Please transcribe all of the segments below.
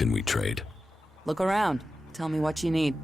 Can we trade? Look around. Tell me what you need.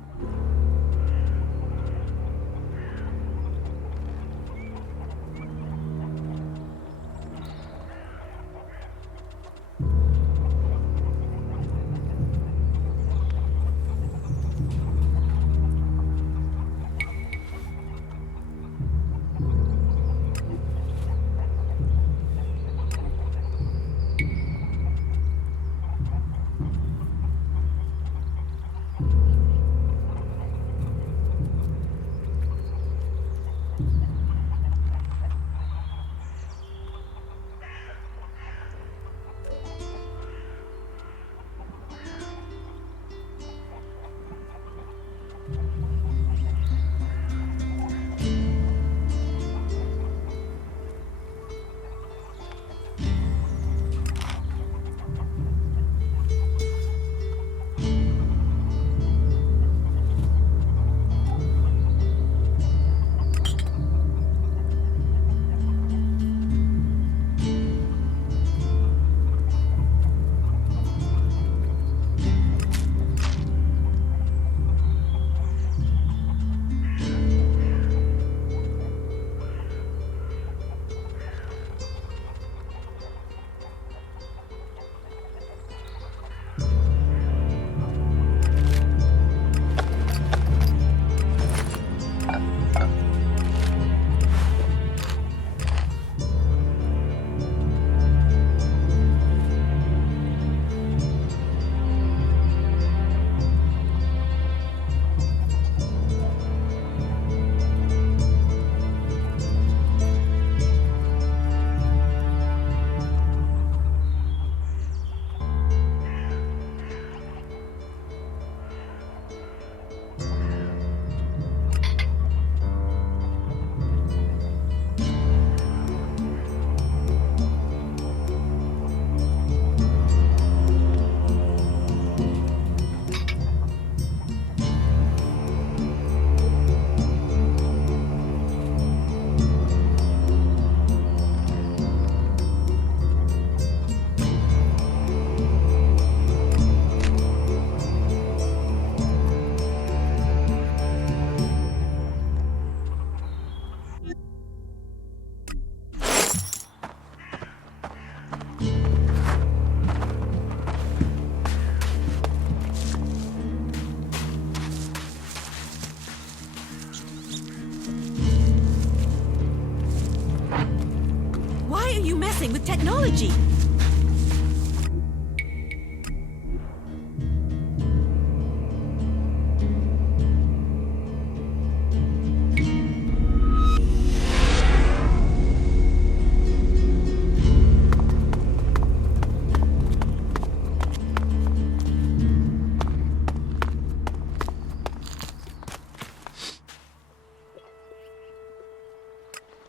With technology.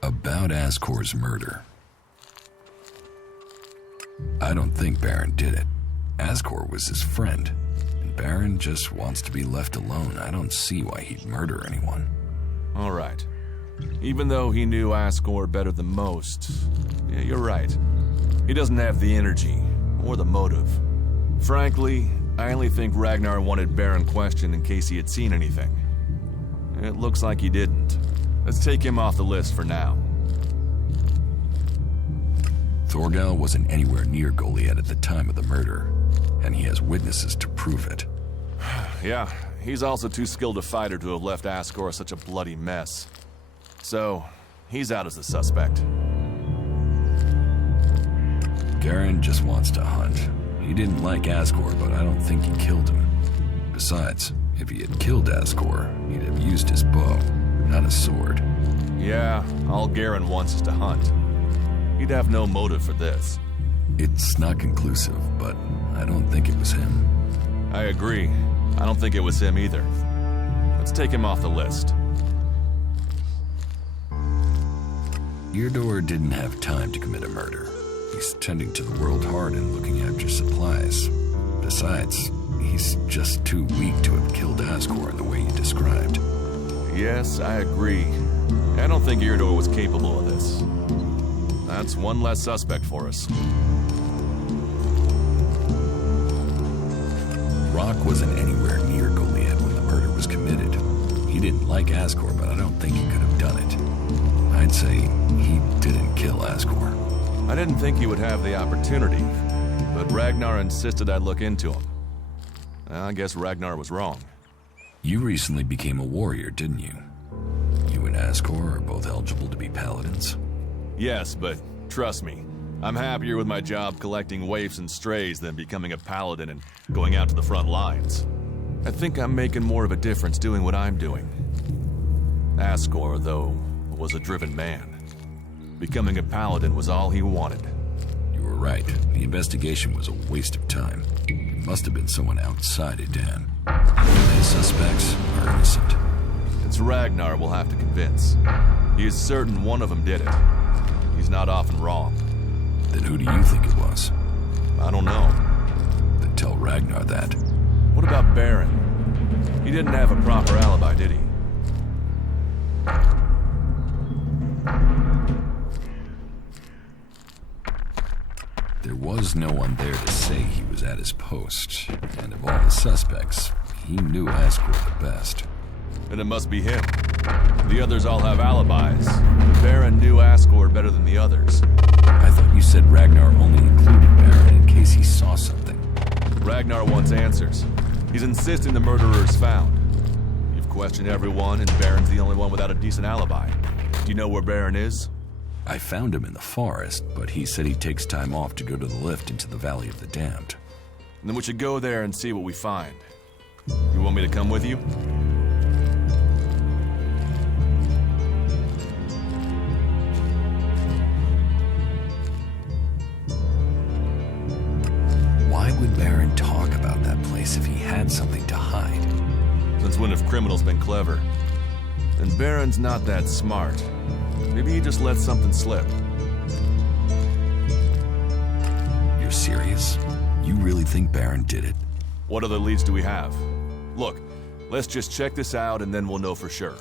About Ascor's murder. I don't think Baron did it. Ascor was his friend, and Baron just wants to be left alone. I don't see why he'd murder anyone. All right. Even though he knew Ascor better than most, yeah, you're right. He doesn't have the energy or the motive. Frankly, I only think Ragnar wanted Baron questioned in case he had seen anything. It looks like he didn't. Let's take him off the list for now. Thorgal wasn't anywhere near Goliath at the time of the murder, and he has witnesses to prove it. Yeah, he's also too skilled a fighter to have left Ascor such a bloody mess. So, he's out as a suspect. Garen just wants to hunt. He didn't like Ascor, but I don't think he killed him. Besides, if he had killed Ascor, he'd have used his bow, not a sword. Yeah, all Garen wants is to hunt. He'd have no motive for this. It's not conclusive, but I don't think it was him. I agree. I don't think it was him either. Let's take him off the list. Eardor didn't have time to commit a murder. He's tending to the world hard and looking after supplies. Besides, he's just too weak to have killed Ascor in the way you described. Yes, I agree. I don't think Eardor was capable of this. That's one less suspect for us. Rock wasn't anywhere near Goliath when the murder was committed. He didn't like Asgore, but I don't think he could have done it. I'd say he didn't kill Asgore. I didn't think he would have the opportunity, but Ragnar insisted I look into him. I guess Ragnar was wrong. You recently became a warrior, didn't you? You and Asgore are both eligible to be paladins. Yes, but trust me, I'm happier with my job collecting waifs and strays than becoming a paladin and going out to the front lines. I think I'm making more of a difference doing what I'm doing. Asgore, though, was a driven man. Becoming a paladin was all he wanted. You were right. The investigation was a waste of time. It must have been someone outside Edan. The suspects are innocent. It's Ragnar we'll have to convince. He is certain one of them did it. He's not often wrong. Then who do you think it was? I don't know. Then tell Ragnar that. What about Baron? He didn't have a proper alibi, did he? There was no one there to say he was at his post, and of all the suspects, he knew Asgore the best. And it must be him. The others all have alibis. The Baron knew Asgore better than the others. I thought you said Ragnar only included Baron in case he saw something. Ragnar wants answers. He's insisting the murderer is found. You've questioned everyone, and Baron's the only one without a decent alibi. Do you know where Baron is? I found him in the forest, but he said he takes time off to go to the lift into the Valley of the Damned. And then we should go there and see what we find. You want me to come with you? Why would Baron talk about that place if he had something to hide? Since when have criminals been clever? And Baron's not that smart. Maybe he just let something slip. You're serious? You really think Baron did it? What other leads do we have? Look, let's just check this out and then we'll know for sure.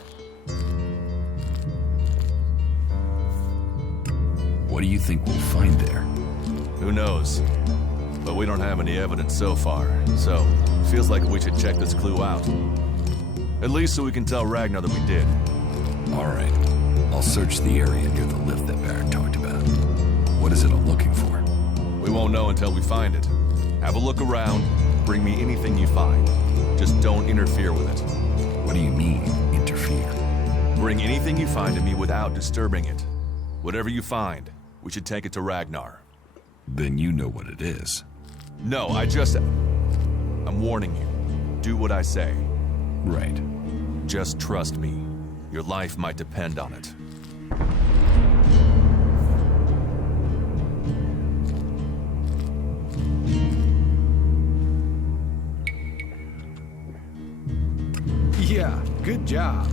What do you think we'll find there? Who knows? But we don't have any evidence so far, so feels like we should check this clue out. At least so we can tell Ragnar that we did. All right. I'll search the area near the lift that Baron talked about. What is it I'm looking for? We won't know until we find it. Have a look around, bring me anything you find. Just don't interfere with it. What do you mean, interfere? Bring anything you find to me without disturbing it. Whatever you find, we should take it to Ragnar. Then you know what it is. No, I'm warning you. Do what I say. Right. Just trust me. Your life might depend on it. Yeah, good job.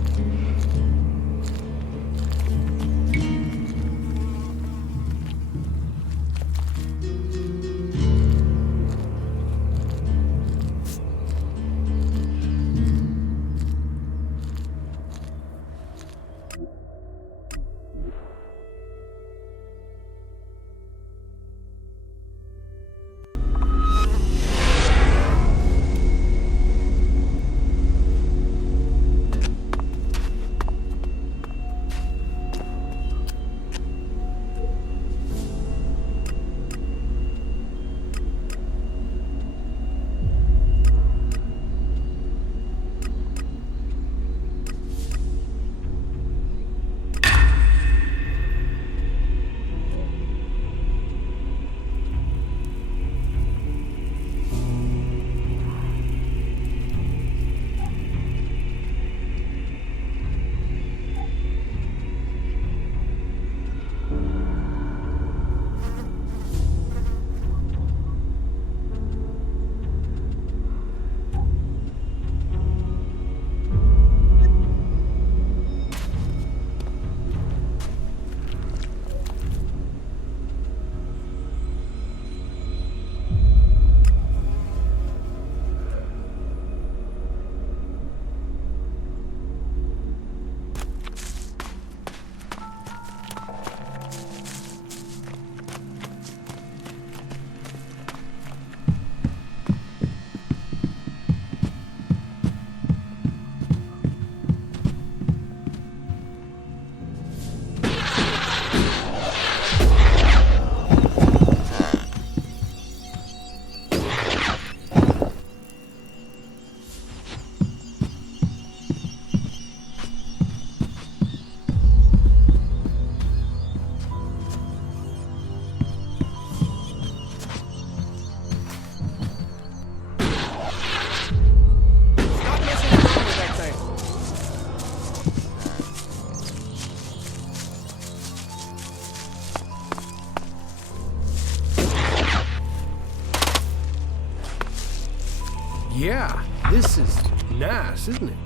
Yeah, this is nice, isn't it?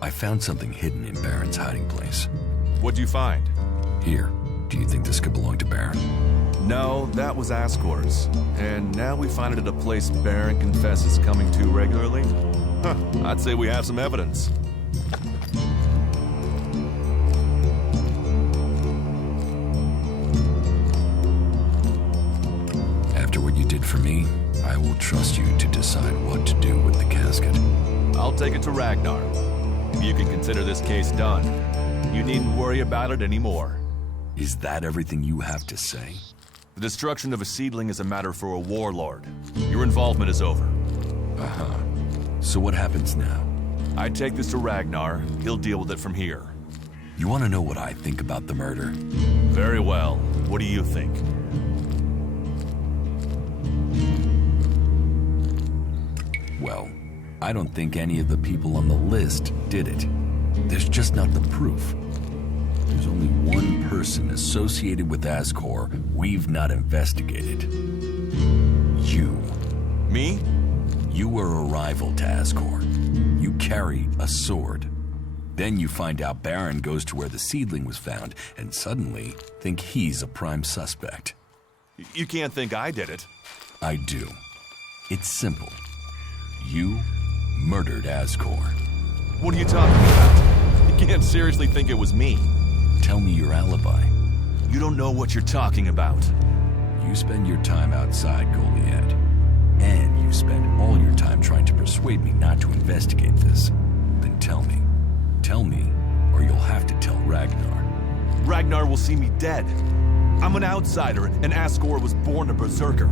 I found something hidden in Baron's hiding place. What'd you find? Here, do you think this could belong to Baron? No, that was Ascor's. And now we find it at a place Baron confesses coming to regularly? Huh, I'd say we have some evidence. After what you did for me, I will trust you to decide what to do with the casket. I'll take it to Ragnar. You can consider this case done. You needn't worry about it anymore. Is that everything you have to say? The destruction of a seedling is a matter for a warlord. Your involvement is over. Uh-huh. So what happens now? I take this to Ragnar. He'll deal with it from here. You want to know what I think about the murder? Very well. What do you think? Well, I don't think any of the people on the list did it. There's just not the proof. There's only one person associated with Ascor we've not investigated. You. Me? You were a rival to Ascor. You carry a sword. Then you find out Baron goes to where the seedling was found, and suddenly think he's a prime suspect. You can't think I did it. I do. It's simple. You murdered Ascor. What are you talking about? You can't seriously think it was me. Tell me your alibi. You don't know what you're talking about. You spend your time outside Goliad, and you spend all your time trying to persuade me not to investigate this. Then tell me. Tell me, or you'll have to tell Ragnar. Ragnar will see me dead. I'm an outsider, and Ascor was born a berserker.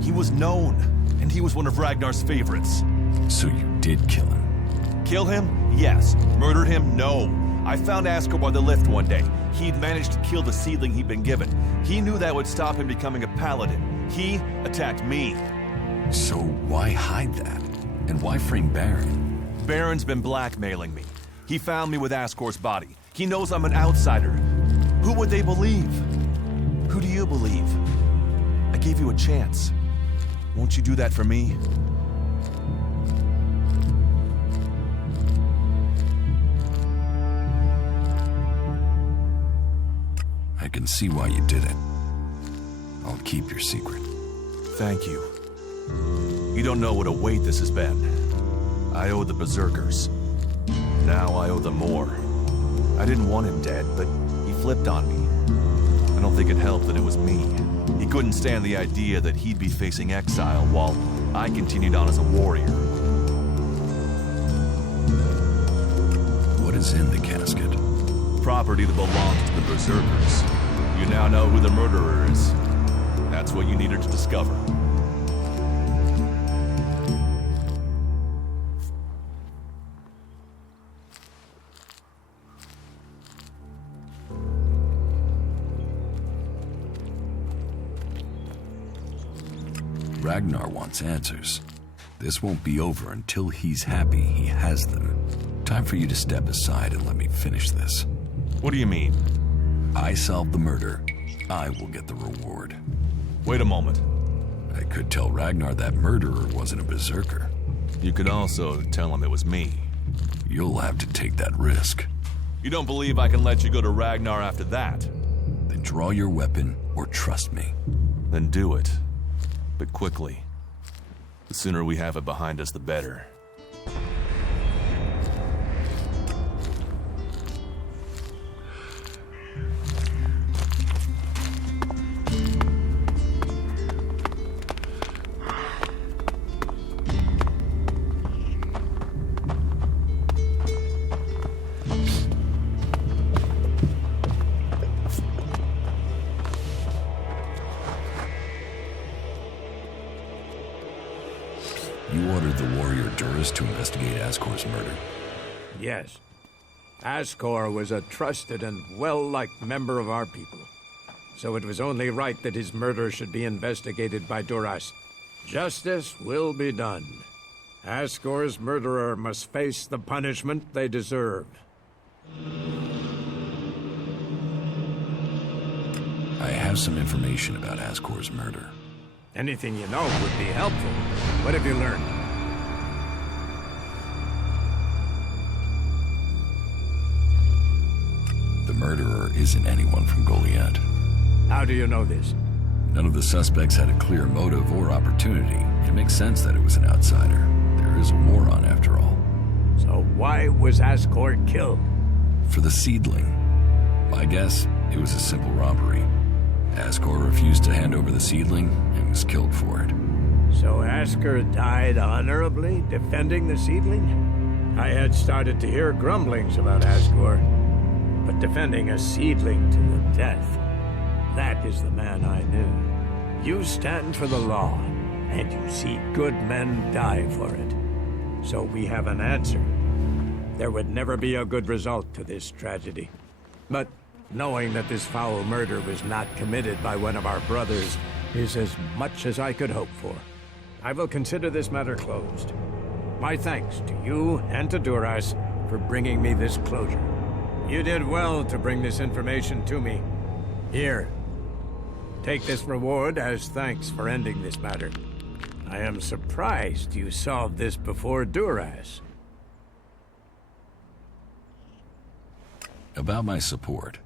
He was known, and he was one of Ragnar's favorites. So you did kill him? Kill him? Yes. Murder him? No. I found Ascor by the lift one day. He'd managed to kill the seedling he'd been given. He knew that would stop him becoming a paladin. He attacked me. So why hide that? And why frame Baron? Baron's been blackmailing me. He found me with Ascor's body. He knows I'm an outsider. Who would they believe? Who do you believe? I gave you a chance. Won't you do that for me? I can see why you did it. I'll keep your secret. Thank you. You don't know what a weight this has been. I owe the berserkers. Now I owe them more. I didn't want him dead, but he flipped on me. I don't think it helped that it was me. He couldn't stand the idea that he'd be facing exile while I continued on as a warrior. What is in the casket? Property that belongs to the berserkers. You now know who the murderer is. That's what you needed to discover. Ragnar wants answers. This won't be over until he's happy he has them. Time for you to step aside and let me finish this. What do you mean? I solve the murder. I will get the reward. Wait a moment. I could tell Ragnar that murderer wasn't a berserker. You could also tell him it was me. You'll have to take that risk. You don't believe I can let you go to Ragnar after that? Then draw your weapon or trust me. Then do it. But quickly. The sooner we have it behind us, the better. You ordered the warrior Duras to investigate Ascor's murder. Yes. Ascor was a trusted and well-liked member of our people. So it was only right that his murder should be investigated by Duras. Justice will be done. Ascor's murderer must face the punishment they deserve. I have some information about Ascor's murder. Anything you know would be helpful. What have you learned? The murderer isn't anyone from Goliath. How do you know this? None of the suspects had a clear motive or opportunity. It makes sense that it was an outsider. There is a war on, after all. So why was Ascor killed? For the seedling. My guess, it was a simple robbery. Ascor refused to hand over the seedling and was killed for it. So Ascor died honorably, defending the seedling? I had started to hear grumblings about Ascor, but defending a seedling to the death, that is the man I knew. You stand for the law, and you see good men die for it. So we have an answer. There would never be a good result to this tragedy. But knowing that this foul murder was not committed by one of our brothers is as much as I could hope for. I will consider this matter closed. My thanks to you and to Duras for bringing me this closure. You did well to bring this information to me. Here, take this reward as thanks for ending this matter. I am surprised you solved this before Duras. About my support.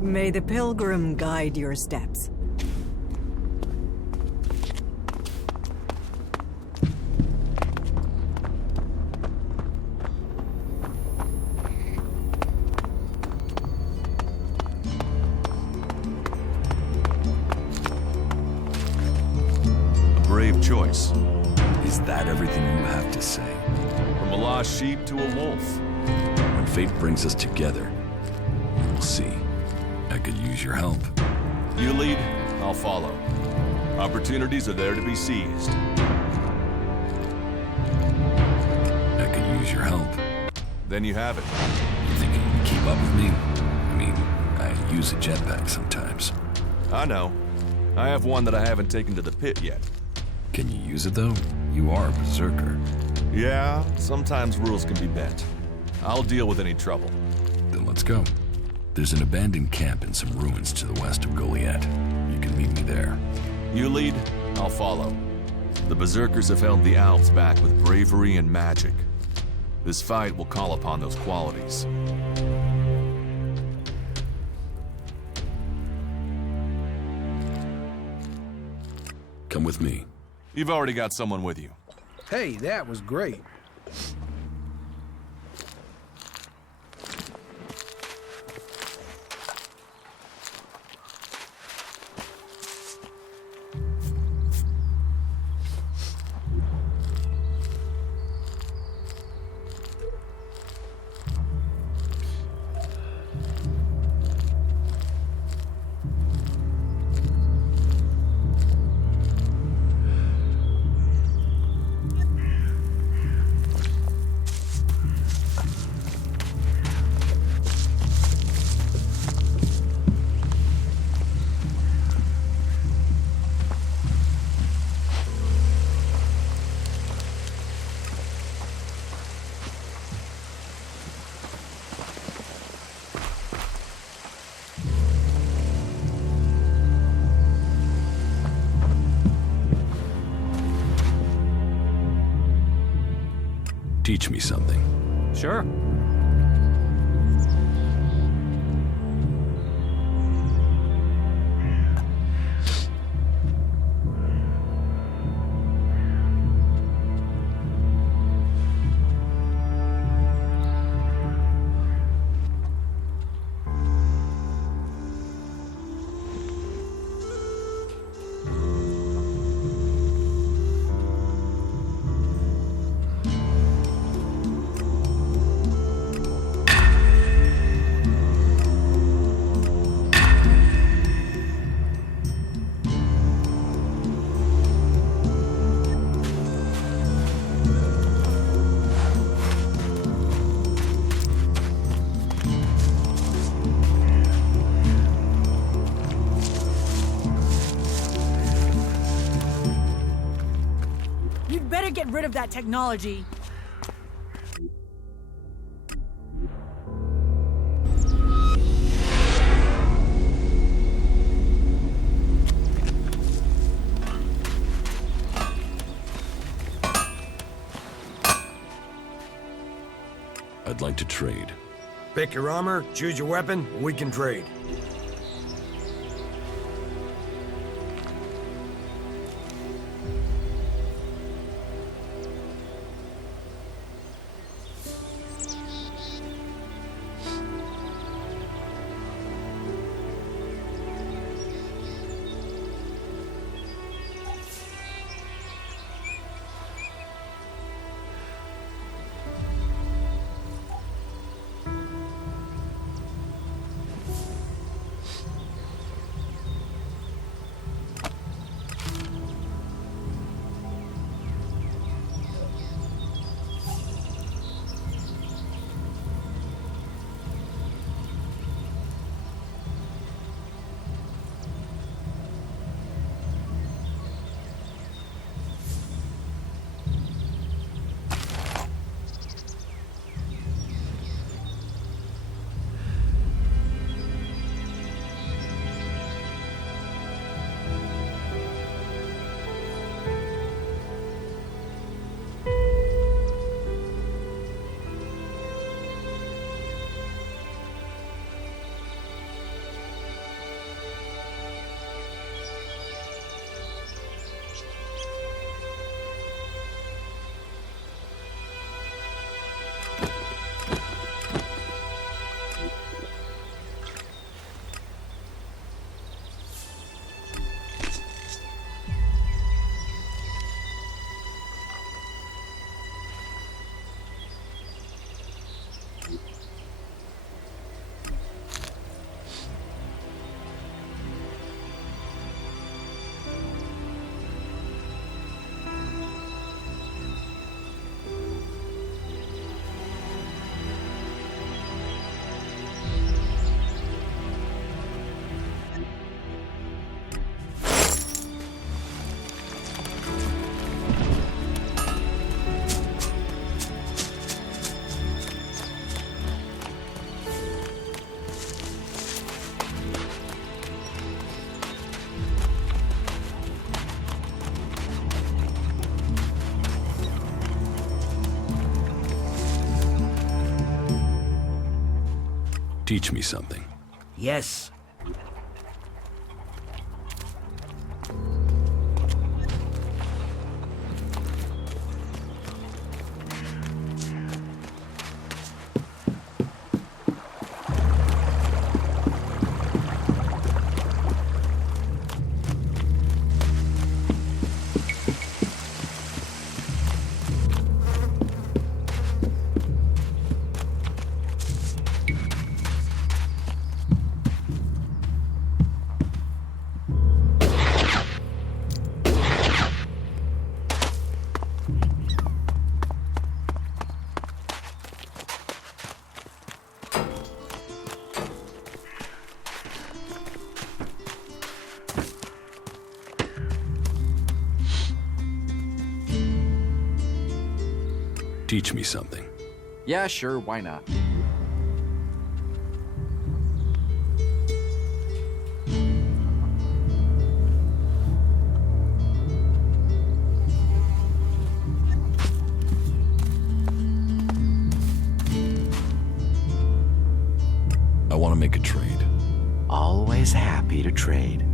May the pilgrim guide your steps. Brave choice. Is that everything you have to say? From a lost sheep to a wolf. When fate brings us together, we'll see. I could use your help. You lead, I'll follow. Opportunities are there to be seized. I could use your help. Then you have it. You think you can keep up with me? I mean, I use a jetpack sometimes. I know. I have one that I haven't taken to the pit yet. Can you use it, though? You are a berserker. Yeah, sometimes rules can be bent. I'll deal with any trouble. Then let's go. There's an abandoned camp in some ruins to the west of Goliath. You can meet me there. You lead, I'll follow. The berserkers have held the Alps back with bravery and magic. This fight will call upon those qualities. Come with me. You've already got someone with you. Hey, that was great. Teach me something. Sure. of that technology. I'd like to trade. Pick your armor, choose your weapon, we can trade. Teach me something. Yes. Teach me something. Yeah, sure, why not? I want to make a trade. Always happy to trade.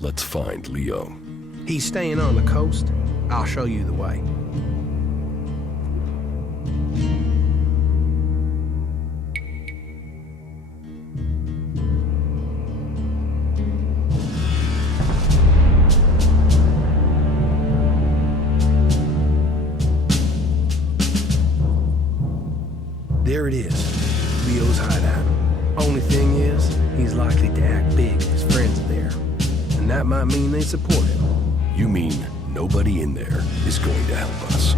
Let's find Leo. He's staying on the coast. I'll show you the way. There it is, Leo's hideout. Only thing is, he's likely to act big if his friends are there. And that might mean they support him. You mean nobody in there is going to help us?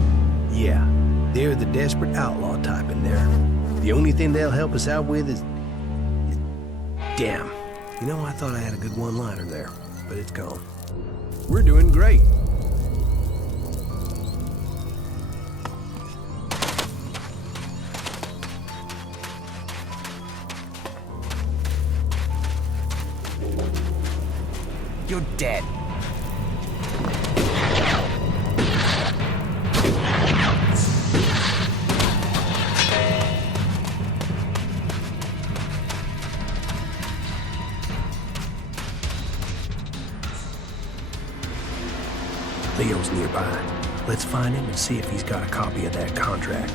Yeah, they're the desperate outlaw type in there. The only thing they'll help us out with is... Damn. You know, I thought I had a good one-liner there, but it's gone. We're doing great. You're dead. Leo's nearby. Let's find him and see if he's got a copy of that contract.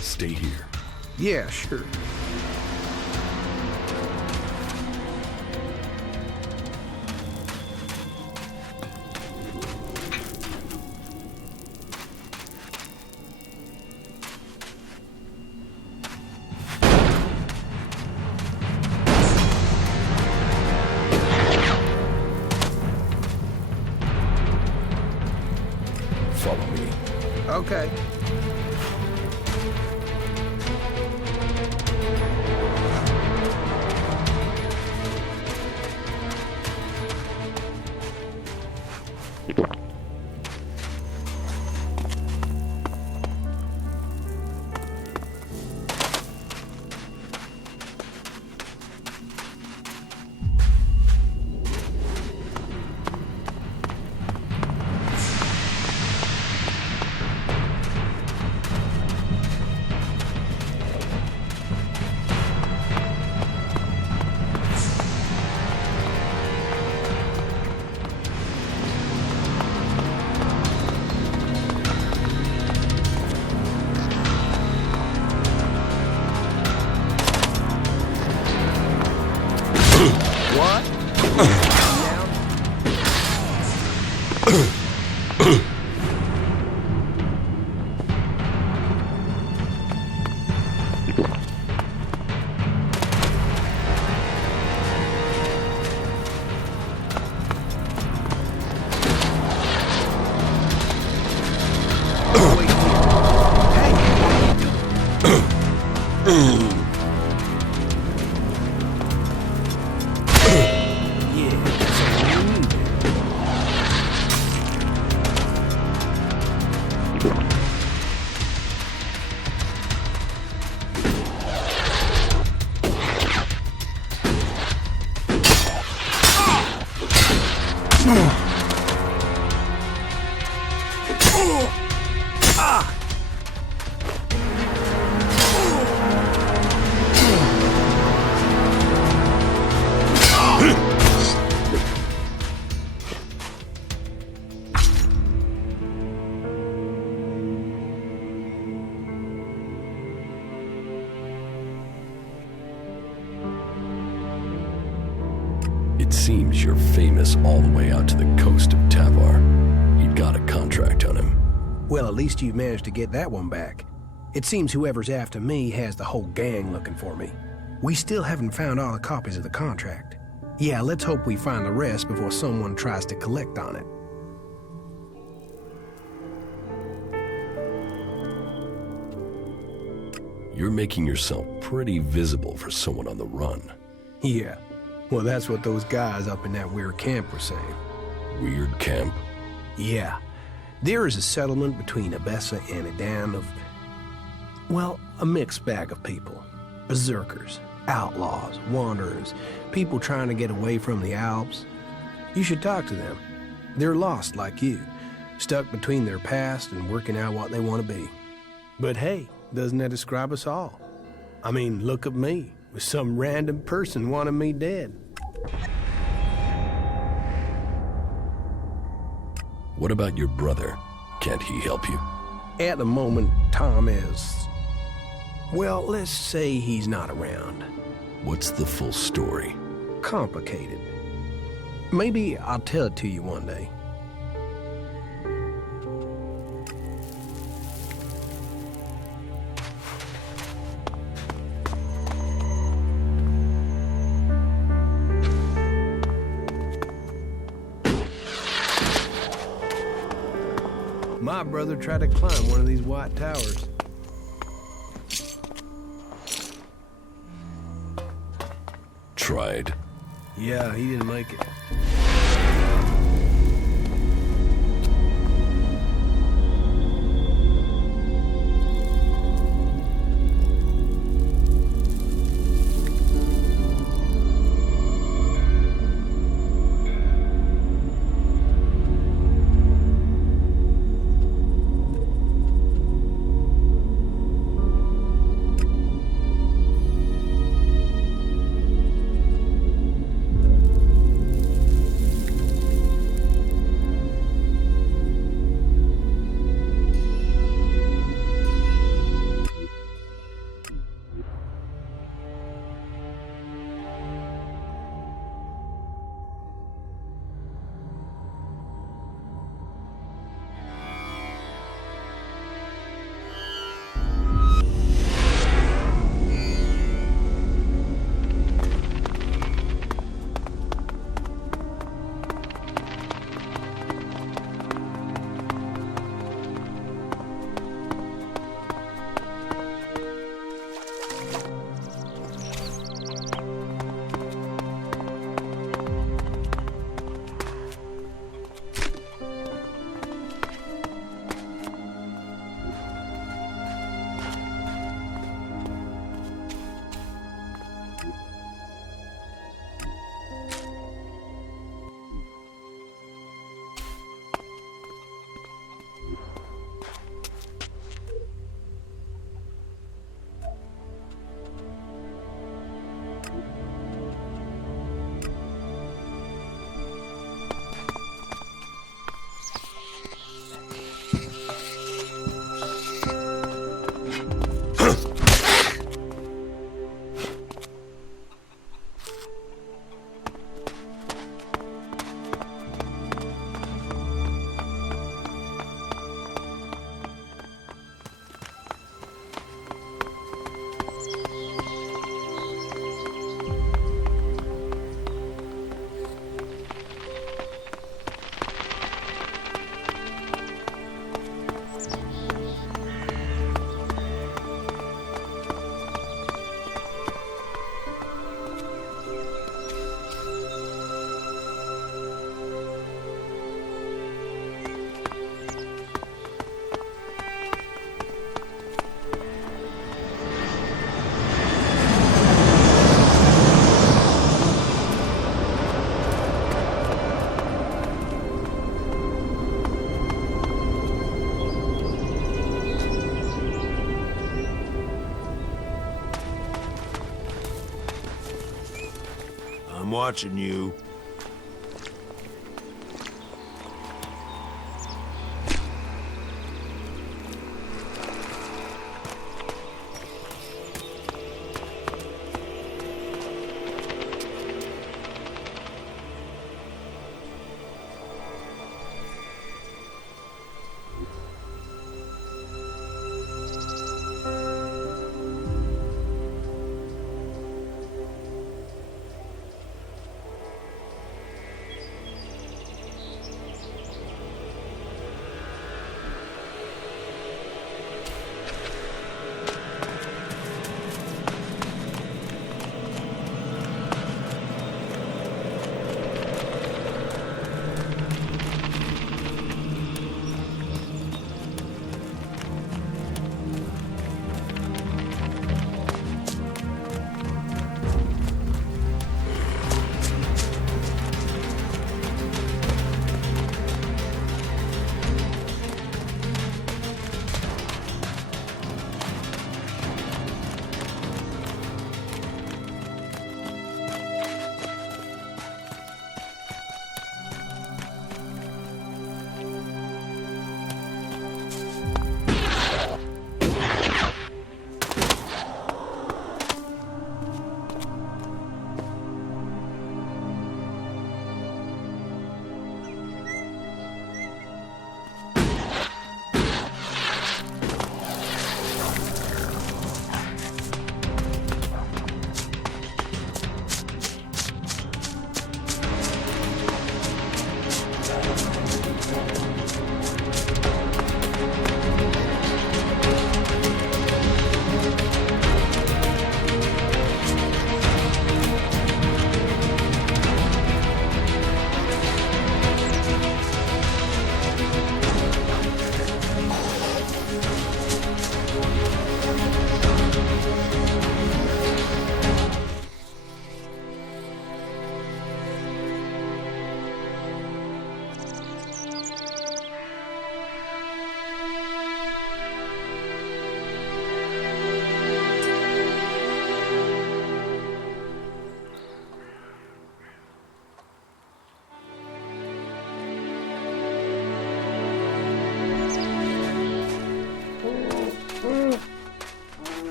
Stay here. Yeah, sure. Follow me. Okay. It seems you're famous all the way out to the coast of Tavar. You got a contract on him. Well, at least you've managed to get that one back. It seems whoever's after me has the whole gang looking for me. We still haven't found all the copies of the contract. Yeah, let's hope we find the rest before someone tries to collect on it. You're making yourself pretty visible for someone on the run. Yeah. Well, that's what those guys up in that weird camp were saying. Weird camp? Yeah. There is a settlement between Abessa and Edan of, well, a mixed bag of people. Berserkers, outlaws, wanderers, people trying to get away from the Alps. You should talk to them. They're lost like you, stuck between their past and working out what they want to be. But hey, doesn't that describe us all? I mean, look at me, with some random person wanting me dead. What about your brother? Can't he help you? At the moment, Tom is... well, let's say he's not around. What's the full story? Complicated. Maybe I'll tell it to you one day. My brother tried to climb one of these white towers. Tried. Yeah, he didn't make it. I'm watching you.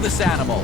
this animal!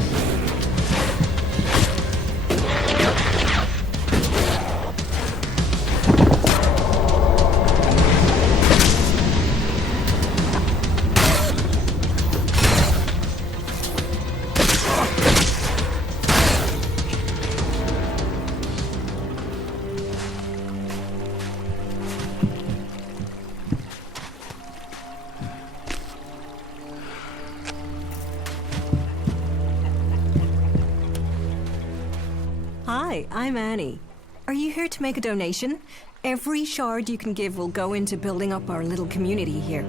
Hi, I'm Annie. Are you here to make a donation? Every shard you can give will go into building up our little community here.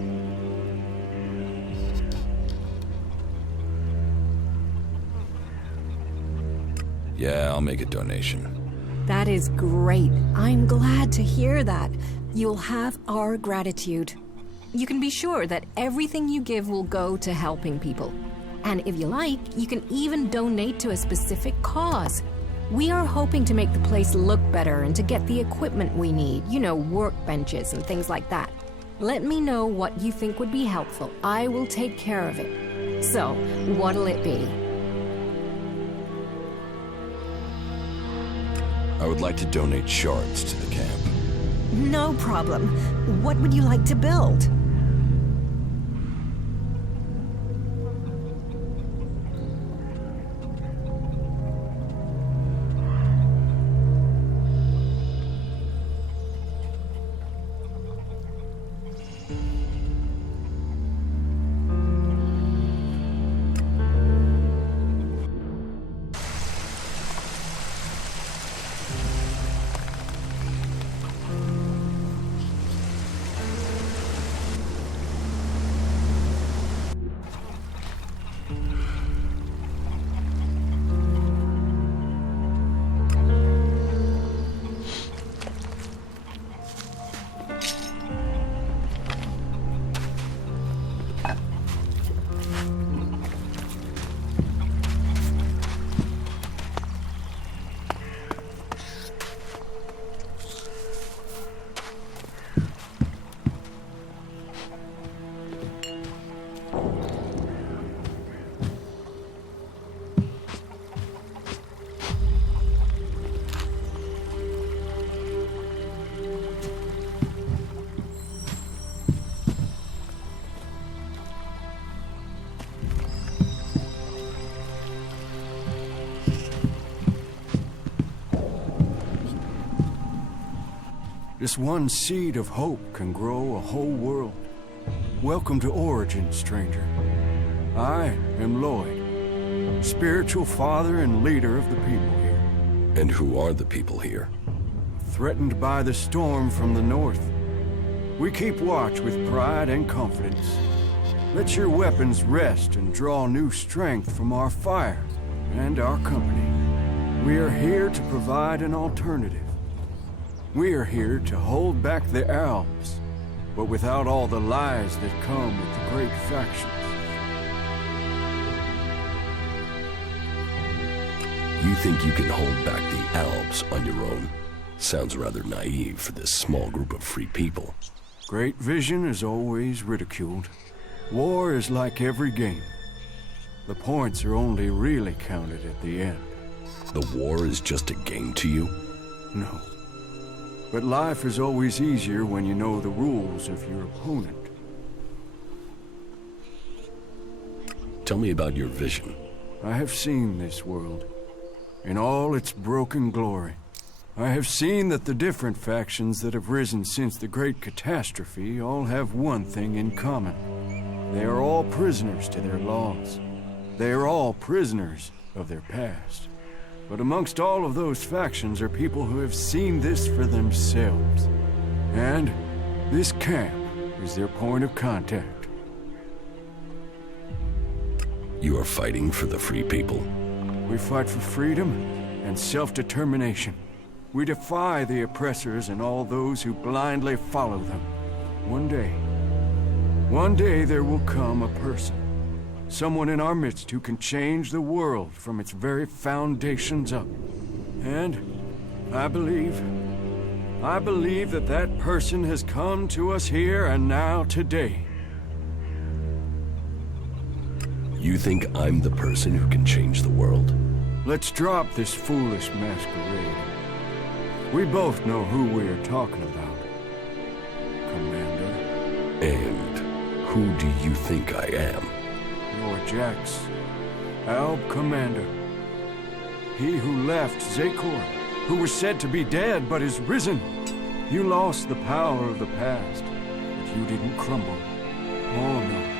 Yeah, I'll make a donation. That is great. I'm glad to hear that. You'll have our gratitude. You can be sure that everything you give will go to helping people. And if you like, you can even donate to a specific cause. We are hoping to make the place look better and to get the equipment we need, you know, workbenches and things like that. Let me know what you think would be helpful. I will take care of it. So, what'll it be? I would like to donate shards to the camp. No problem. What would you like to build? Just one seed of hope can grow a whole world. Welcome to Origin, stranger. I am Lloyd, spiritual father and leader of the people here. And who are the people here? Threatened by the storm from the north. We keep watch with pride and confidence. Let your weapons rest and draw new strength from our fire and our company. We are here to provide an alternative. We are here to hold back the Alps, but without all the lies that come with the great factions. You think you can hold back the Alps on your own? Sounds rather naive for this small group of free people. Great vision is always ridiculed. War is like every game. The points are only really counted at the end. The war is just a game to you? No. But life is always easier when you know the rules of your opponent. Tell me about your vision. I have seen this world, in all its broken glory. I have seen that the different factions that have risen since the great catastrophe all have one thing in common. They are all prisoners to their laws. They are all prisoners of their past. But amongst all of those factions are people who have seen this for themselves. And this camp is their point of contact. You are fighting for the free people? We fight for freedom and self-determination. We defy the oppressors and all those who blindly follow them. One day there will come a person. Someone in our midst who can change the world from its very foundations up. And I believe that that person has come to us here and now today. You think I'm the person who can change the world? Let's drop this foolish masquerade. We both know who we are talking about, Commander. And who do you think I am? You're Jax, Альбов Commander. He who left Zakor, who was said to be dead but is risen. You lost the power of the past, but you didn't crumble. Oh no.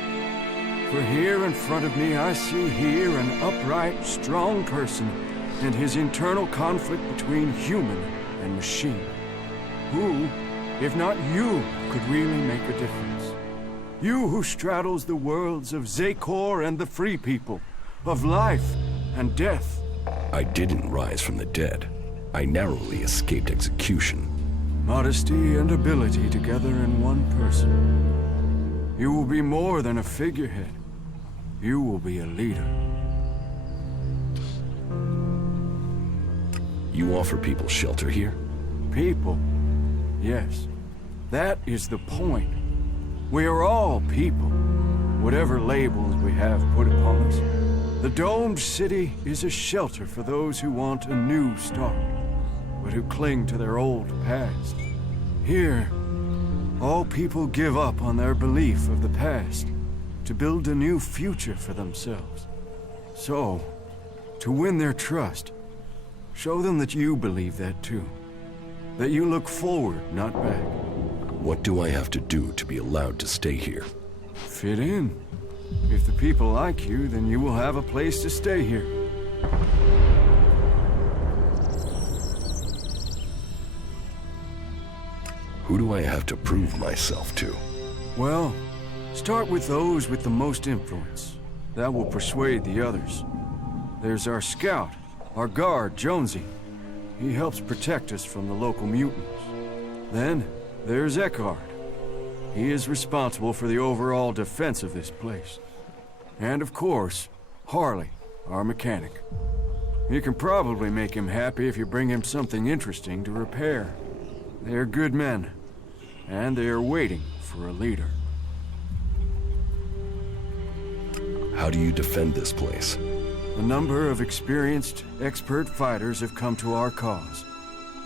For here in front of me I see here an upright, strong person and his internal conflict between human and machine. Who, if not you, could really make a difference? You who straddles the worlds of Zakor and the free people, of life and death. I didn't rise from the dead. I narrowly escaped execution. Modesty and ability together in one person. You will be more than a figurehead. You will be a leader. You offer people shelter here? People? Yes. That is the point. We are all people, whatever labels we have put upon us. The domed city is a shelter for those who want a new start, but who cling to their old past. Here, all people give up on their belief of the past to build a new future for themselves. So, to win their trust, show them that you believe that too. That you look forward, not back. What do I have to do to be allowed to stay here? Fit in. If the people like you, then you will have a place to stay here. Who do I have to prove myself to? Well, start with those with the most influence. That will persuade the others. There's our scout, our guard, Jonesy. He helps protect us from the local mutants. Then, there's Eckhart. He is responsible for the overall defense of this place. And of course, Harley, our mechanic. You can probably make him happy if you bring him something interesting to repair. They are good men, and they are waiting for a leader. How do you defend this place? A number of experienced, expert fighters have come to our cause.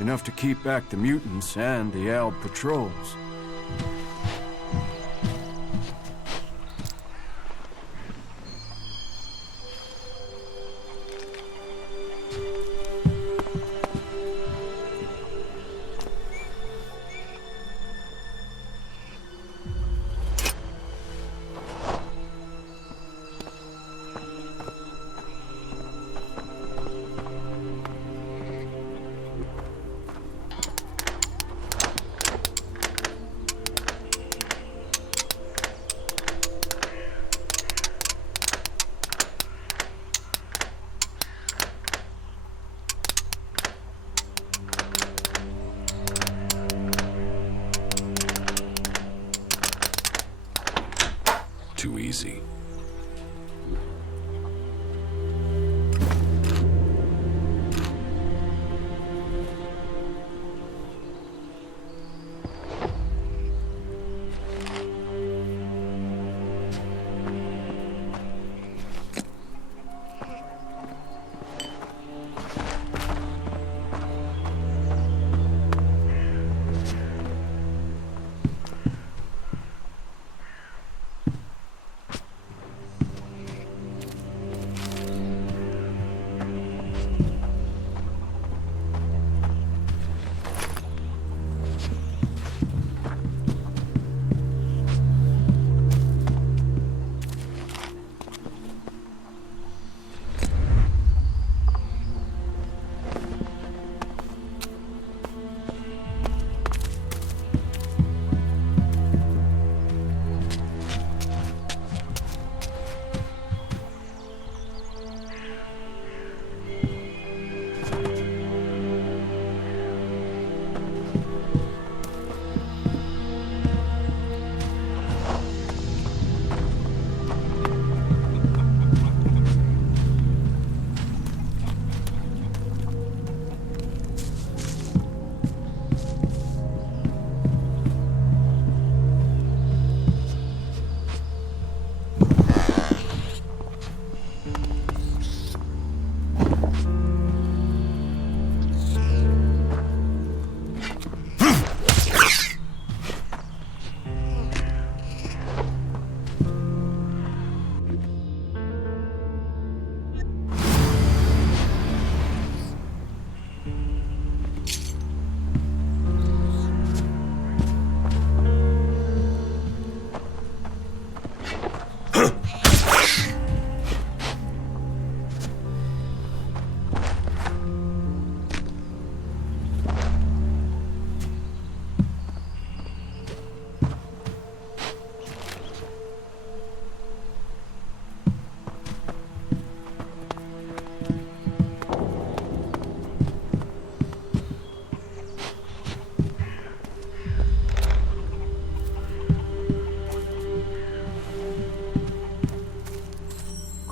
Enough to keep back the mutants and the Альбов patrols. Too easy.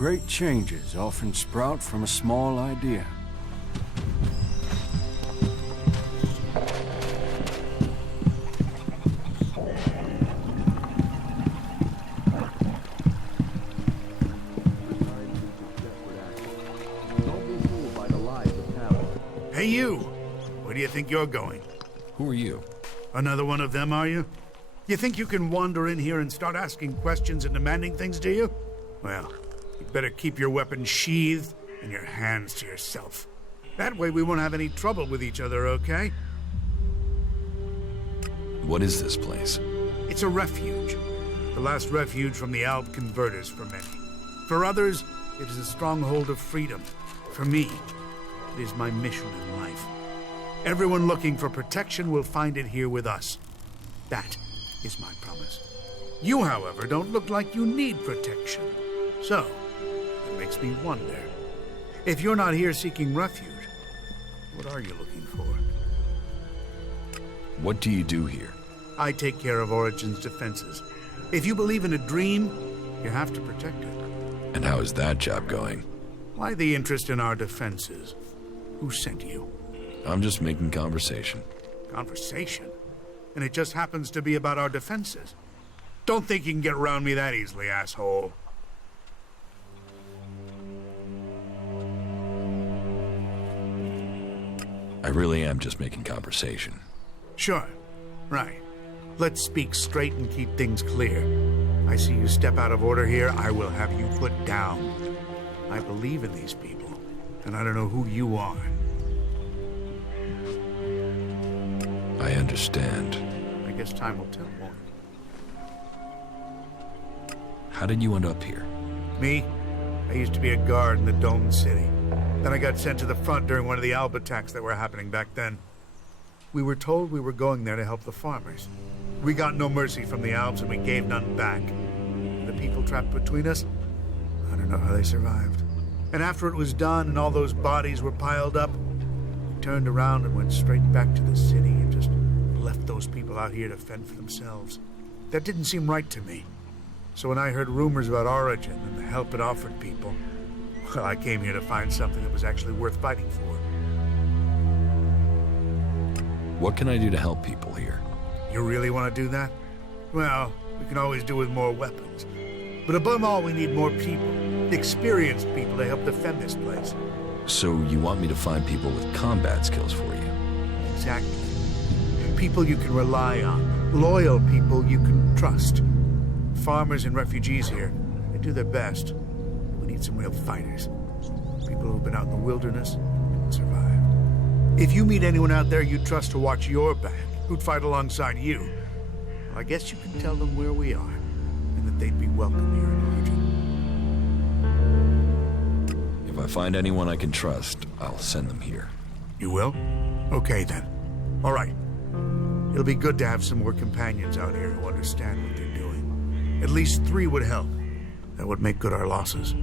Great changes often sprout from a small idea. Hey, you! Where do you think you're going? Who are you? Another one of them, are you? You think you can wander in here and start asking questions and demanding things, do you? Well, you better keep your weapon sheathed and your hands to yourself. That way we won't have any trouble with each other, okay? What is this place? It's a refuge. The last refuge from the Alb converters for many. For others, it is a stronghold of freedom. For me, it is my mission in life. Everyone looking for protection will find it here with us. That is my promise. You, however, don't look like you need protection. So, it makes me wonder. If you're not here seeking refuge, what are you looking for? What do you do here? I take care of Origin's defenses. If you believe in a dream, you have to protect it. And how is that job going? Why the interest in our defenses? Who sent you? I'm just making conversation. Conversation? And it just happens to be about our defenses. Don't think you can get around me that easily, asshole. I really am just making conversation. Sure. Right. Let's speak straight and keep things clear. I see you step out of order here, I will have you put down. I believe in these people, and I don't know who you are. I understand. I guess time will tell, won't it? How did you end up here? Me? I used to be a guard in the Domed City. Then I got sent to the front during one of the Alb attacks that were happening back then. We were told we were going there to help the farmers. We got no mercy from the Albs and we gave none back. The people trapped between us, I don't know how they survived. And after it was done and all those bodies were piled up, we turned around and went straight back to the city and just left those people out here to fend for themselves. That didn't seem right to me. So when I heard rumors about Origin and the help it offered people, well, I came here to find something that was actually worth fighting for. What can I do to help people here? You really want to do that? Well, we can always do with more weapons. But above all, we need more people. Experienced people to help defend this place. So you want me to find people with combat skills for you? Exactly. People you can rely on. Loyal people you can trust. Farmers and refugees here, they do their best. We need some real fighters. People who've been out in the wilderness and survived. If you meet anyone out there you trust to watch your back, who'd fight alongside you, well, I guess you can tell them where we are, and that they'd be welcome here in Origin. If I find anyone I can trust, I'll send them here. You will? Okay, then. All right. It'll be good to have some more companions out here who understand what they're doing. At least 3 would help. That would make good our losses.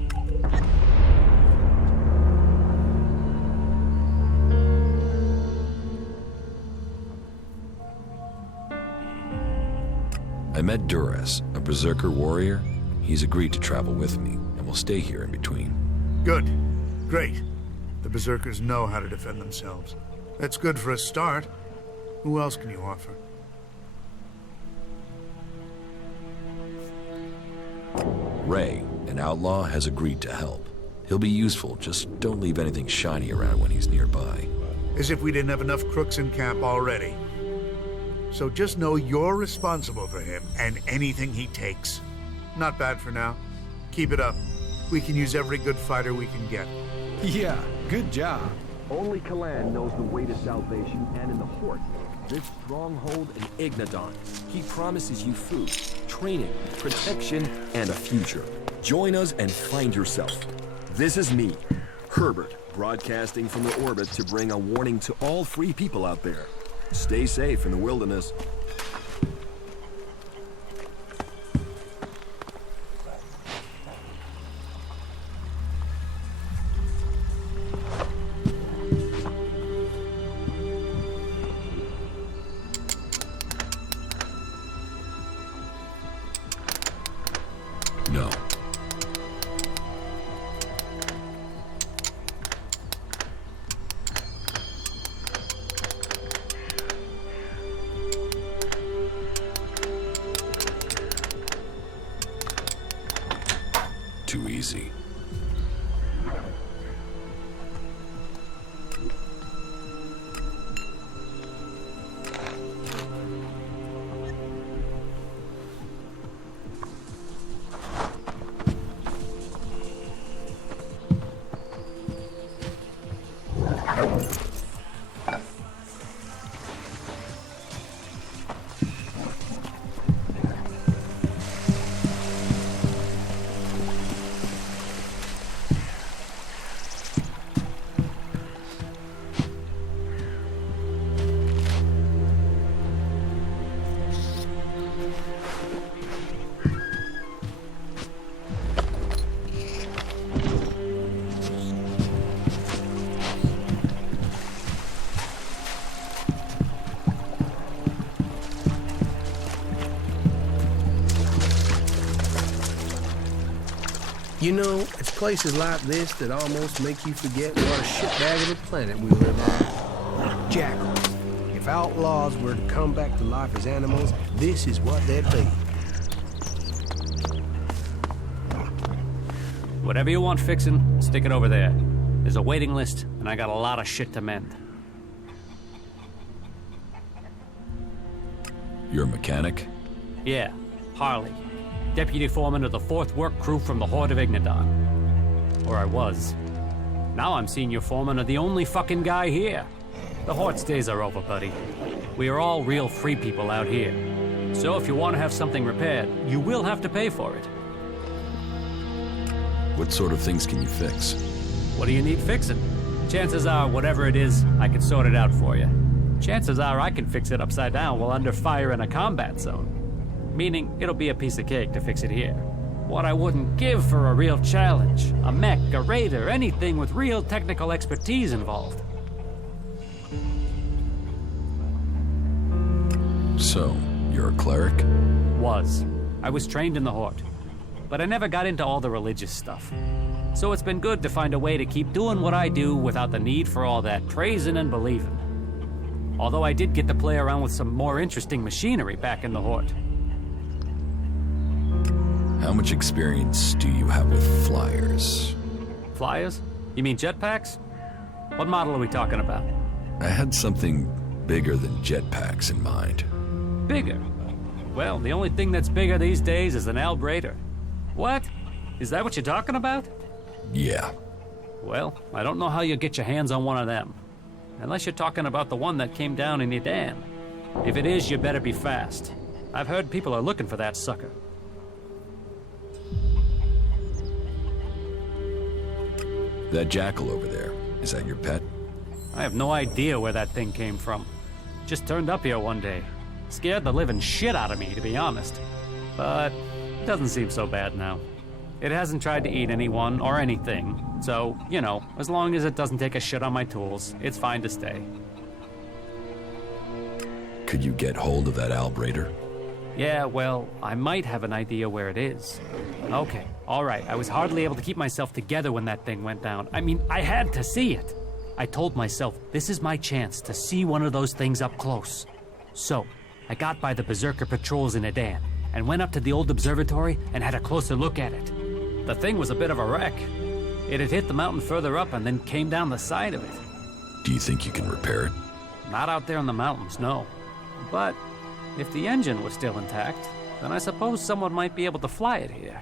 I met Duras, a berserker warrior. He's agreed to travel with me, and will stay here in between. Good. Great. The berserkers know how to defend themselves. That's good for a start. Who else can you offer? Ray, an outlaw, has agreed to help. He'll be useful, just don't leave anything shiny around when he's nearby. As if we didn't have enough crooks in camp already. So just know you're responsible for him and anything he takes. Not bad for now. Keep it up. We can use every good fighter we can get. Yeah, good job. Only Kalan knows the way to salvation, and in the Horde, this stronghold in Ignadon. He promises you food, training, protection, and a future. Join us and find yourself. This is me, Herbert, broadcasting from the orbit to bring a warning to all free people out there. Stay safe in the wilderness. No. too easy. You know, it's places like this that almost make you forget what a shitbag of a planet we live on. Jackals. If outlaws were to come back to life as animals, this is what they'd be. Whatever you want fixing, stick it over there. There's a waiting list, and I got a lot of shit to mend. You're a mechanic? Yeah, Harley. Deputy foreman of the 4th work crew from the Horde of Ignadon. Or I was. Now I'm senior foreman of the only fucking guy here. The Horde's days are over, buddy. We are all real free people out here. So if you want to have something repaired, you will have to pay for it. What sort of things can you fix? What do you need fixing? Chances are, whatever it is, I can sort it out for you. Chances are I can fix it upside down while under fire in a combat zone. Meaning, it'll be a piece of cake to fix it here. What I wouldn't give for a real challenge. A mech, a raider, anything with real technical expertise involved. So, you're a cleric? Was. I was trained in the Horde. But I never got into all the religious stuff. So it's been good to find a way to keep doing what I do without the need for all that praising and believing. Although I did get to play around with some more interesting machinery back in the Horde. How much experience do you have with flyers? Flyers? You mean jetpacks? What model are we talking about? I had something bigger than jetpacks in mind. Bigger? Well, the only thing that's bigger these days is an Albrader. What? Is that what you're talking about? Yeah. Well, I don't know how you'll get your hands on one of them. Unless you're talking about the one that came down in Idan. If it is, you better be fast. I've heard people are looking for that sucker. That jackal over there, is that your pet? I have no idea where that thing came from. Just turned up here one day. Scared the living shit out of me, to be honest. But it doesn't seem so bad now. It hasn't tried to eat anyone or anything, so, you know, as long as it doesn't take a shit on my tools, it's fine to stay. Could you get hold of that Albrader? Yeah, well, I might have an idea where it is. Okay, all right, I was hardly able to keep myself together when that thing went down. I mean, I had to see it. I told myself, this is my chance to see one of those things up close. So, I got by the Berserker patrols in Idan, and went up to the old observatory and had a closer look at it. The thing was a bit of a wreck. It had hit the mountain further up and then came down the side of it. Do you think you can repair it? Not out there in the mountains, no. But if the engine was still intact, then I suppose someone might be able to fly it here.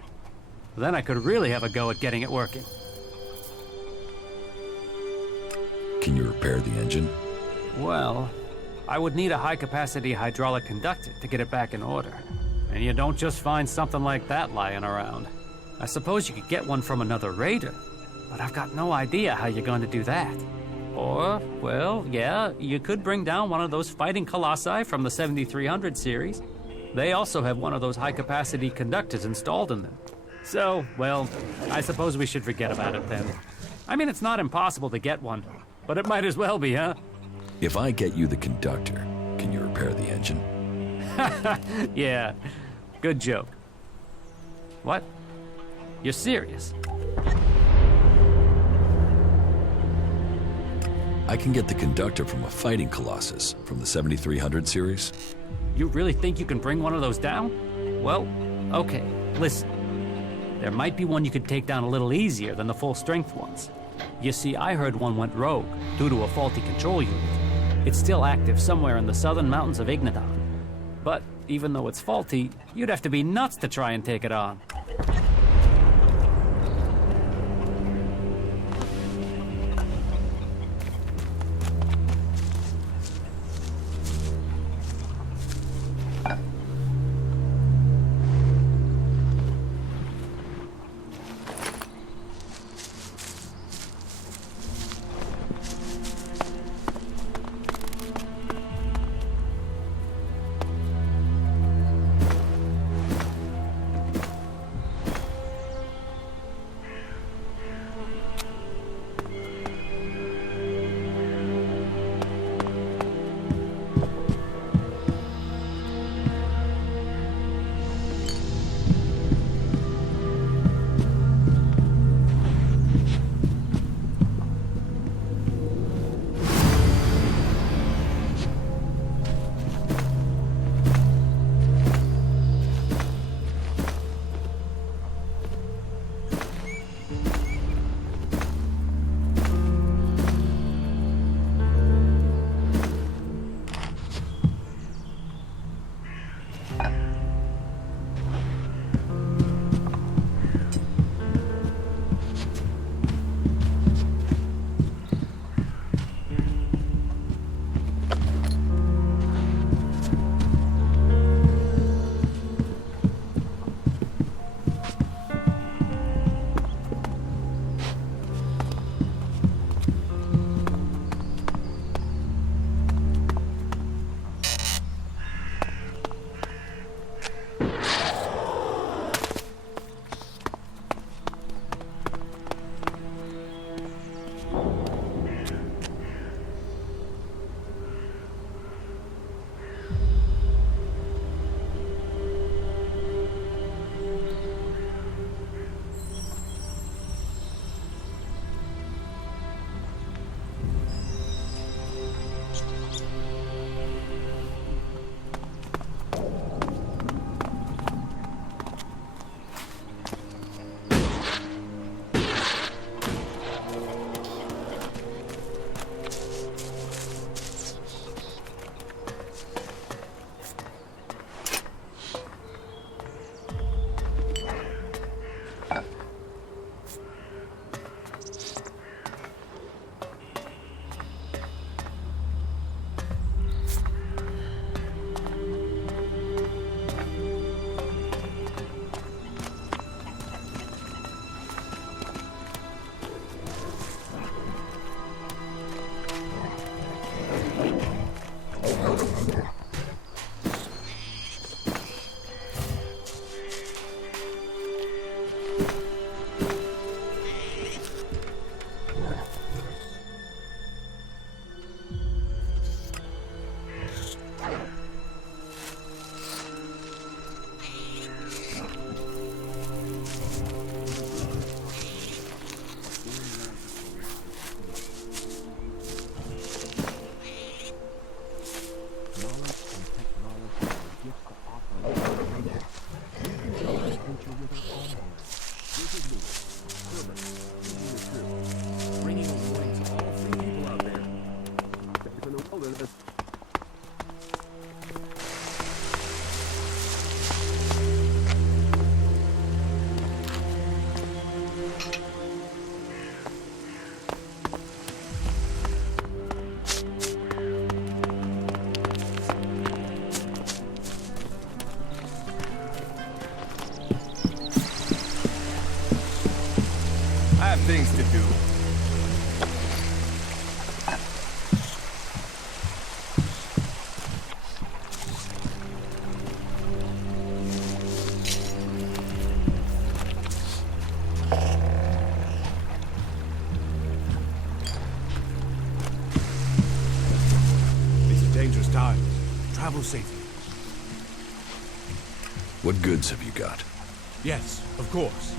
Then I could really have a go at getting it working. Can you repair the engine? Well, I would need a high-capacity hydraulic conductor to get it back in order. And you don't just find something like that lying around. I suppose you could get one from another raider, but I've got no idea how you're going to do that. Or, well, yeah, you could bring down one of those fighting colossi from the 7300 series. They also have one of those high-capacity conductors installed in them. So, well, I suppose we should forget about it then. I mean, it's not impossible to get one, but it might as well be, huh? If I get you the conductor, can you repair the engine? Yeah, good joke. What? You're serious? I can get the conductor from a fighting colossus from the 7300 series. You really think you can bring one of those down? Well, okay, listen. there might be one you could take down a little easier than the full-strength ones. You see, I heard one went rogue due to a faulty control unit. It's still active somewhere in the southern mountains of Ignadon. But even though it's faulty, you'd have to be nuts to try and take it on. Things to do. It's a dangerous time. Travel safely. What goods have you got? Yes, of course.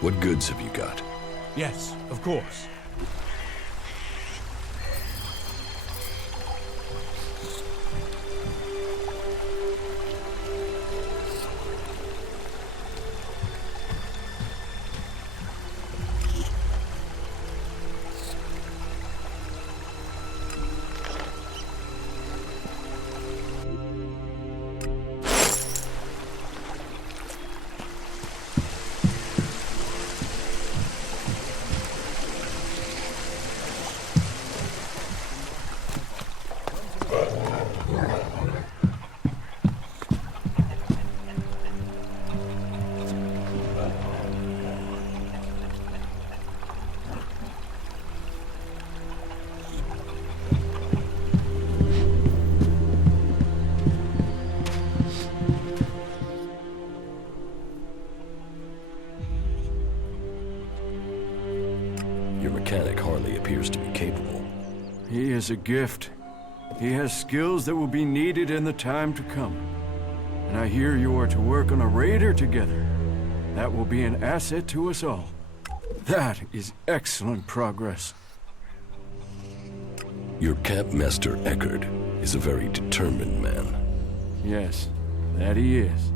What goods have you got? Yes, of course. Your mechanic hardly appears to be capable. He is a gift. He has skills that will be needed in the time to come. And I hear you are to work on a raider together. That will be an asset to us all. That is excellent progress. Your Campmaster Eckerd is a very determined man. Yes, that he is.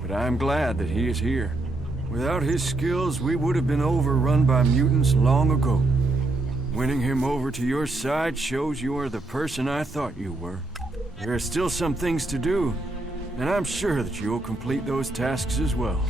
But I'm glad that he is here. Without his skills, we would have been overrun by mutants long ago. Winning him over to your side shows you are the person I thought you were. There are still some things to do, and I'm sure that you'll complete those tasks as well.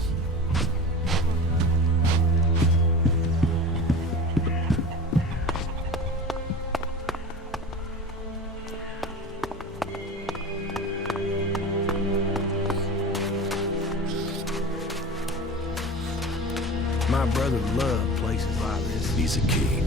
My brother loved places like this. He's a key.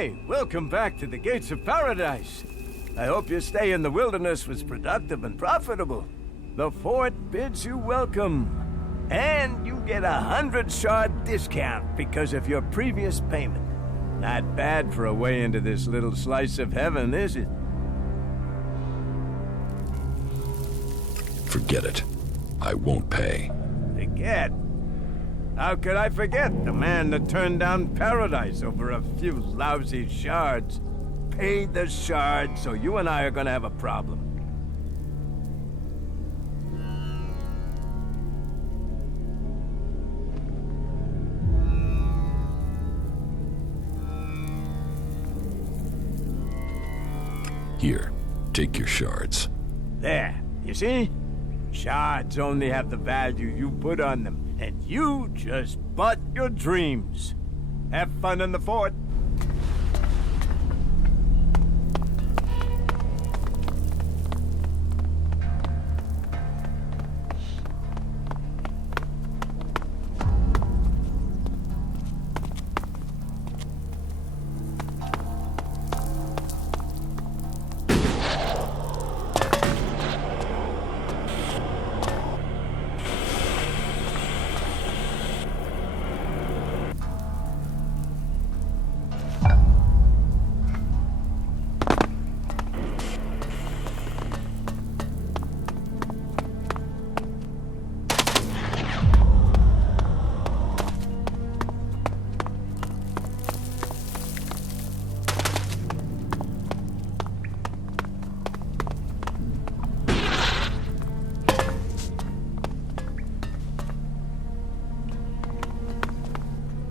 Hey, welcome back to the gates of paradise. I hope your stay in the wilderness was productive and profitable. The fort bids you welcome. And you get 100 shard discount because of your previous payment. Not bad for a way into this little slice of heaven, is it? Forget it. I won't pay. Forget? How could I forget the man that turned down paradise over a few lousy shards? Paid the shards, so you and I are gonna have a problem. Here, take your shards. There, you see? Shards only have the value you put on them, and you just bought your dreams. Have fun in the fort.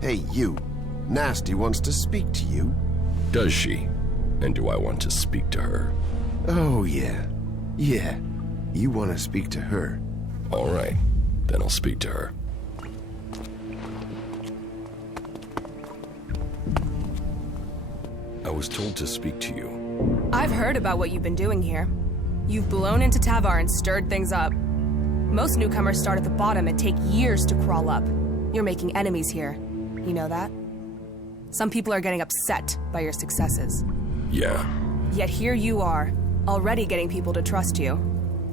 Hey, you. Nasty wants to speak to you. Does she? And do I want to speak to her? Oh, yeah. Yeah. You want to speak to her. All right. Then I'll speak to her. I was told to speak to you. I've heard about what you've been doing here. You've blown into Tavar and stirred things up. Most newcomers start at the bottom and take years to crawl up. You're making enemies here. You know that? Some people are getting upset by your successes. Yeah. Yet here you are, already getting people to trust you.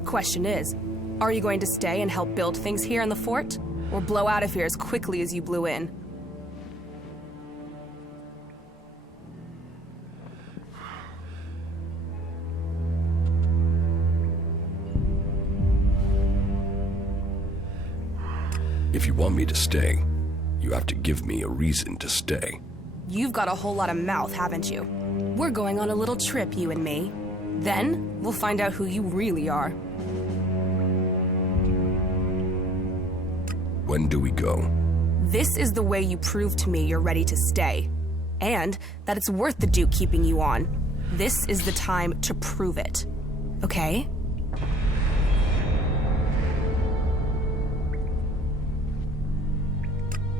Question is, are you going to stay and help build things here in the fort? Or blow out of here as quickly as you blew in? If you want me to stay, you have to give me a reason to stay. You've got a whole lot of mouth, haven't you? We're going on a little trip, you and me. Then, we'll find out who you really are. When do we go? This is the way you prove to me you're ready to stay. And that it's worth the Duke keeping you on. This is the time to prove it. Okay?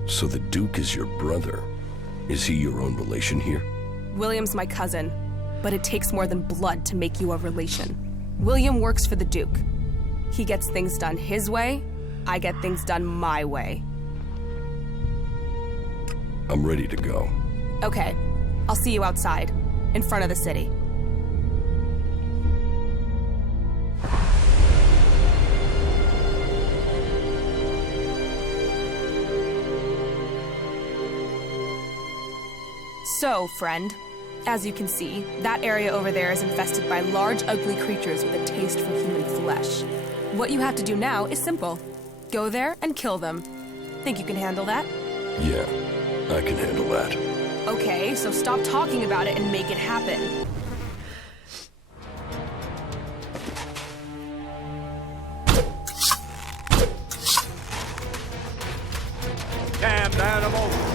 So the Duke is your brother. Is he your own relation here? William's my cousin, but it takes more than blood to make you a relation. William works for the Duke. He gets things done his way, I get things done my way. I'm ready to go. Okay, I'll see you outside, in front of the city. So, friend, as you can see, that area over there is infested by large, ugly creatures with a taste for human flesh. What you have to do now is simple. Go there and kill them. Think you can handle that? Yeah, I can handle that. Okay, so stop talking about it and make it happen. Damned animal!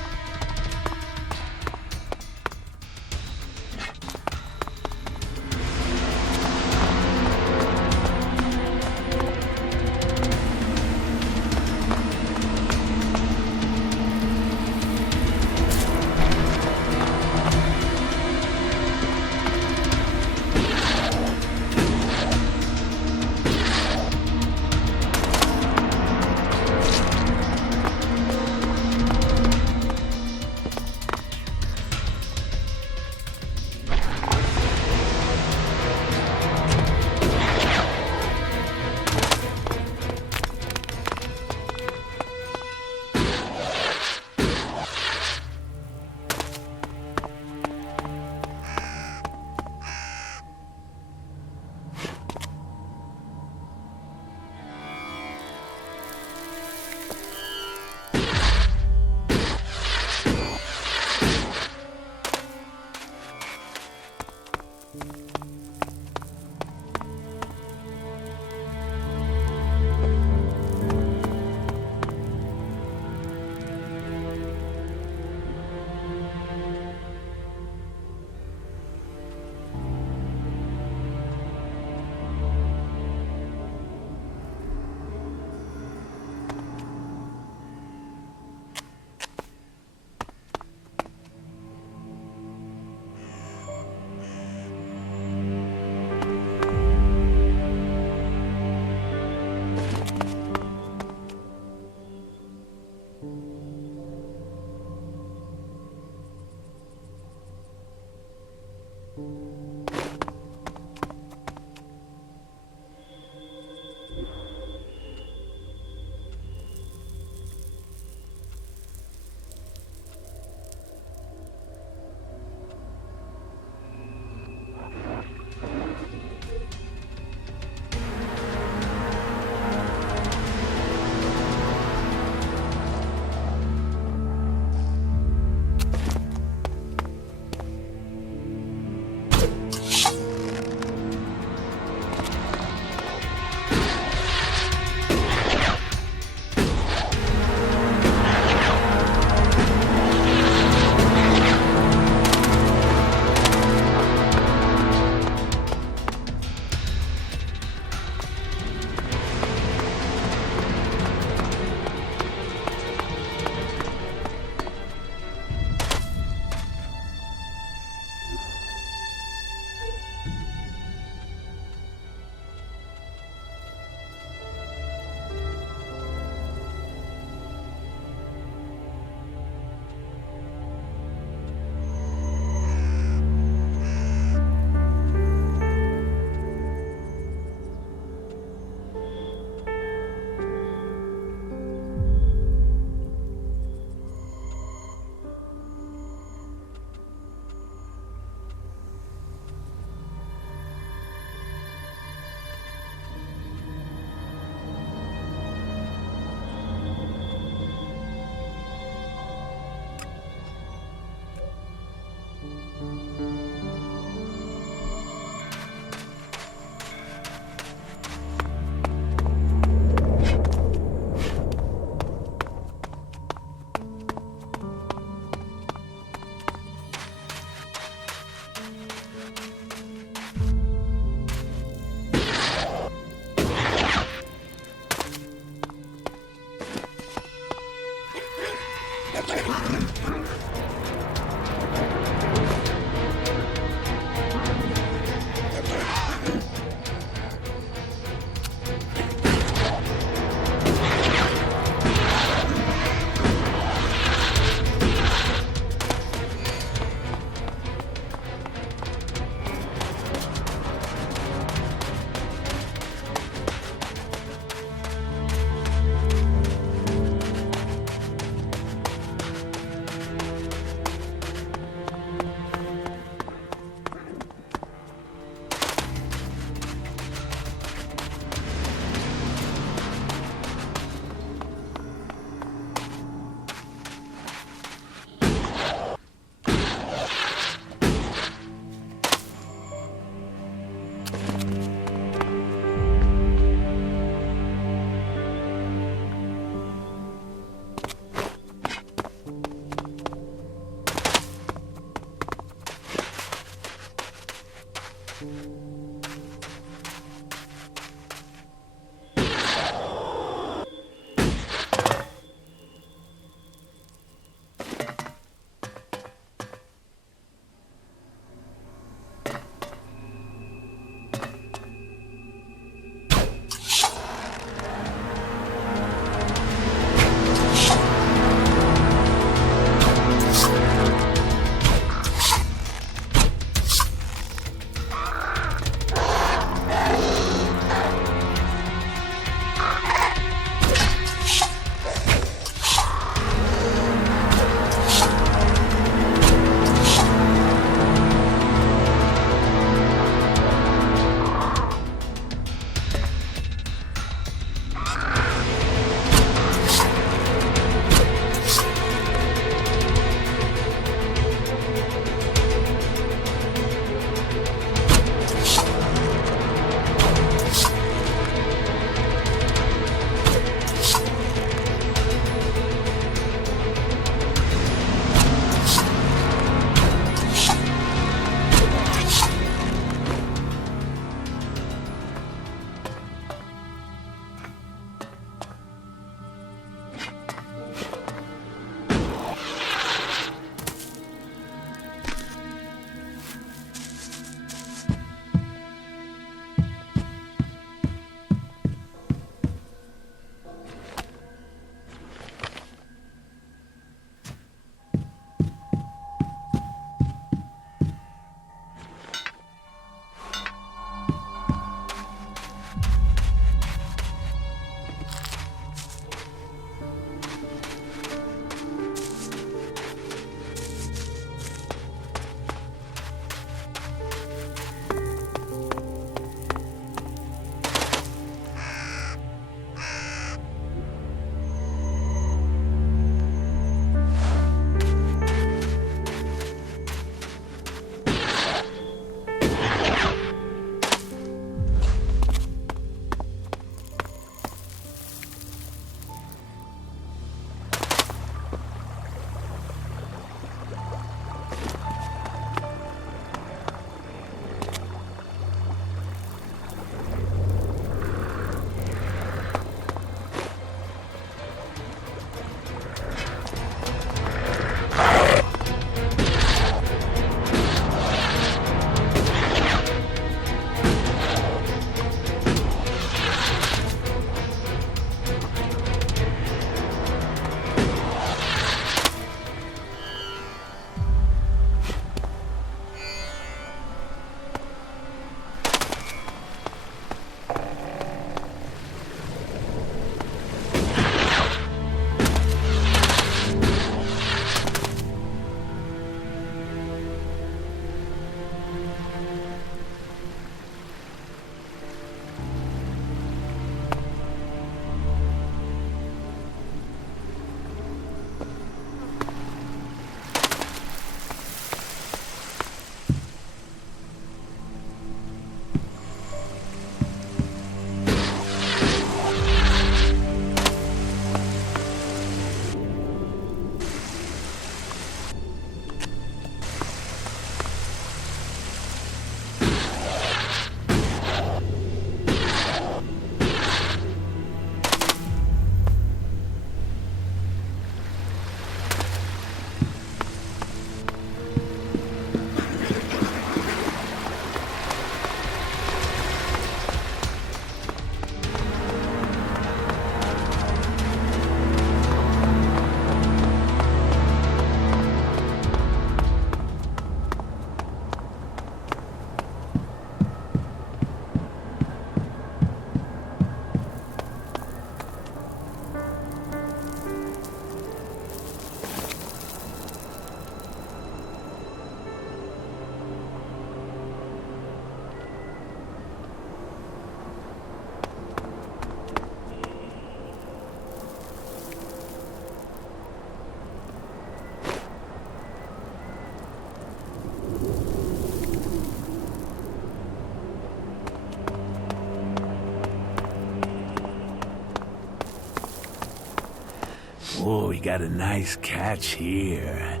Oh, we got a nice catch here.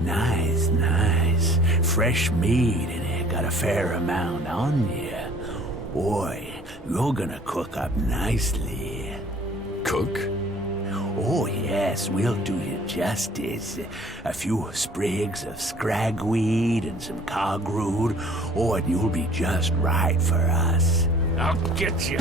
Nice, nice. Fresh meat, and it got a fair amount on you. Boy, you're gonna cook up nicely. Cook? Oh, yes, we'll do you justice. A few sprigs of scragweed and some cogroot. Oh, and you'll be just right for us. I'll get you.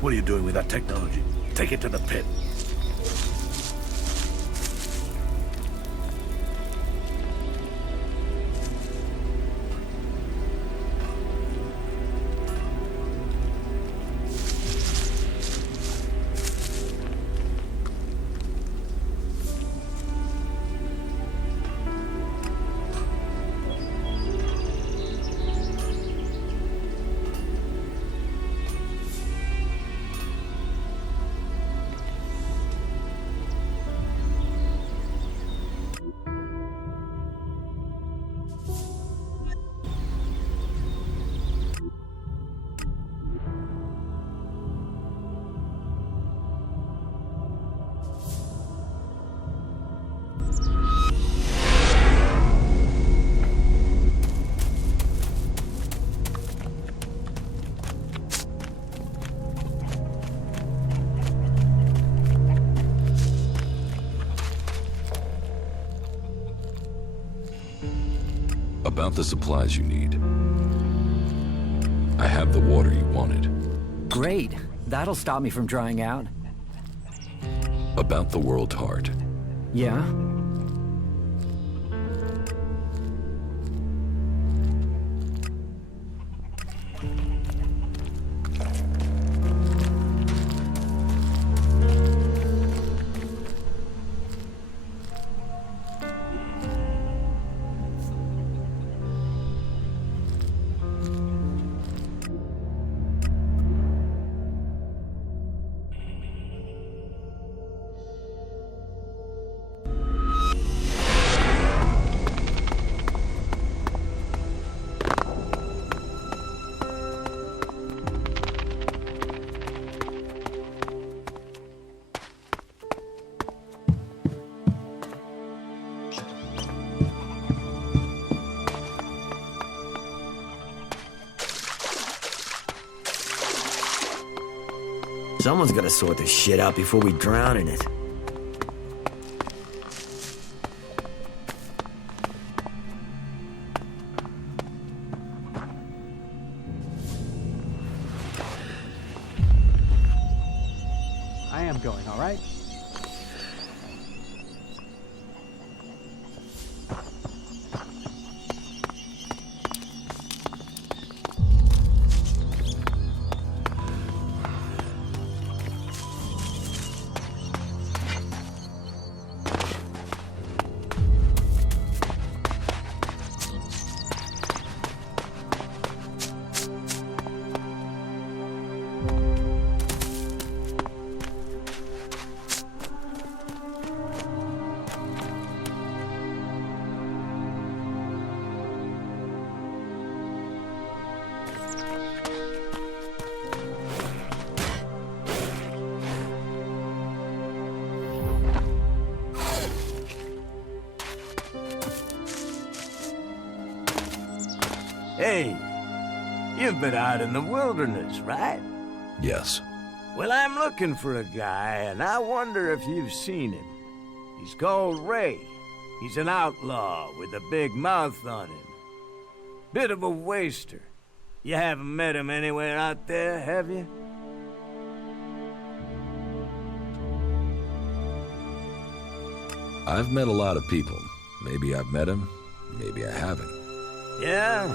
What are you doing with that technology? Take it to the pit. About the supplies you need. I have the water you wanted. Great. That'll stop me from drying out. About the world heart. Yeah? Someone's gotta sort this shit out before we drown in it. I am going, all right? Hey, you've been out in the wilderness, right? Yes. Well, I'm looking for a guy, and I wonder if you've seen him. He's called Ray. He's an outlaw with a big mouth on him. Bit of a waster. You haven't met him anywhere out there, have you? I've met a lot of people. Maybe I've met him, maybe I haven't. Yeah?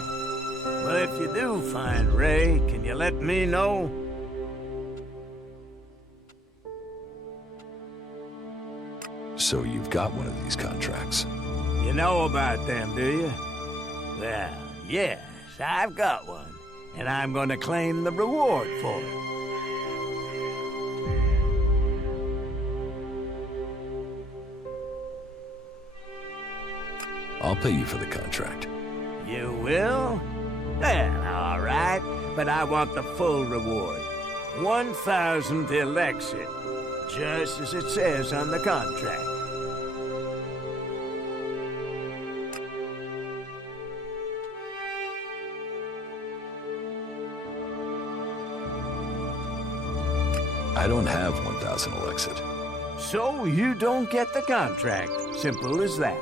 Well, if you do find Ray, can you let me know? So you've got one of these contracts. You know about them, do you? Well, yes, I've got one, and I'm gonna claim the reward for it. I'll pay you for the contract. You will? Well, all right, but I want the full reward. 1,000 Elex, just as it says on the contract. I don't have 1,000 Elexit. So you don't get the contract. Simple as that.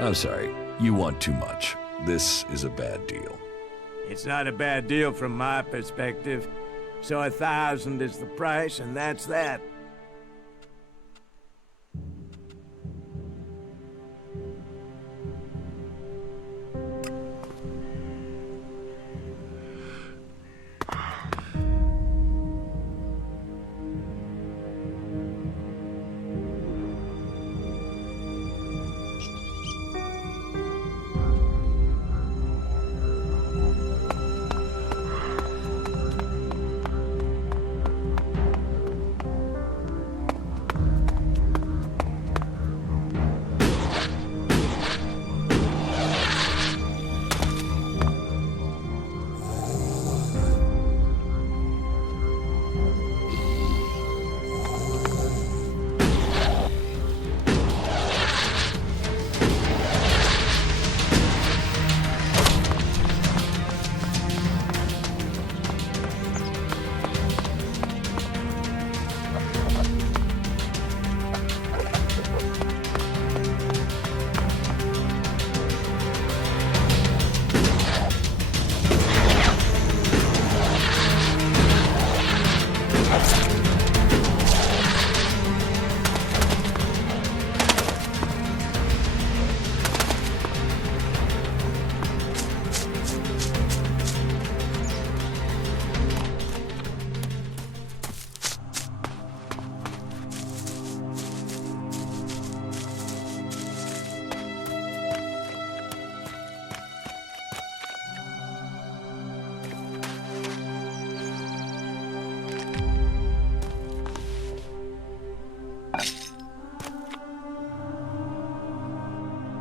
I'm sorry, you want too much. This is a bad deal. It's not a bad deal from my perspective. So 1,000 is the price, and that's that.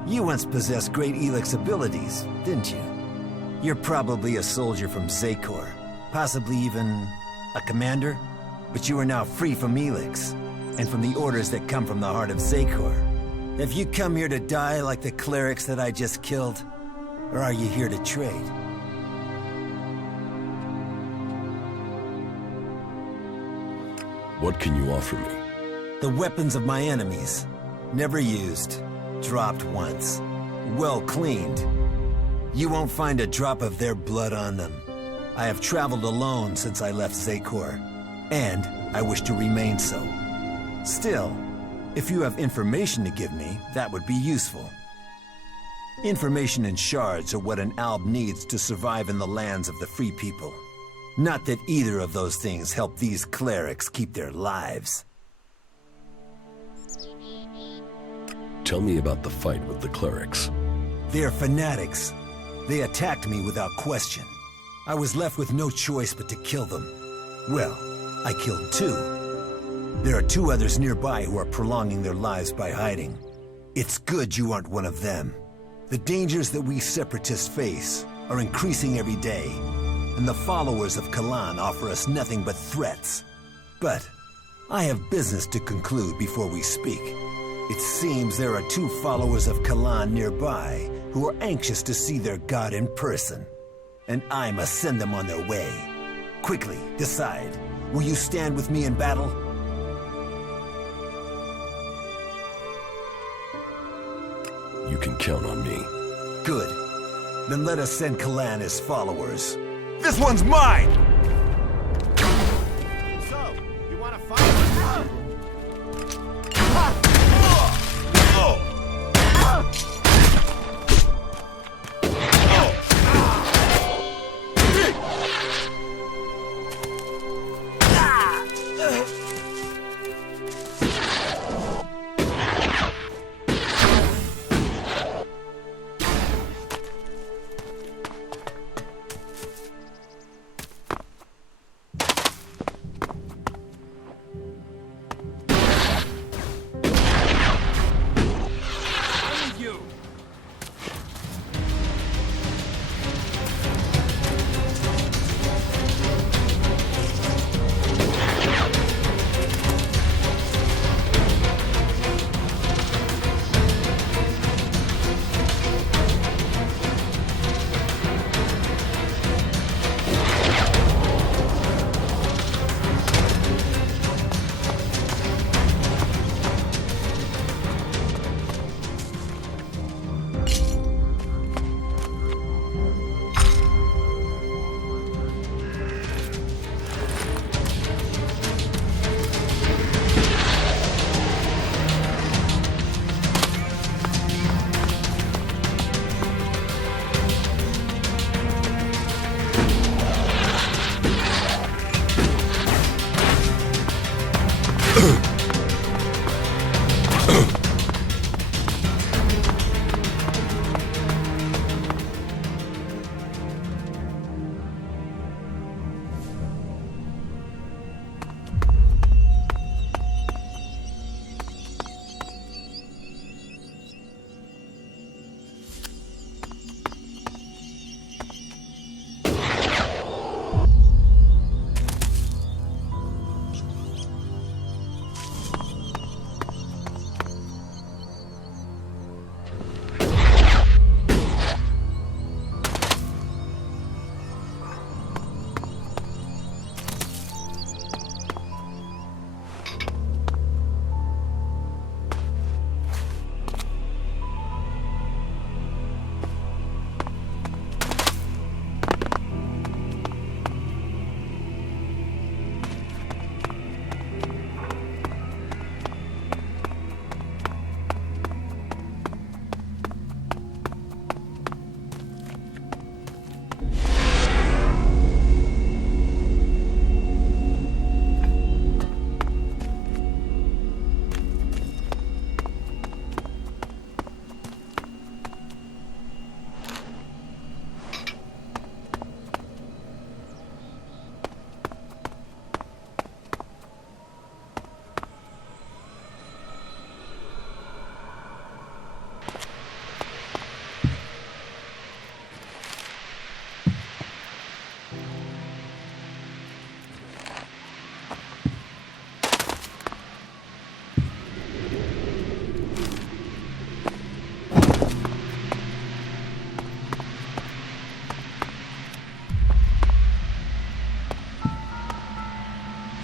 You once possessed great Elex abilities, didn't you? You're probably a soldier from Zakor, possibly even a commander? But you are now free from Elex, and from the orders that come from the heart of Zakor. Have you come here to die like the clerics that I just killed? Or are you here to trade? What can you offer me? The weapons of my enemies. Never used. Dropped once. Well cleaned. You won't find a drop of their blood on them. I have traveled alone since I left Zakor, and I wish to remain so. Still, if you have information to give me, that would be useful. Information and shards are what an Alb needs to survive in the lands of the free people. Not that either of those things help these clerics keep their lives. Tell me about the fight with the clerics. They're fanatics. They attacked me without question. I was left with no choice but to kill them. Well, I killed two. There are two others nearby who are prolonging their lives by hiding. It's good you aren't one of them. The dangers that we separatists face are increasing every day, and the followers of Kalan offer us nothing but threats. But I have business to conclude before we speak. It seems there are 2 followers of Kalan nearby who are anxious to see their god in person. And I must send them on their way. Quickly, decide. Will you stand with me in battle? You can count on me. Good. Then let us send Kalan as followers. This one's mine! So, you want to fight?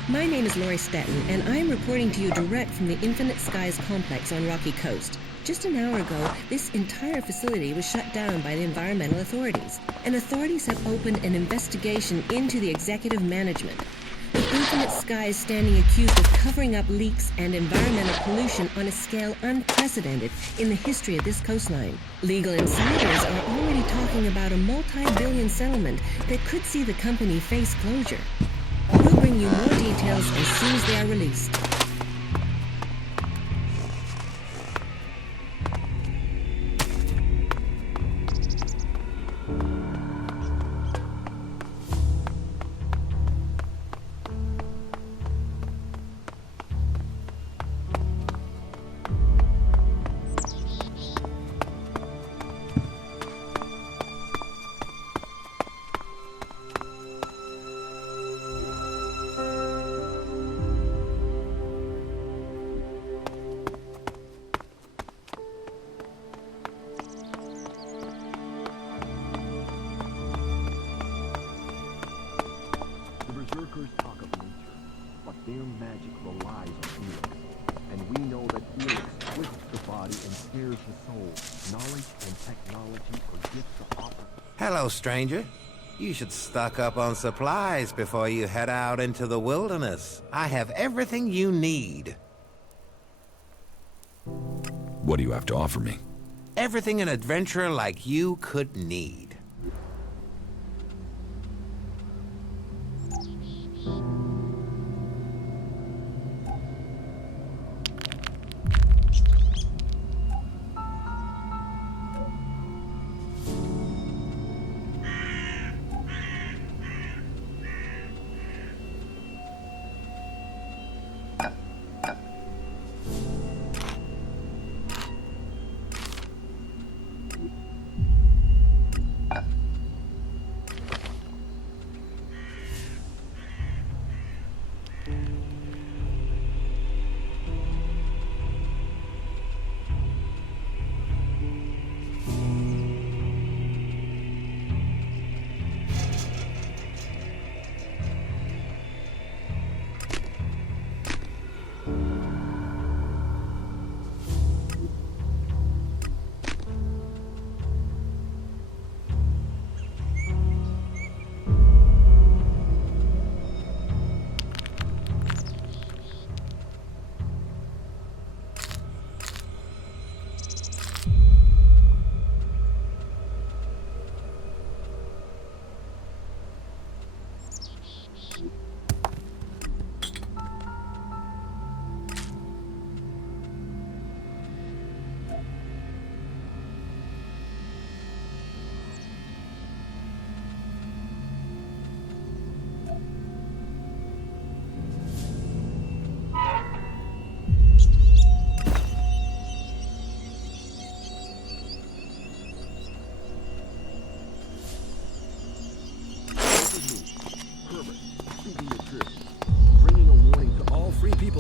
My name is Lori Stetton, and I'm reporting to you direct from the Infinite Skies complex on Rocky Coast. Just an hour ago, this entire facility was shut down by the environmental authorities, and authorities have opened an investigation into the executive management. The Infinite Skies standing accused of covering up leaks and environmental pollution on a scale unprecedented in the history of this coastline. Legal insiders are already talking about a multi-billion settlement that could see the company face closure. We'll bring you more details as soon as they are released. Berserkers talk of nature, but their magic relies on Elex. And we know that Elex twists the body and spares the soul. Knowledge and technology are gifts to offer. Hello, stranger. You should stock up on supplies before you head out into the wilderness. I have everything you need. What do you have to offer me? Everything an adventurer like you could need.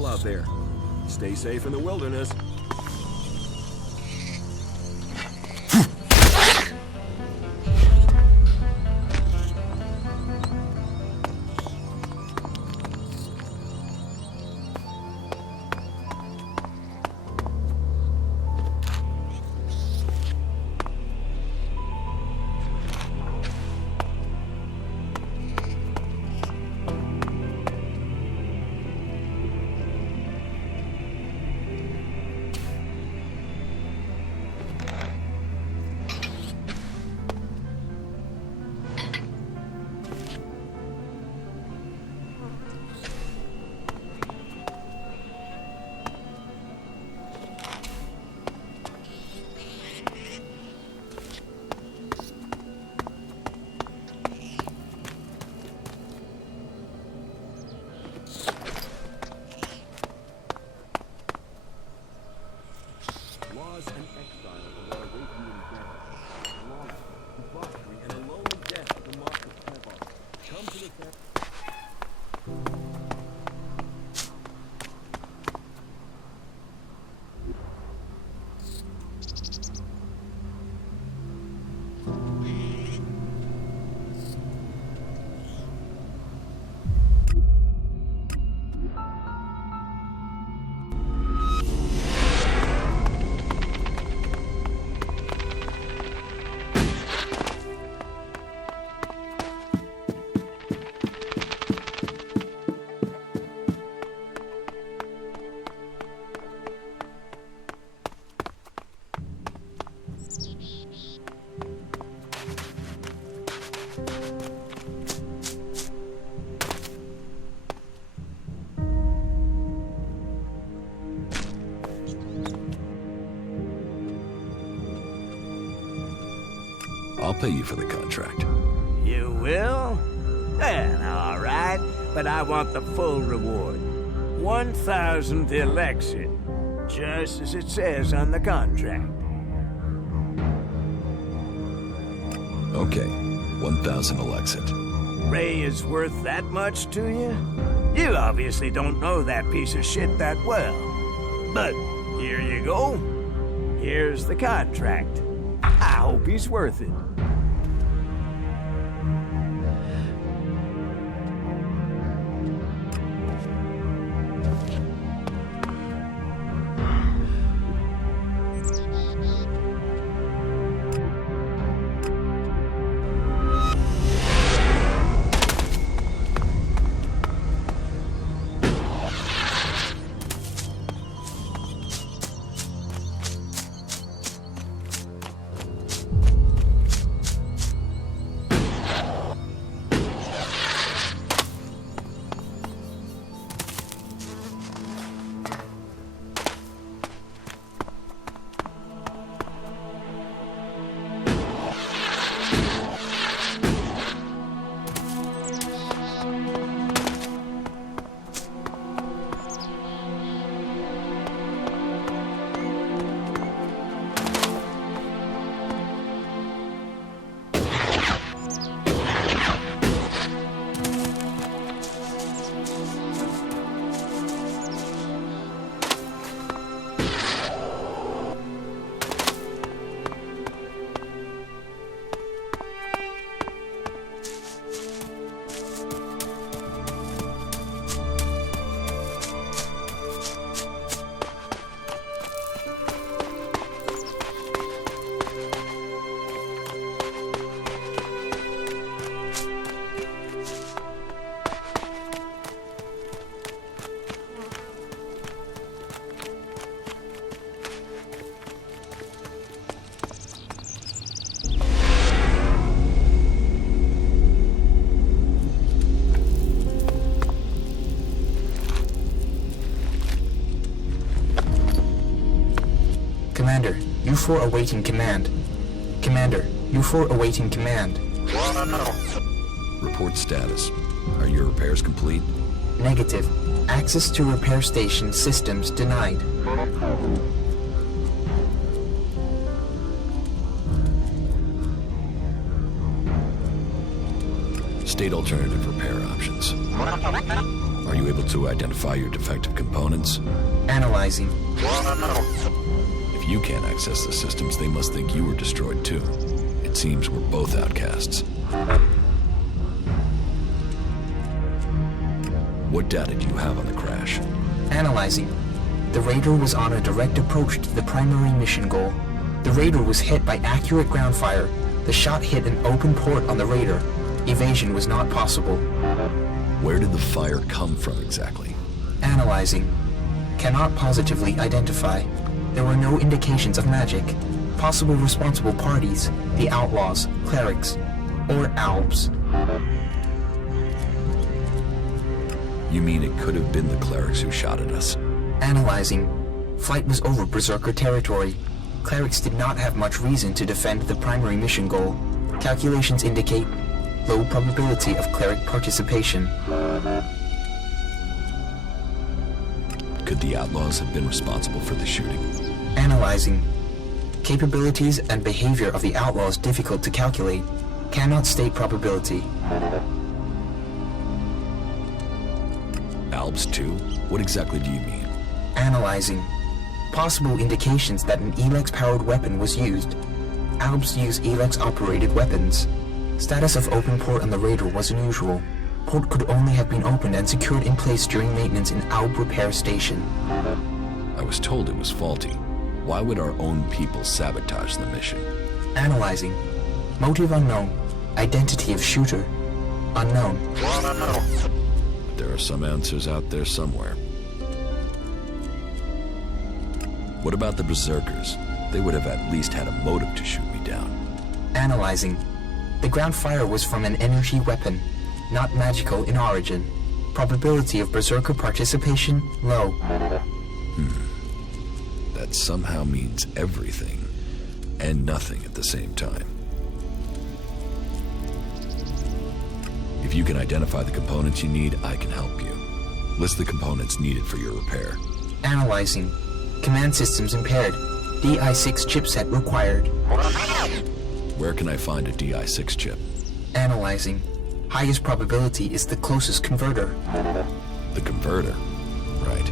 Out there. Stay safe in the wilderness. I'll pay you for the contract. You will? Well, all right, but I want the full reward. 1,000 Elexit, just as it says on the contract. Okay, 1,000 Elexit. Ray is worth that much to you? You obviously don't know that piece of shit that well. But here you go. Here's the contract. I hope he's worth it. U4 awaiting command. Commander, U4 awaiting command. Report status. Are your repairs complete? Negative. Access to repair station systems denied. State alternative repair options. Are you able to identify your defective components? Analyzing. If you can't access the systems, they must think you were destroyed too. It seems we're both outcasts. What data do you have on the crash? Analyzing. The Raider was on a direct approach to the primary mission goal. The Raider was hit by accurate ground fire. The shot hit an open port on the Raider. Evasion was not possible. Where did the fire come from exactly? Analyzing. Cannot positively identify. There were no indications of magic. Possible responsible parties, the outlaws, clerics, or Albs. You mean it could have been the clerics who shot at us? Analyzing. Flight was over Berserker territory. Clerics did not have much reason to defend the primary mission goal. Calculations indicate low probability of cleric participation. Could the outlaws have been responsible for the shooting? Analyzing. Capabilities and behavior of the outlaws difficult to calculate. Cannot state probability. Albs too? What exactly do you mean? Analyzing. Possible indications that an Elex-powered weapon was used. Albs use Elex-operated weapons. Status of open port on the Raider was unusual. Port could only have been opened and secured in place during maintenance in Alb repair station. I was told it was faulty. Why would our own people sabotage the mission? Analyzing. Motive unknown. Identity of shooter unknown. There are some answers out there somewhere. What about the Berserkers? They would have at least had a motive to shoot me down. Analyzing. The ground fire was from an energy weapon, not magical in origin. Probability of Berserker participation, low. That somehow means everything and nothing at the same time. If you can identify the components you need, I can help you. List the components needed for your repair. Analyzing. Command systems impaired. DI6 chipset required. Where can I find a DI6 chip? Analyzing. Highest probability is the closest converter. The converter? Right.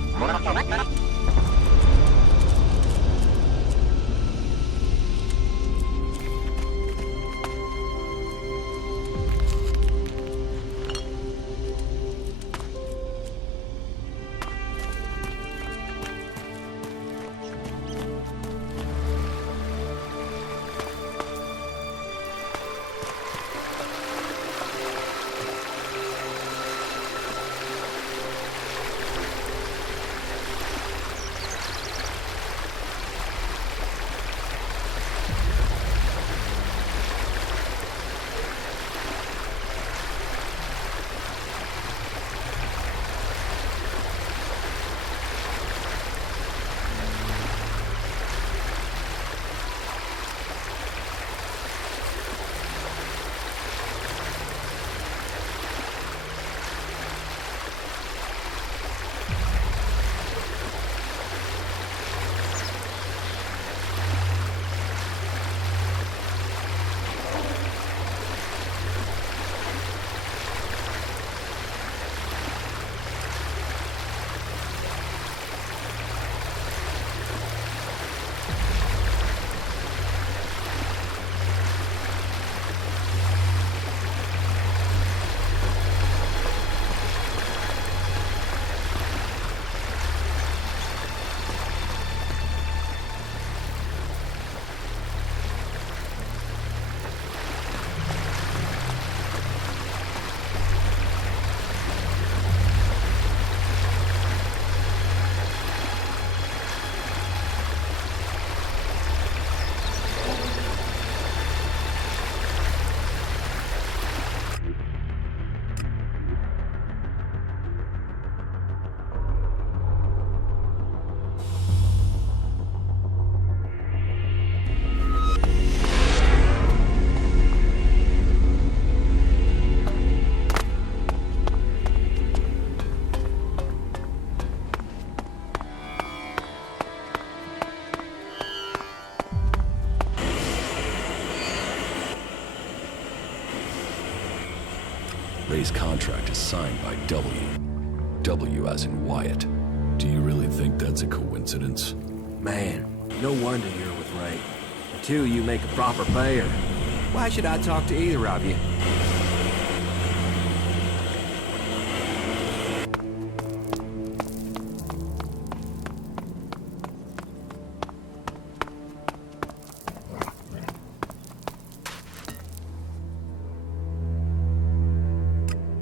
today's contract is signed by W. W as in Wyatt. Do you really think that's a coincidence? Man, no wonder you're with Ray. The two of you make a proper pair. Why should I talk to either of you?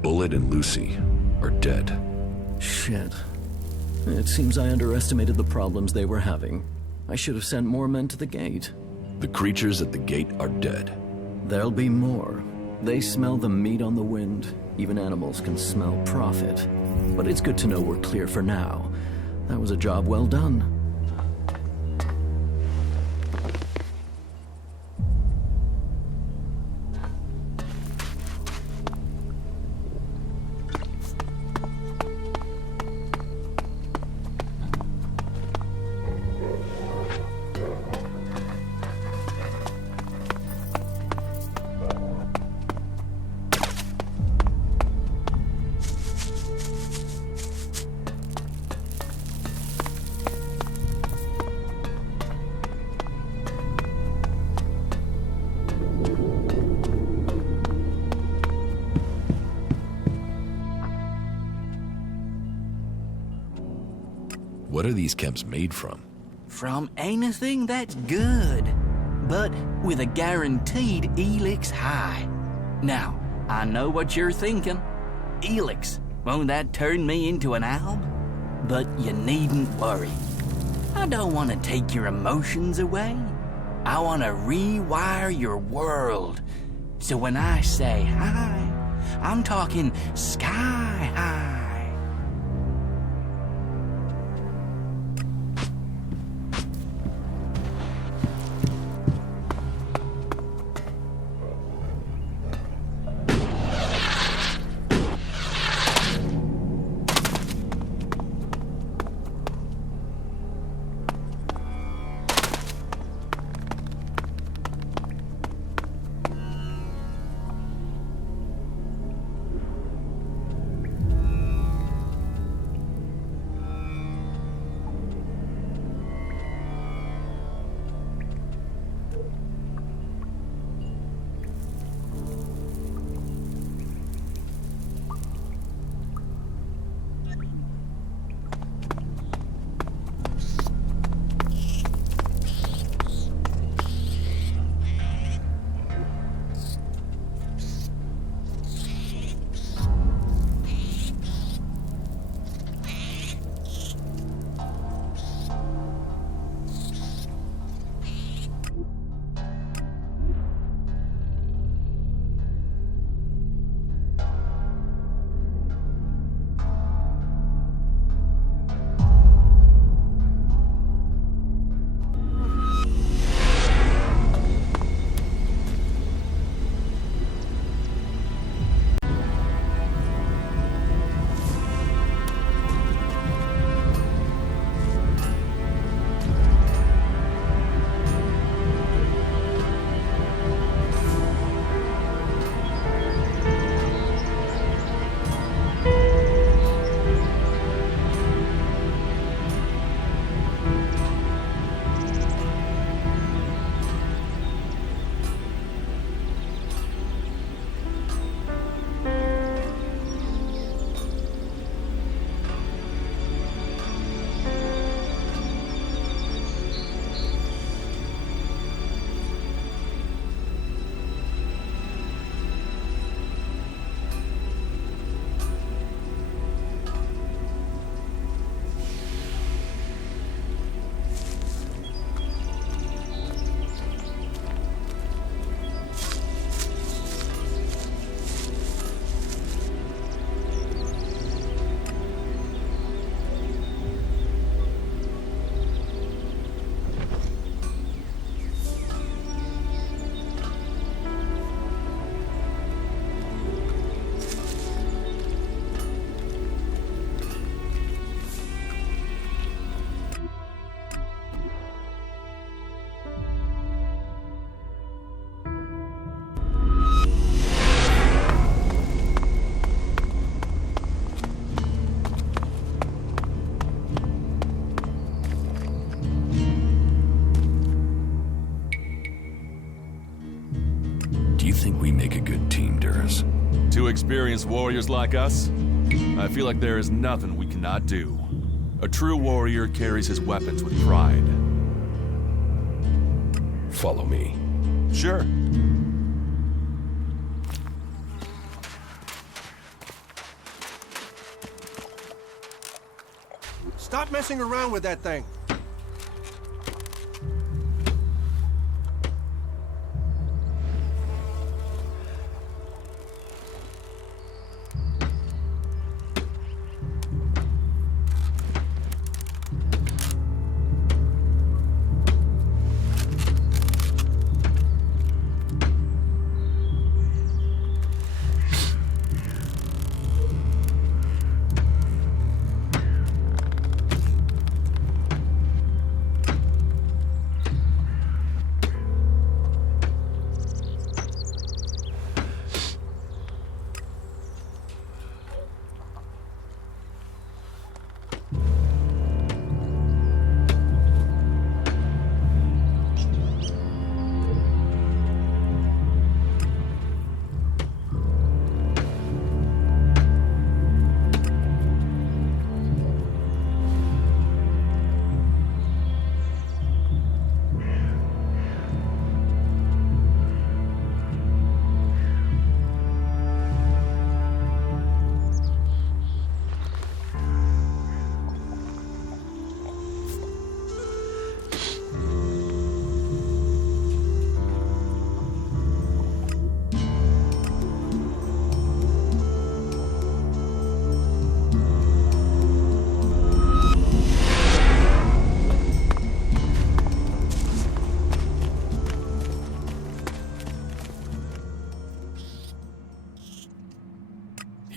Bullet and Lucy are dead. Shit. It seems I underestimated the problems they were having. I should have sent more men to the gate. The creatures at the gate are dead. There'll be more. They smell the meat on the wind. Even animals can smell profit. But it's good to know we're clear for now. That was a job well done. What are these chems made from? From anything that's good, but with a guaranteed Elex high. Now, I know what you're thinking. Elex, won't that turn me into an Alb? But you needn't worry. I don't want to take your emotions away. I want to rewire your world. So when I say hi, I'm talking sky high. experienced warriors like us, I feel like there is nothing we cannot do. A true warrior carries his weapons with pride. Follow me. Sure. Stop messing around with that thing.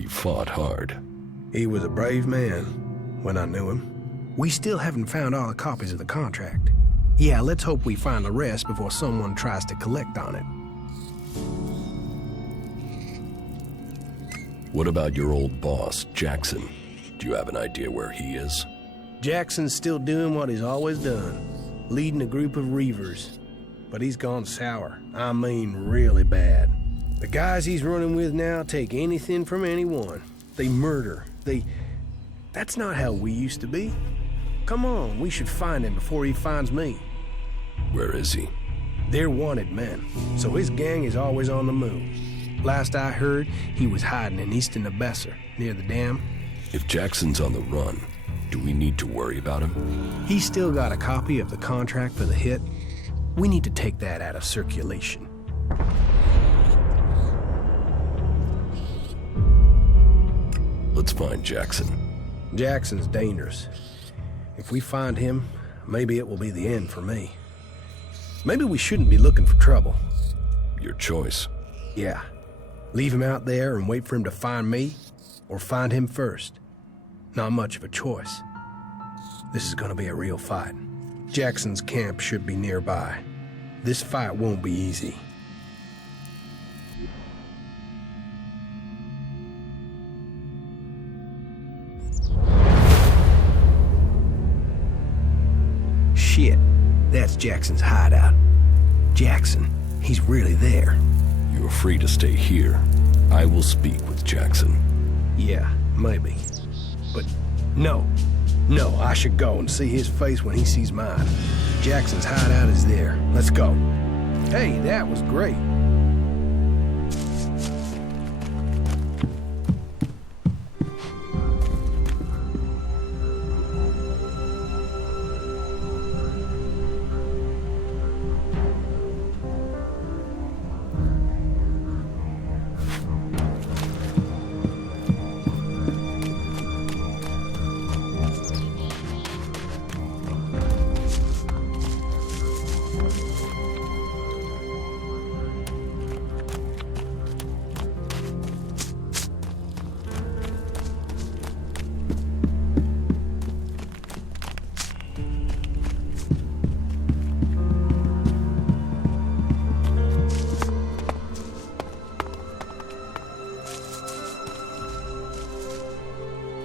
Fought hard. He was a brave man when I knew him. We still haven't found all the copies of the contract. Yeah, let's hope we find the rest before someone tries to collect on it. What about your old boss, Jackson? Do you have an idea where he is? Jackson's still doing what he's always done, leading a group of reavers. But he's gone sour. I mean, really bad. The guys he's running with now take anything from anyone. They murder. That's not how we used to be. Come on, we should find him before he finds me. Where is he? They're wanted men, so his gang is always on the move. Last I heard, he was hiding in Easton Abesser, near the dam. If Jackson's on the run, do we need to worry about him? He's still got a copy of the contract for the hit. We need to take that out of circulation. Let's find Jackson. Jackson's dangerous. If we find him, maybe it will be the end for me. Maybe we shouldn't be looking for trouble. Your choice. Yeah. Leave him out there and wait for him to find me, or find him first. Not much of a choice. This is gonna be a real fight. Jackson's camp should be nearby. This fight won't be easy. Shit, that's Jackson's hideout. Jackson, he's really there. You're free to stay here. I will speak with Jackson. Yeah, maybe. But no, I should go and see his face when he sees mine. Jackson's hideout is there. Let's go. Hey, that was great.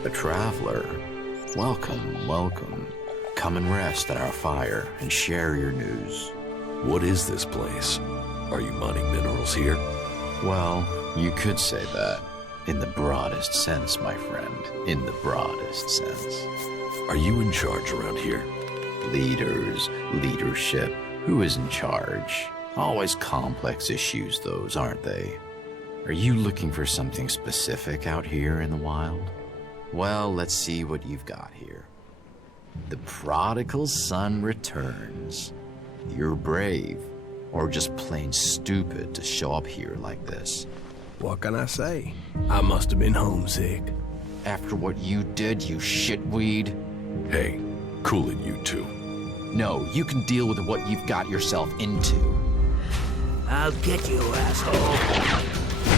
A traveler. Welcome, welcome. Come and rest at our fire and share your news. What is this place? Are you mining minerals here? Well, you could say that. In the broadest sense, my friend. In the broadest sense. Are you in charge around here? Leaders, leadership. Who is in charge? Always complex issues, those, aren't they? Are you looking for something specific out here in the wild? Well, let's see what you've got here. The prodigal son returns. You're brave, or just plain stupid to show up here like this. What can I say? I must have been homesick. After what you did, you shitweed? Hey, cool it, you two. No, you can deal with what you've got yourself into. I'll get you, asshole.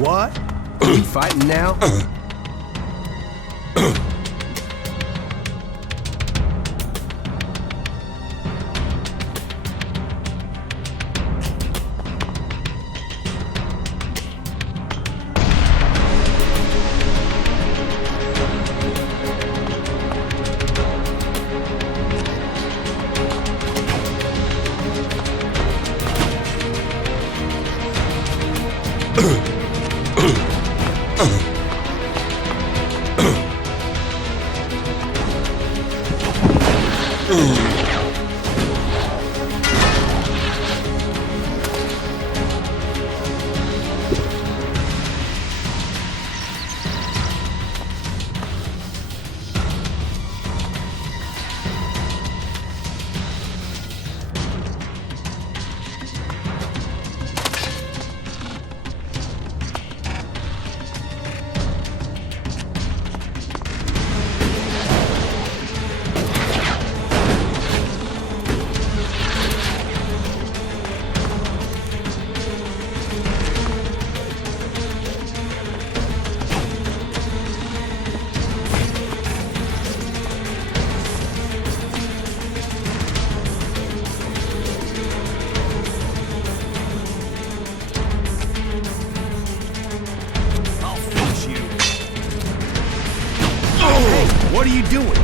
What? Are we fighting now? What are you doing?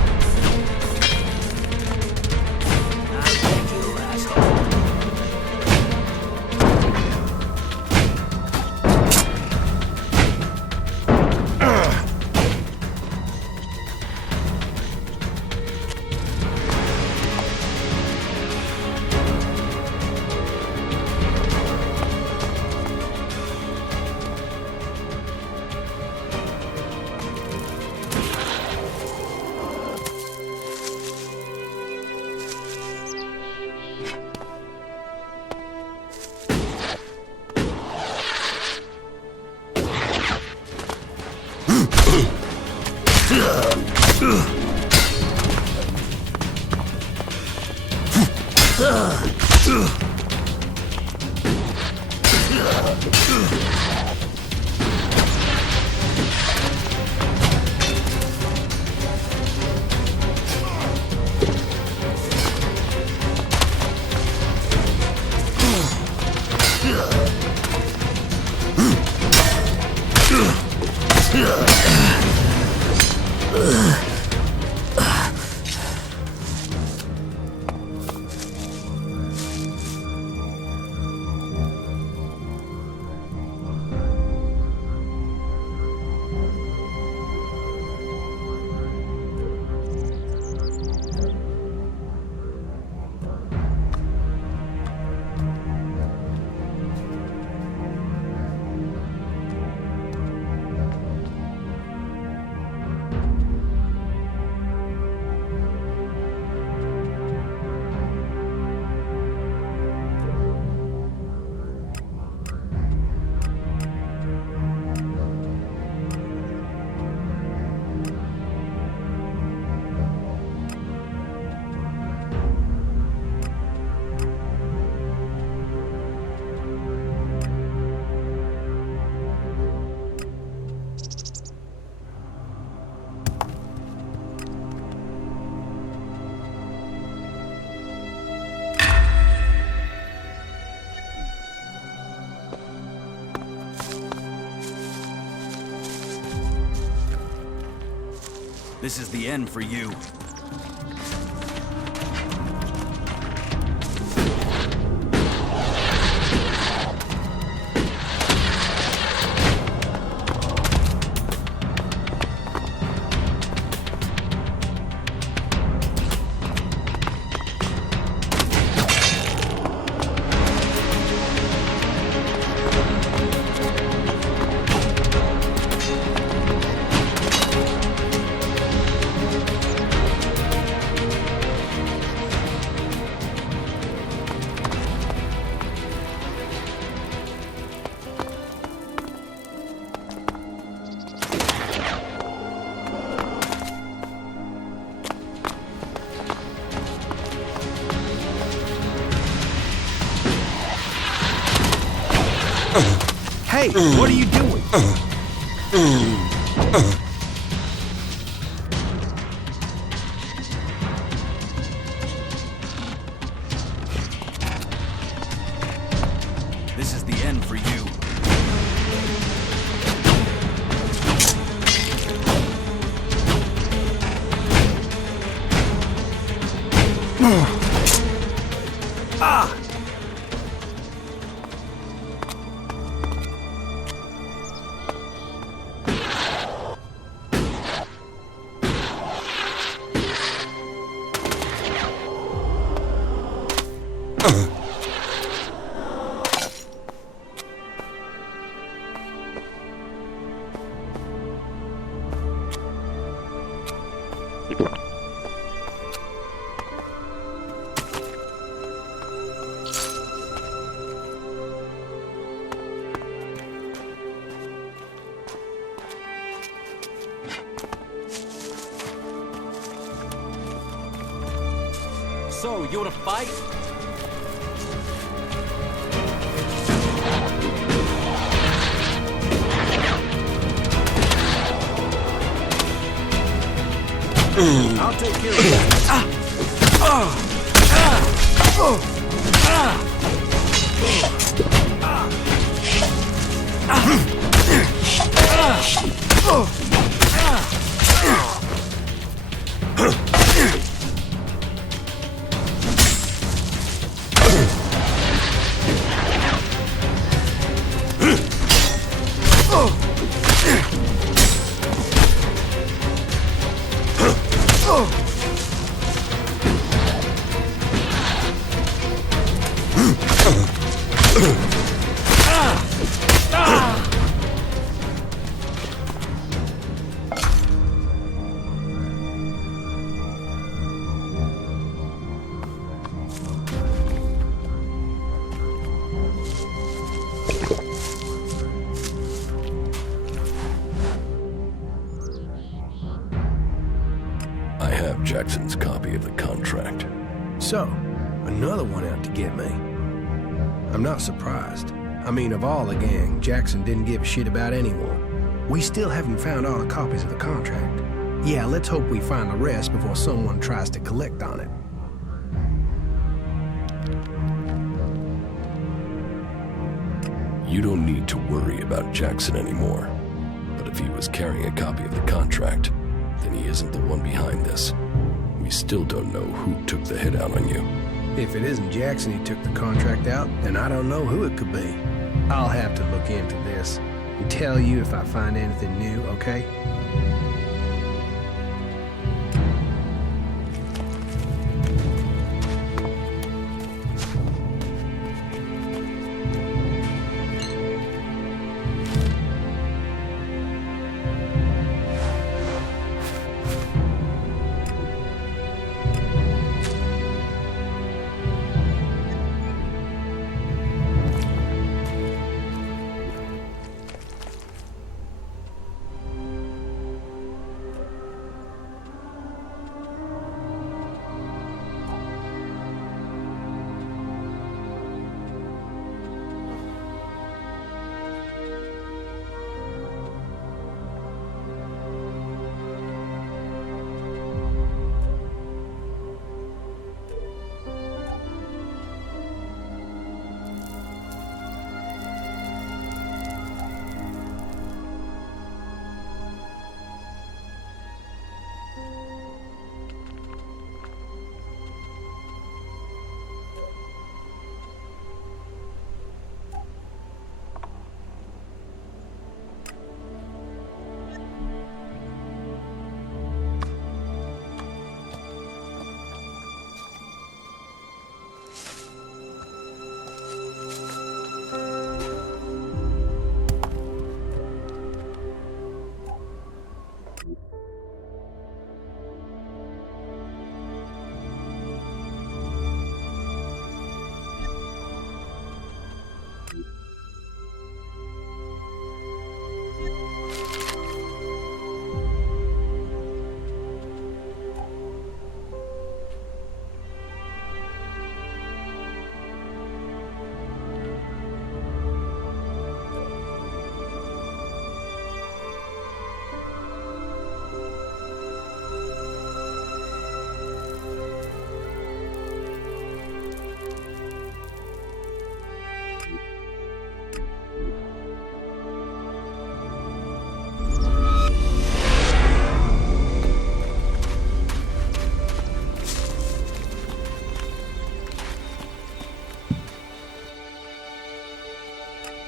This is the end for you. Hey, what are you doing? This is the end for you. Ah! So, you wanna fight? I'll take care of that. I have Jackson's copy of the contract. So, another one out to get me. I'm not surprised. I mean, of all the gang, Jackson didn't give a shit about anyone. We still haven't found all the copies of the contract. Yeah, let's hope we find the rest before someone tries to collect on it. You don't need to worry about Jackson anymore. But if he was carrying a copy of the contract, then he isn't the one behind this. We still don't know who took the hit out on you. If it isn't Jackson who took the contract out, then I don't know who it could be. I'll have to look into this and tell you if I find anything new, okay?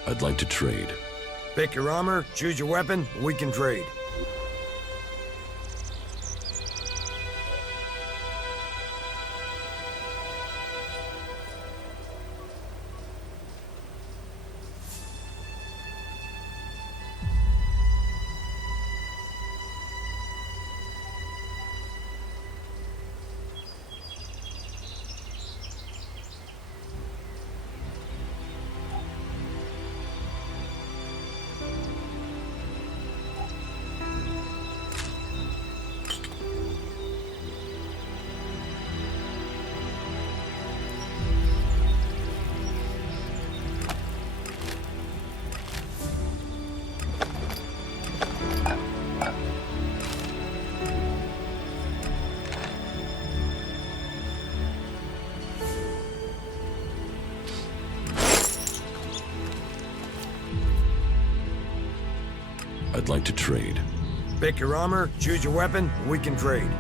I'd like to trade. Pick your armor, choose your weapon, we can trade. I'd like to trade. Pick your armor, choose your weapon, we can trade.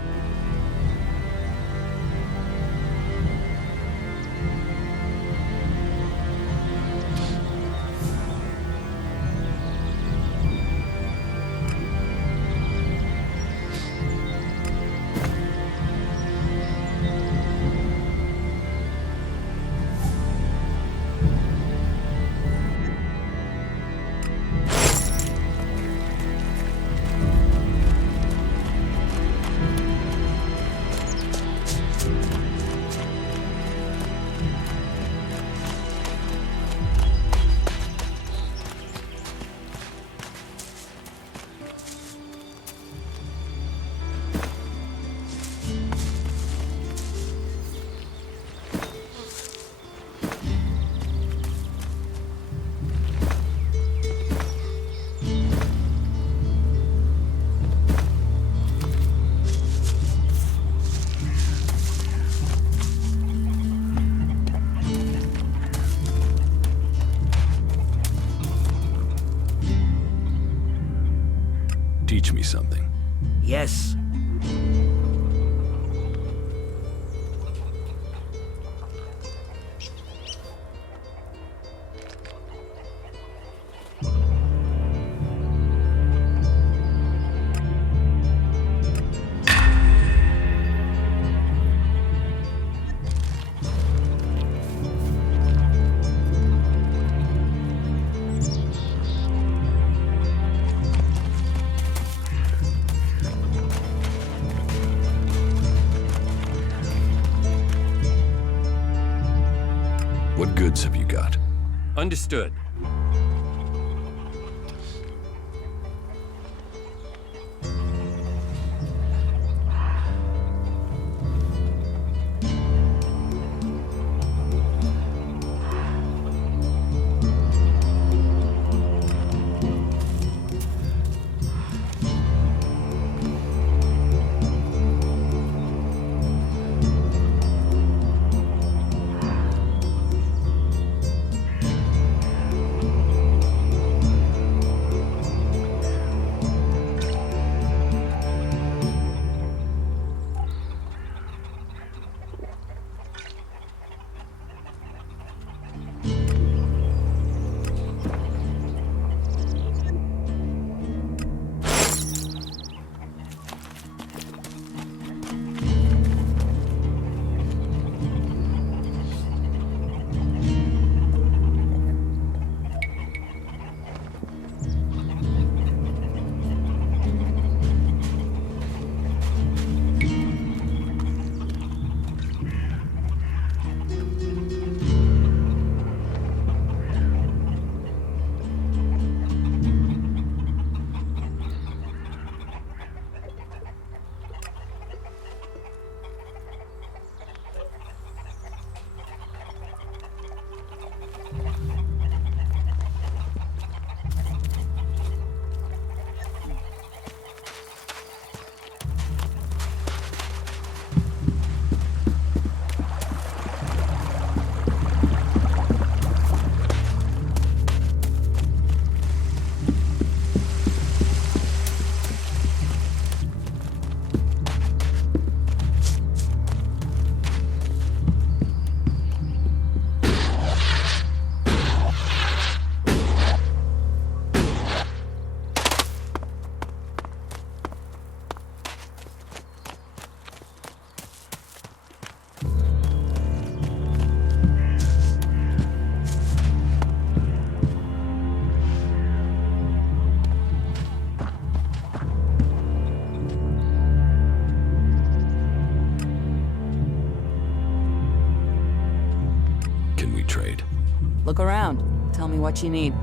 Teach me something. Yes. What goods have you got? Understood. trade. Look around. Tell me what you need.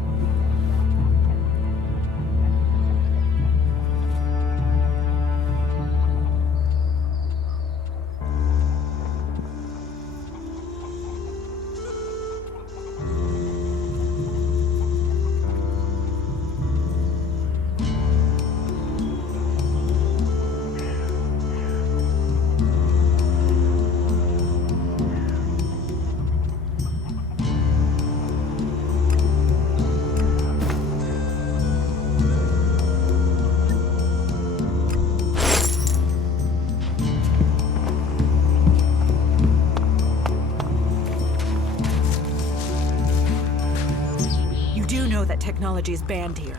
Technology is banned here.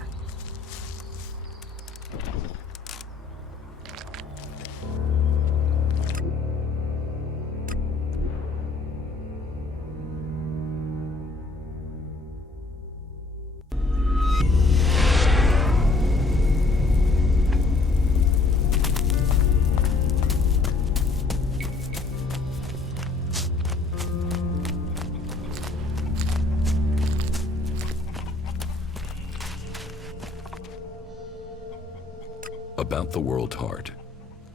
About the world heart.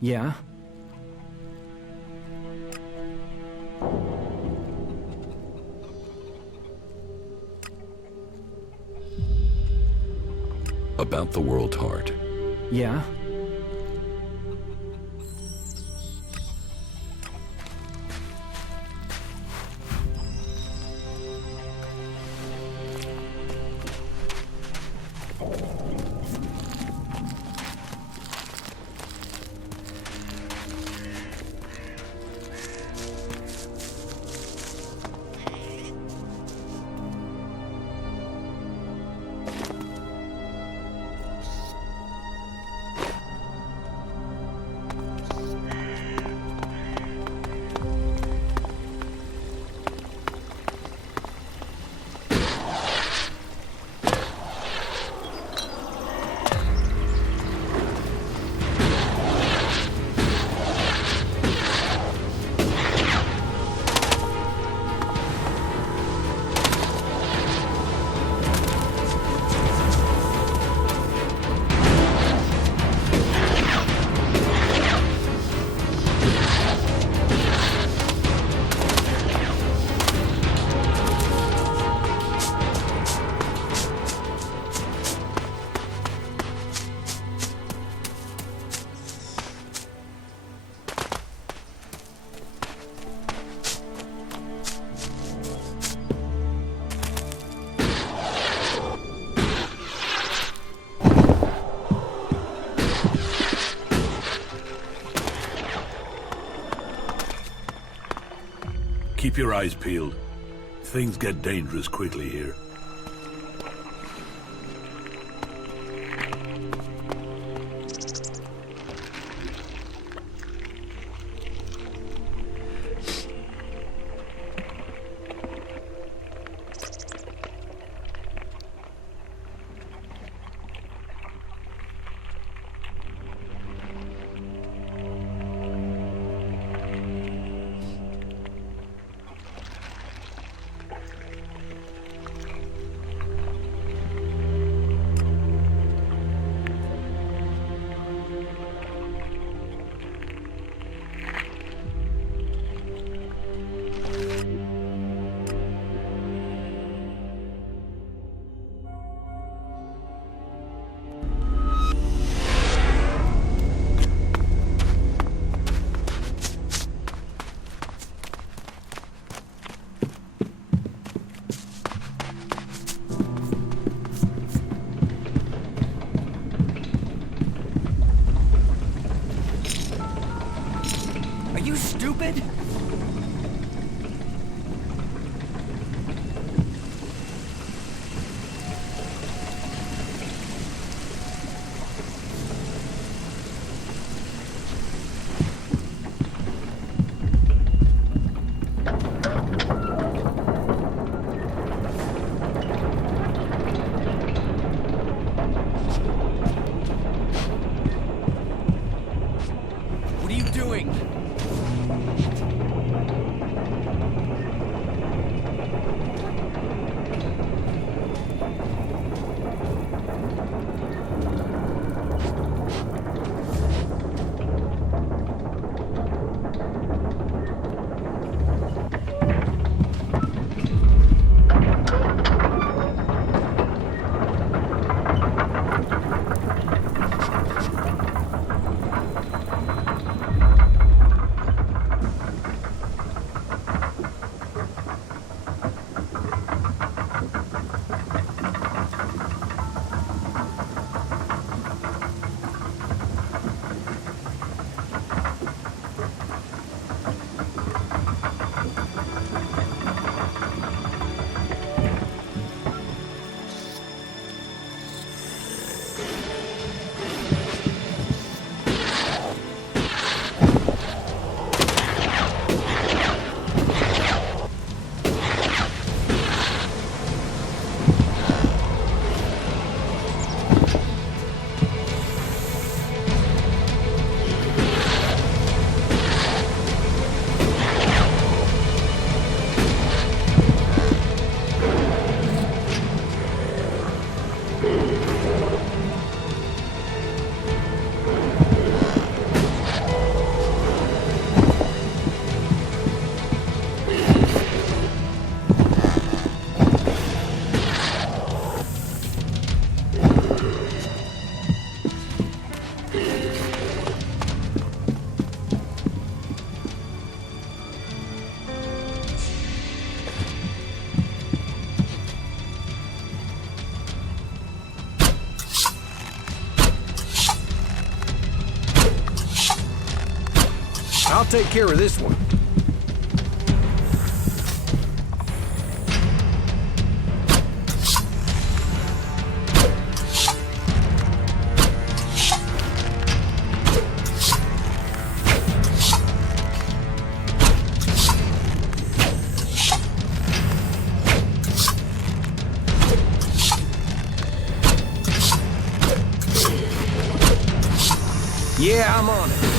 Yeah? About the world heart. Yeah? Keep your eyes peeled. Things get dangerous quickly here. take care of this one. Yeah, I'm on it.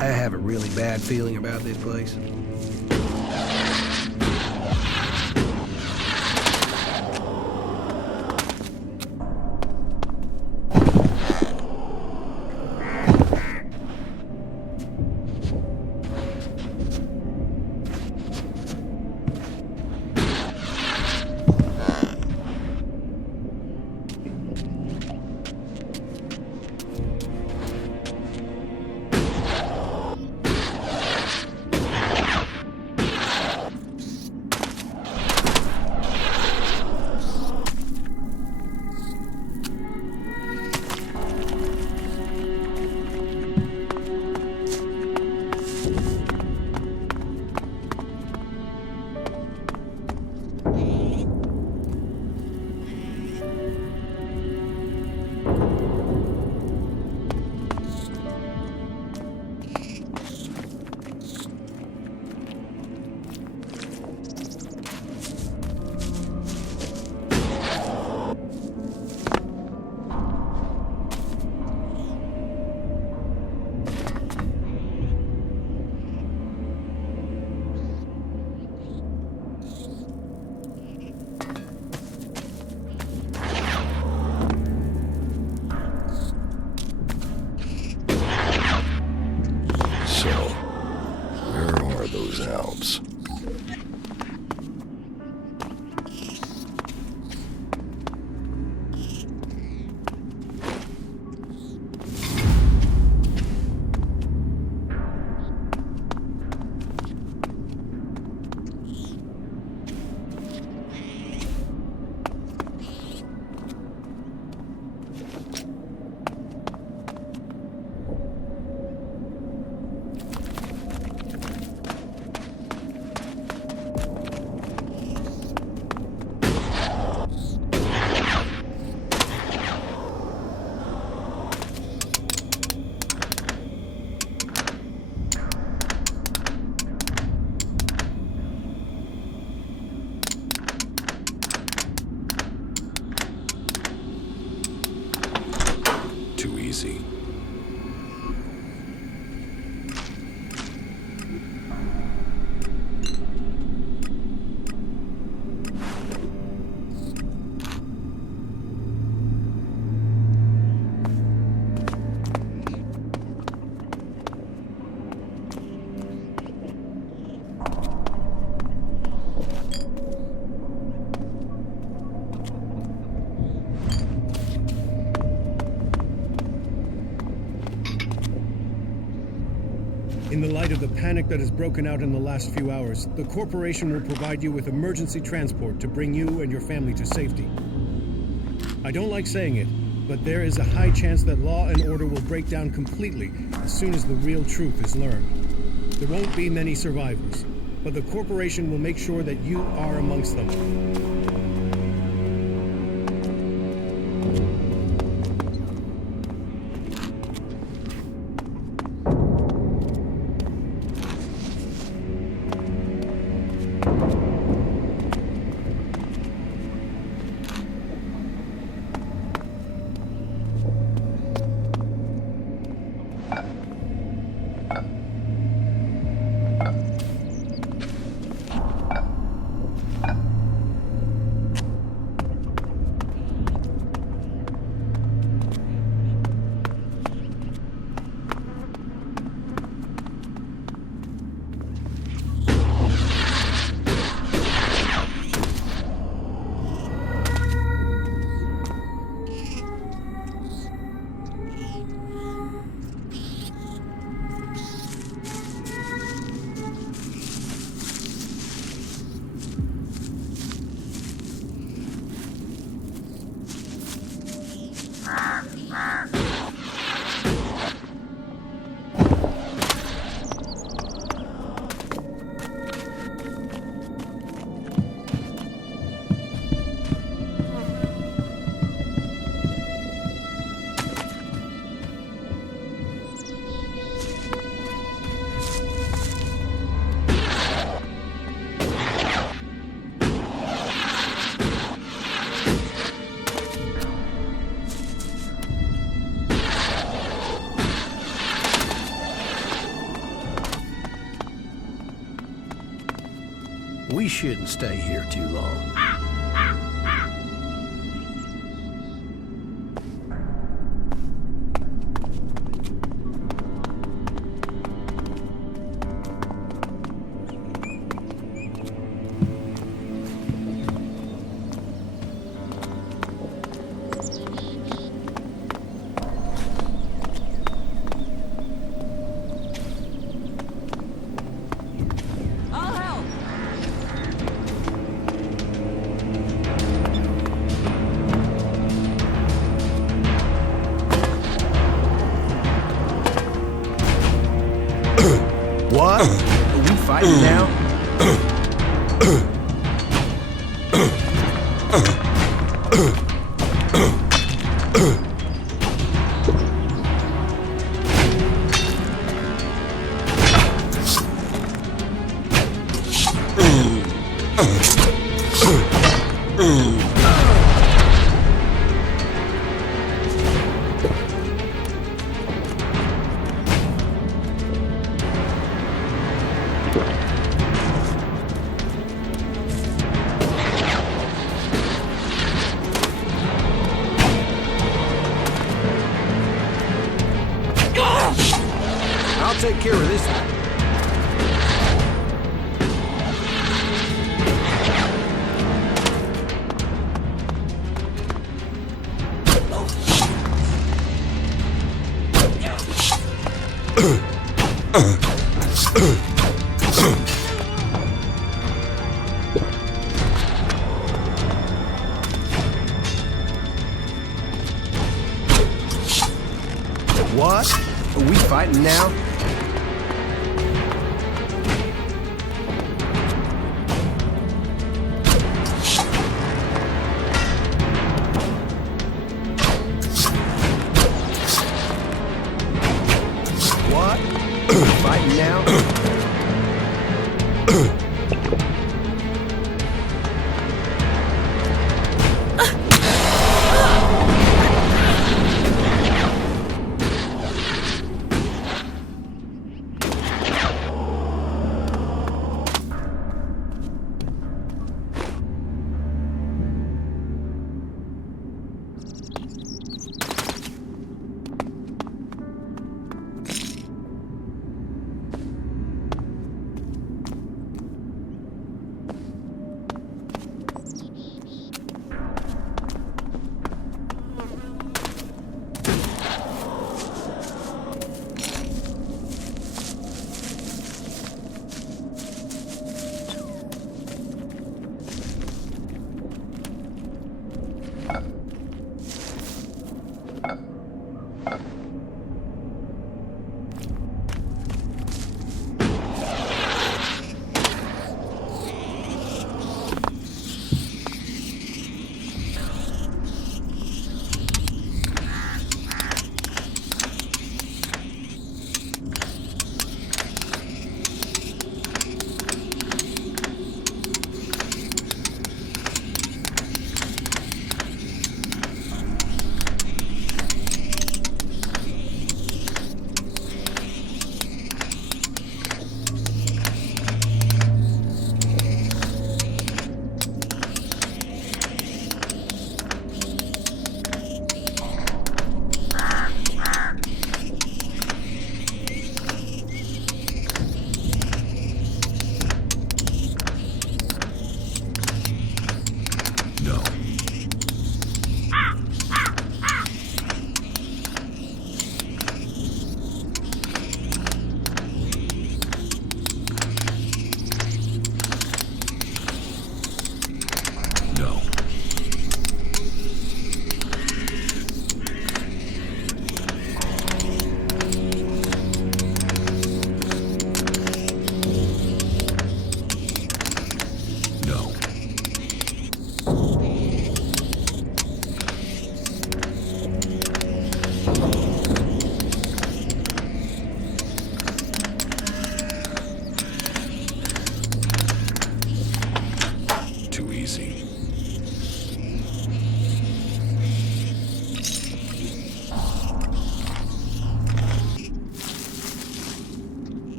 I have a really bad feeling about this place. In the light of the panic that has broken out in the last few hours, the corporation will provide you with emergency transport to bring you and your family to safety. I don't like saying it, but there is a high chance that law and order will break down completely as soon as the real truth is learned. There won't be many survivors, but the corporation will make sure that you are amongst them. We shouldn't stay here too long. What? Are we fighting now? I'll take care of this one. What? Are we fighting now? What? Are we fighting now?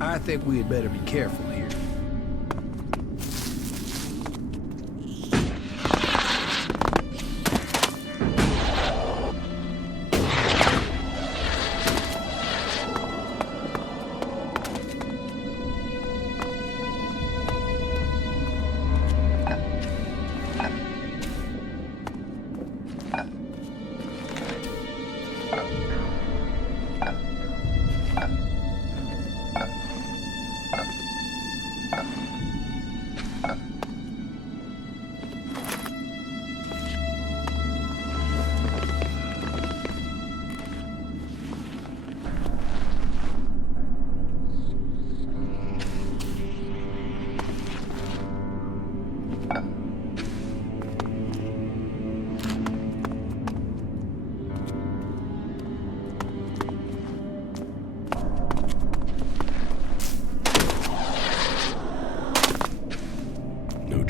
I think we had better be careful here.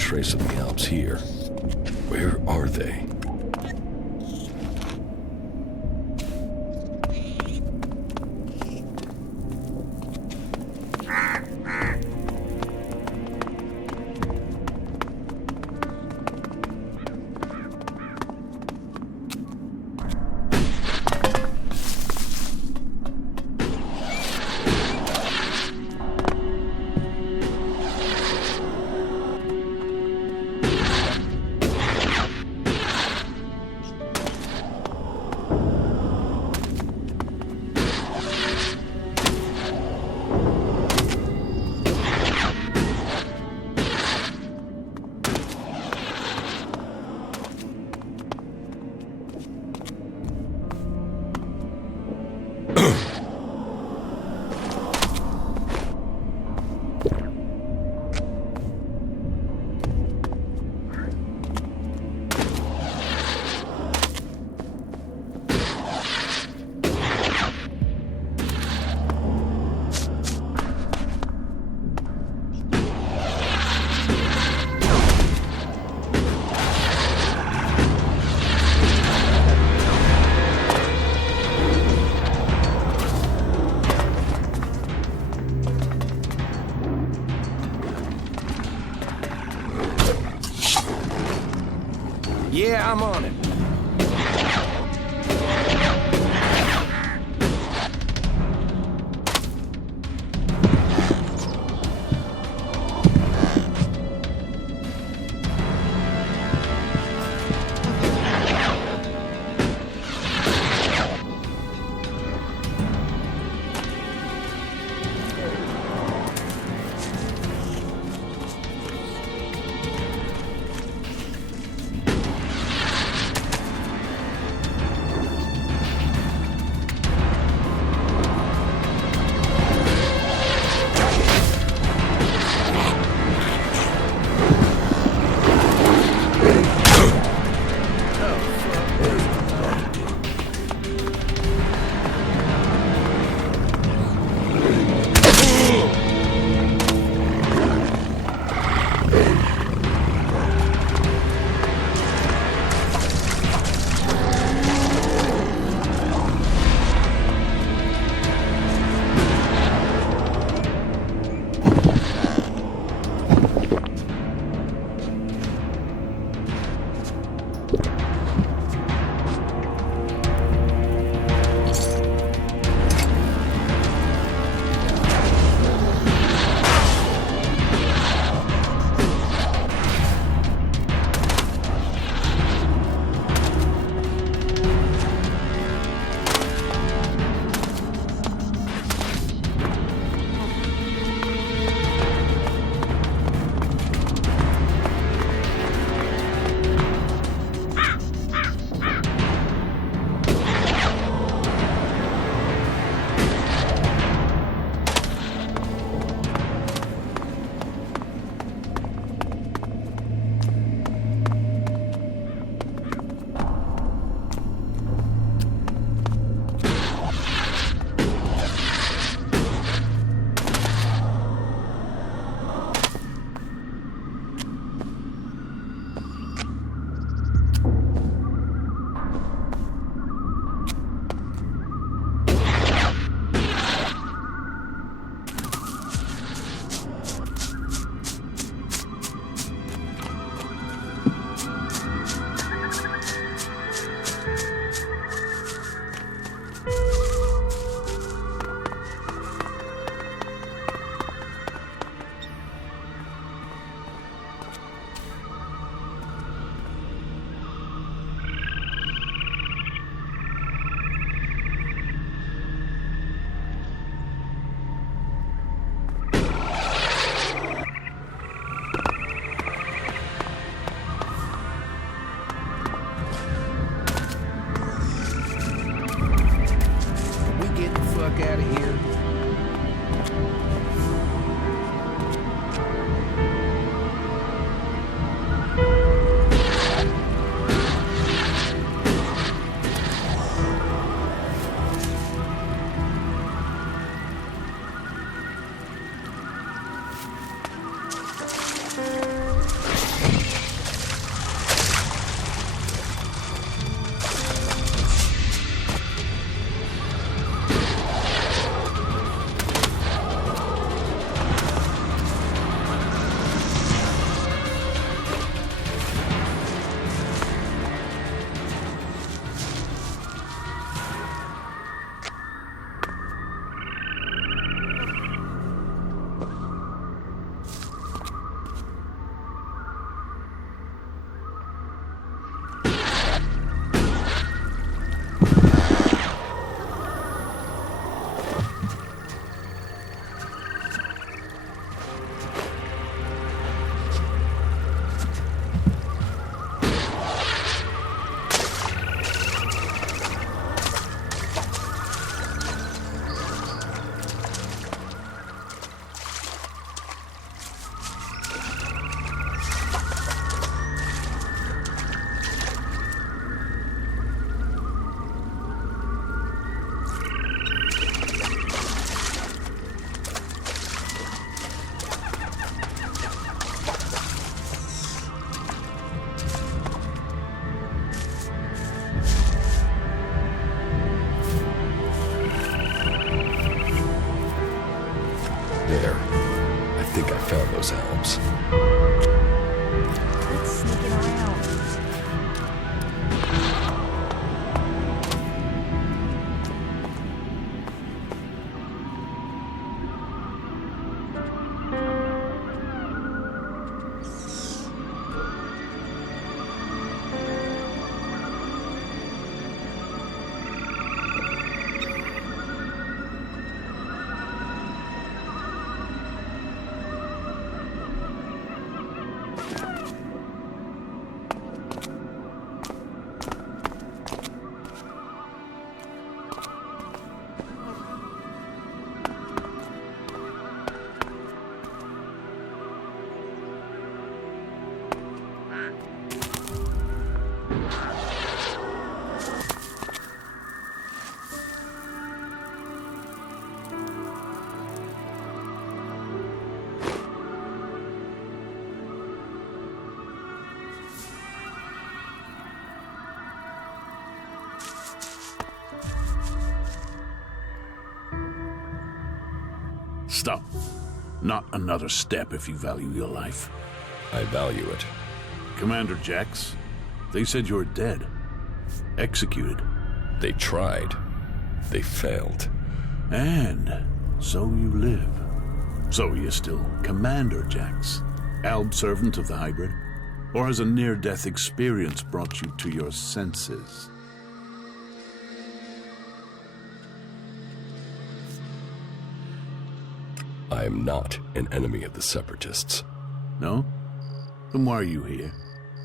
trace of the Alps here. Where are they? Yeah, I'm on it. There. I think I found those Alps. Let's sneak an eye out. Stop. Not another step if you value your life. I value it. Commander Jax, they said you were dead. Executed. They tried. They failed. And so you live. So you're still Commander Jax, Alb servant of the hybrid? Or has a near-death experience brought you to your senses? I am not an enemy of the Separatists. No? Then why are you here?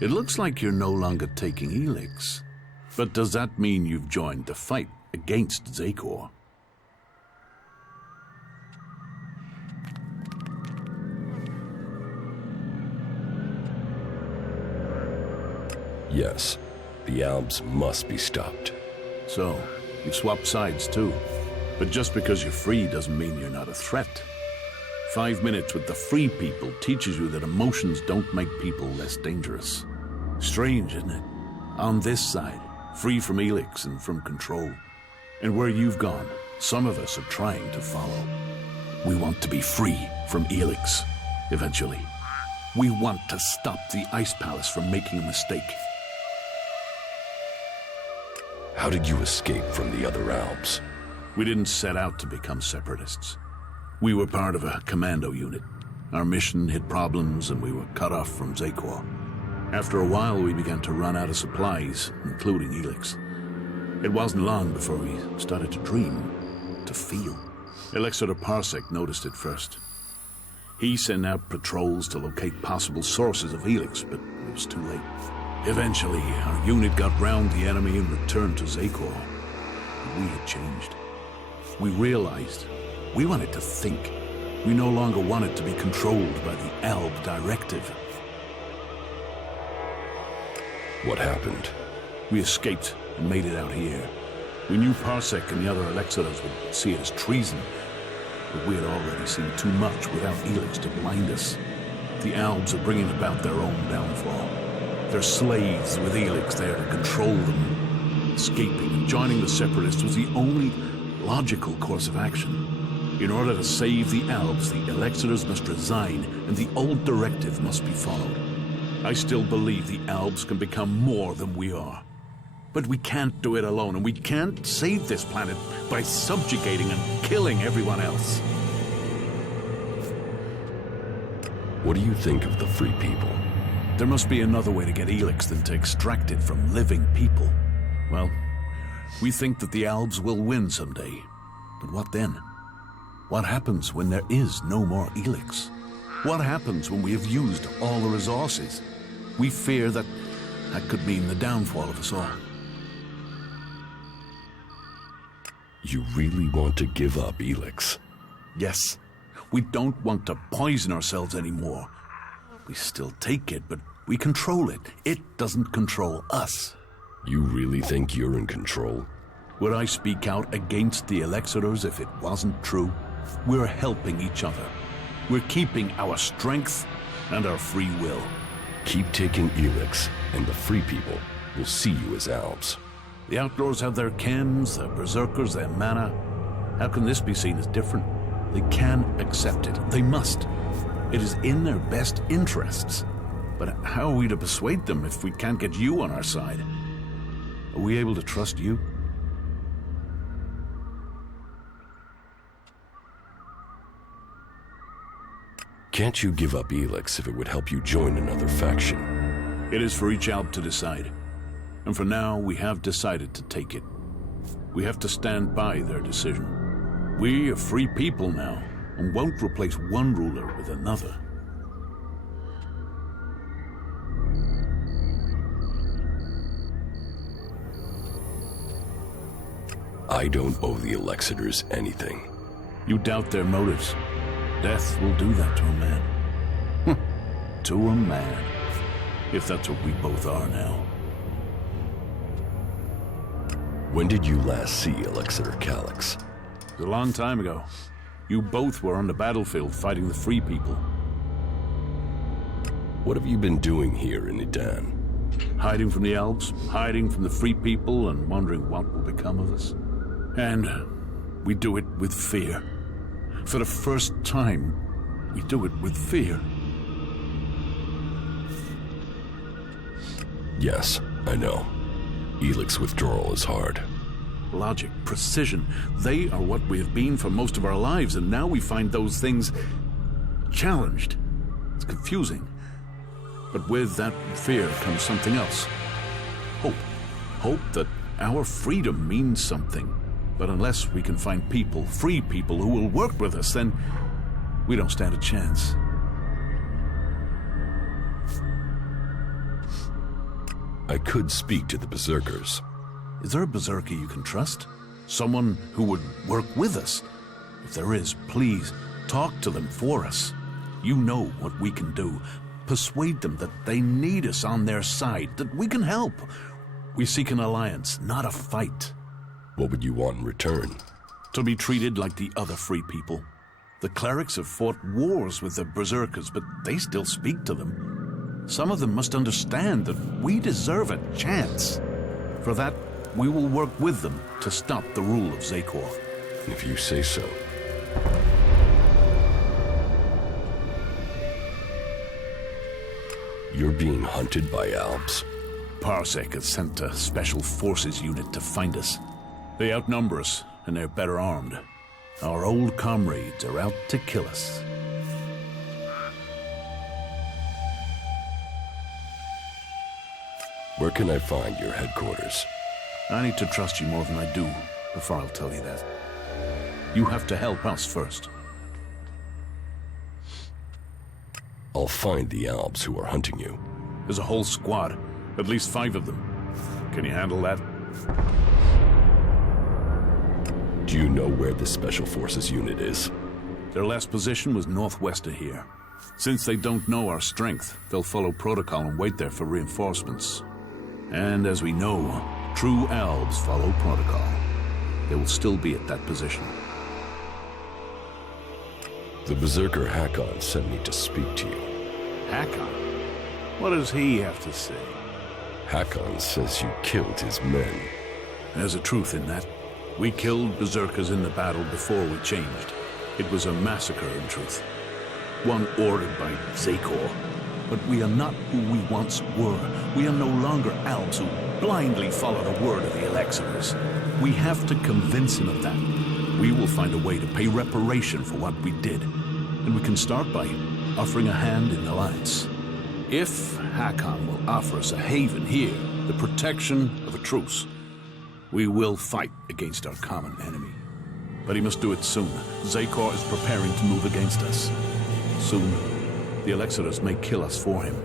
It looks like you're no longer taking Elex. But does that mean you've joined the fight against Zakor? Yes, the Albs must be stopped. So, you've swapped sides too. But just because you're free doesn't mean you're not a threat. 5 minutes with the free people teaches you that emotions don't make people less dangerous. Strange, isn't it? On this side, free from Elex and from control. And where you've gone, some of us are trying to follow. We want to be free from Elex, eventually. We want to stop the Ice Palace from making a mistake. How did you escape from the other Albs? We didn't set out to become separatists. We were part of a commando unit. Our mission hit problems and we were cut off from Zakor. After a while, we began to run out of supplies, including Elex. It wasn't long before we started to dream, to feel. Elexir Parsec noticed it first. He sent out patrols to locate possible sources of Elex, but it was too late. Eventually, our unit got round the enemy and returned to Zakor. We had changed. We realized we wanted to think. We no longer wanted to be controlled by the Alb directive. What happened? We escaped and made it out here. We knew Parsec and the other Elexidos would see it as treason, but we had already seen too much without Elex to blind us. The Albs are bringing about their own downfall. They're slaves with Elex there to control them. Escaping and joining the Separatists was the only logical course of action. In order to save the Albs, the Elexidos must resign, and the old directive must be followed. I still believe the Albs can become more than we are. But we can't do it alone, and we can't save this planet by subjugating and killing everyone else. What do you think of the free people? There must be another way to get Elex than to extract it from living people. Well, we think that the Albs will win someday. But what then? What happens when there is no more Elex? What happens when we have used all the resources? We fear that could mean the downfall of us all. You really want to give up Elex? Yes. We don't want to poison ourselves anymore. We still take it, but we control it. It doesn't control us. You really think you're in control? Would I speak out against the Elexidos if it wasn't true? We're helping each other. We're keeping our strength and our free will. Keep taking Elex, and the free people will see you as Albs. The outlaws have their Chens, their berserkers, their mana. How can this be seen as different? They can accept it. They must. It is in their best interests. But how are we to persuade them if we can't get you on our side? Are we able to trust you? Can't you give up Elex if it would help you join another faction? It is for each Alb to decide. And for now, we have decided to take it. We have to stand by their decision. We are free people now, and won't replace one ruler with another. I don't owe the Elexitors anything. You doubt their motives. Death will do that to a man. To a man. If that's what we both are now. When did you last see Elexiter Calyx? It was a long time ago. You both were on the battlefield fighting the free people. What have you been doing here in Idan? Hiding from the Alps, hiding from the free people, and wondering what will become of us. And we do it with fear. For the first time, we do it with fear. Yes, I know. Elex withdrawal is hard. Logic, precision, they are what we have been for most of our lives, and now we find those things challenged. It's confusing. But with that fear comes something else. Hope. Hope that our freedom means something. But unless we can find people, free people, who will work with us, then we don't stand a chance. I could speak to the Berserkers. Is there a Berserker you can trust? Someone who would work with us? If there is, please, talk to them for us. You know what we can do. Persuade them that they need us on their side, that we can help. We seek an alliance, not a fight. What would you want in return? To be treated like the other free people. The clerics have fought wars with the Berserkers, but they still speak to them. Some of them must understand that we deserve a chance. For that, we will work with them to stop the rule of Zakor. If you say so. You're being hunted by Albs? Parsec has sent a special forces unit to find us. They outnumber us, and they're better armed. Our old comrades are out to kill us. Where can I find your headquarters? I need to trust you more than I do before I'll tell you that. You have to help us first. I'll find the Albs who are hunting you. There's a whole squad, at least 5 of them. Can you handle that? Do you know where the Special Forces unit is? Their last position was northwest of here. Since they don't know our strength, they'll follow protocol and wait there for reinforcements. And as we know, true Albs follow protocol. They will still be at that position. The Berserker Hakon sent me to speak to you. Hakon? What does he have to say? Hakon says you killed his men. There's a truth in that. We killed Berserkers in the battle before we changed. It was a massacre, in truth. One ordered by Zakor. But we are not who we once were. We are no longer Albs who blindly follow the word of the Elexitors. We have to convince him of that. We will find a way to pay reparation for what we did. And we can start by offering a hand in the alliance. If Hakon will offer us a haven here, the protection of a truce, we will fight against our common enemy. But he must do it soon. Zakor is preparing to move against us. Soon, the Elexitors may kill us for him.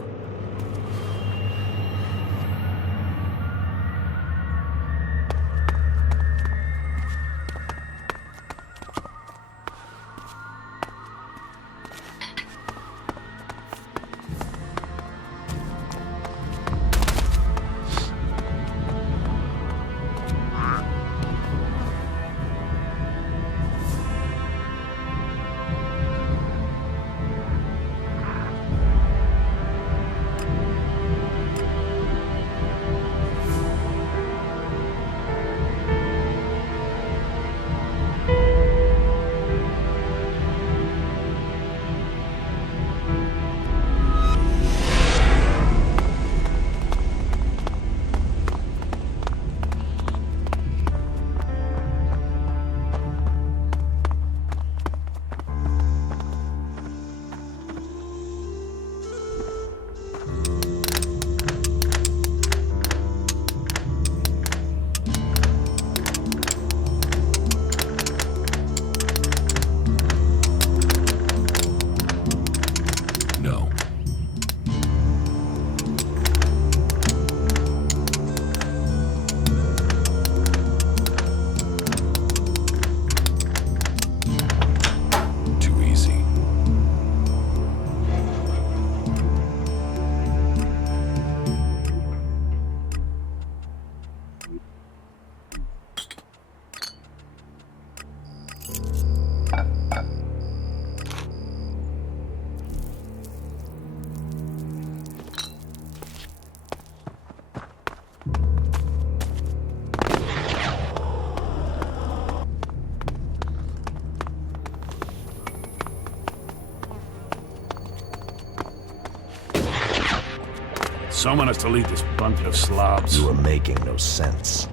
Someone has to lead this bunch of slobs. You are making no sense.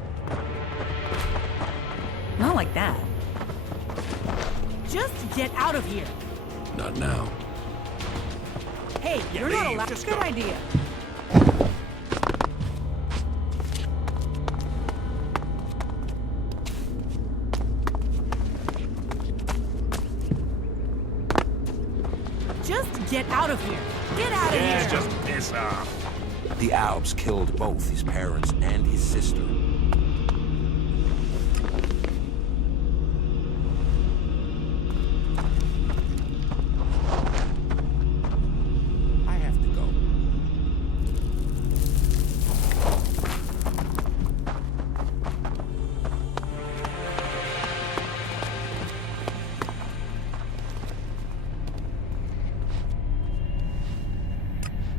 Not like that. Just get out of here. Not now. Hey, you're not allowed. Good idea. Just get out of here. Get out of here. Just piss off. The Albs killed both his parents and his sister. I have to go.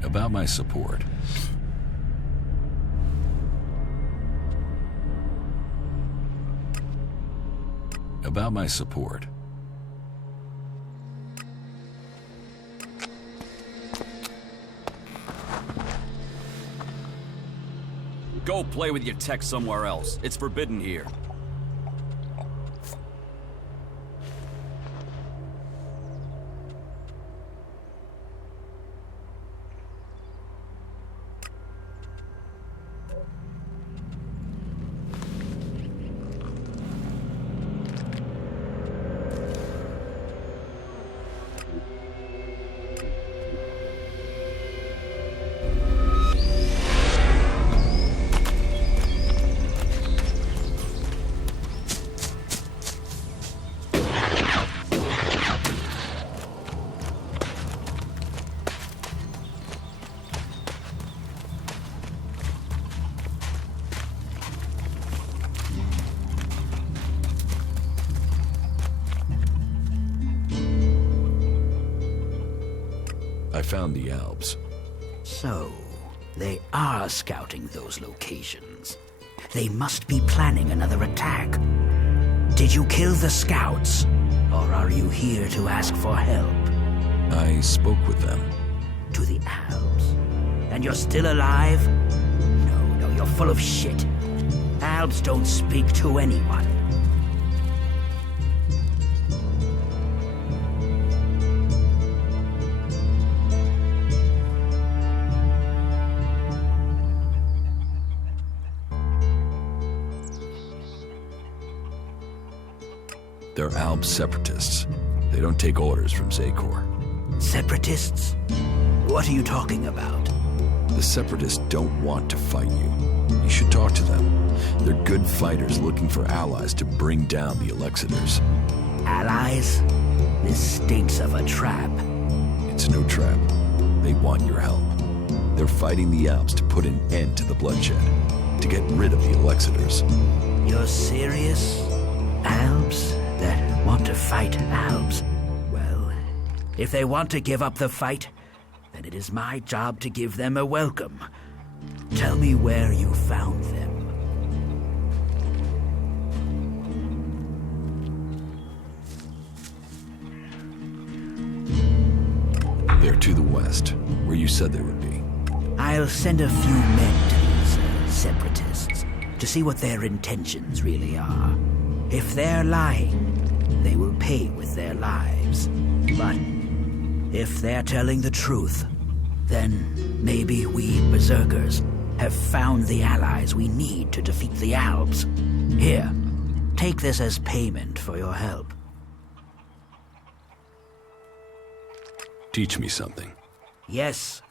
About my support. About my support. Go play with your tech somewhere else. It's forbidden here. I found the Albs. So, they are scouting those locations. They must be planning another attack. Did you kill the scouts? Or are you here to ask for help? I spoke with them. To the Albs? And you're still alive? No, you're full of shit. Albs don't speak to anyone. They're Alb separatists. They don't take orders from Zakor. Separatists? What are you talking about? The separatists don't want to fight you. You should talk to them. They're good fighters looking for allies to bring down the Elexitors. Allies? This stinks of a trap. It's no trap. They want your help. They're fighting the Albs to put an end to the bloodshed, to get rid of the Elexitors. You're serious? Albs that want to fight Albs? Well, if they want to give up the fight, then it is my job to give them a welcome. Tell me where you found them. They're to the west, where you said they would be. I'll send a few men to these separatists to see what their intentions really are. If they're lying, they will pay with their lives. But if they're telling the truth, then maybe we berserkers have found the allies we need to defeat the Albs. Here, take this as payment for your help. Teach me something. Yes.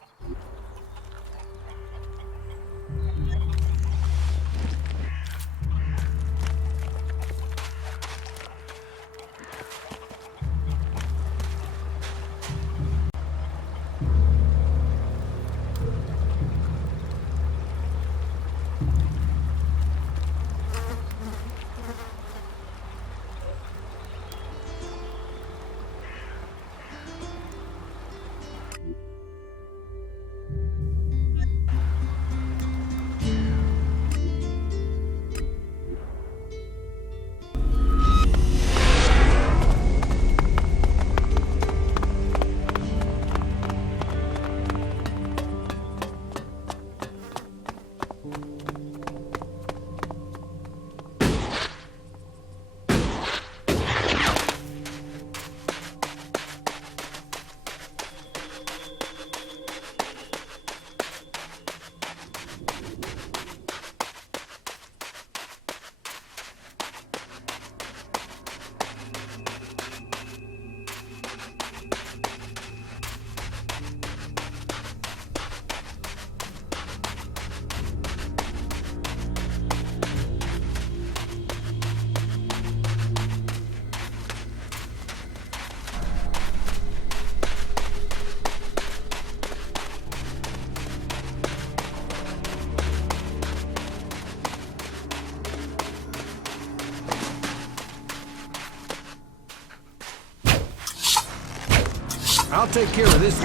I'll take care of this.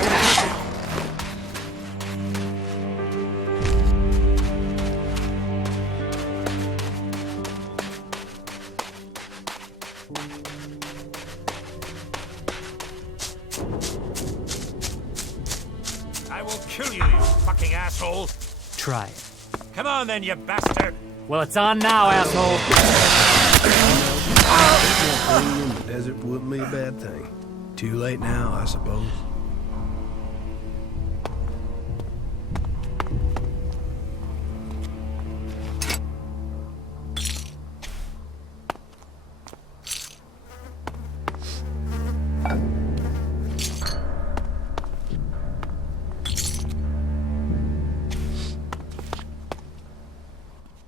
I will kill you, you fucking asshole. Try it. Come on then, you bastard. Well, it's on now, asshole. Being in the desert wouldn't be a bad thing. Too late now, I suppose.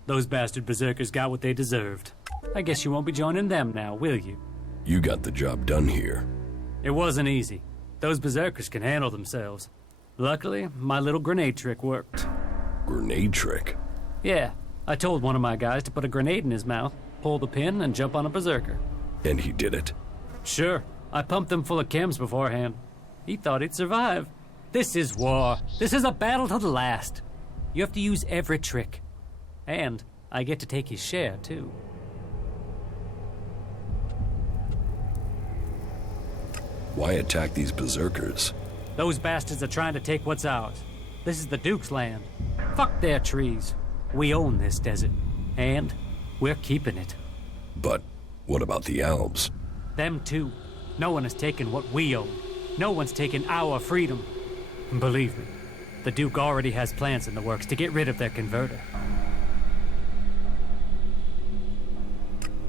Those bastard berserkers got what they deserved. I guess you won't be joining them now, will you? You got the job done here. It wasn't easy. Those berserkers can handle themselves. Luckily, my little grenade trick worked. Grenade trick? Yeah, I told one of my guys to put a grenade in his mouth, pull the pin, and jump on a berserker. And he did it? Sure. I pumped him full of chems beforehand. He thought he'd survive. This is war. This is a battle to the last. You have to use every trick. And I get to take his share, too. Why attack these berserkers? Those bastards are trying to take what's ours. This is the Duke's land. Fuck their trees. We own this desert. And we're keeping it. But what about the Albs? Them too. No one has taken what we own. No one's taken our freedom. And believe me, the Duke already has plans in the works to get rid of their converter.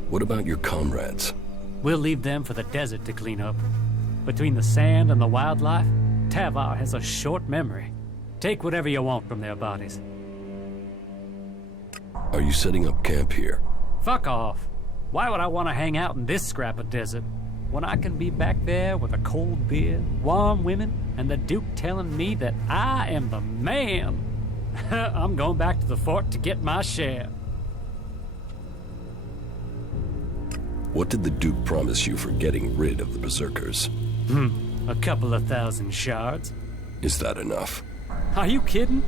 What about your comrades? We'll leave them for the desert to clean up. Between the sand and the wildlife, Tavar has a short memory. Take whatever you want from their bodies. Are you setting up camp here? Fuck off. Why would I want to hang out in this scrap of desert when I can be back there with a cold beer, warm women, and the Duke telling me that I am the man? I'm going back to the fort to get my share. What did the Duke promise you for getting rid of the berserkers? A couple of thousand shards. Is that enough? Are you kidding?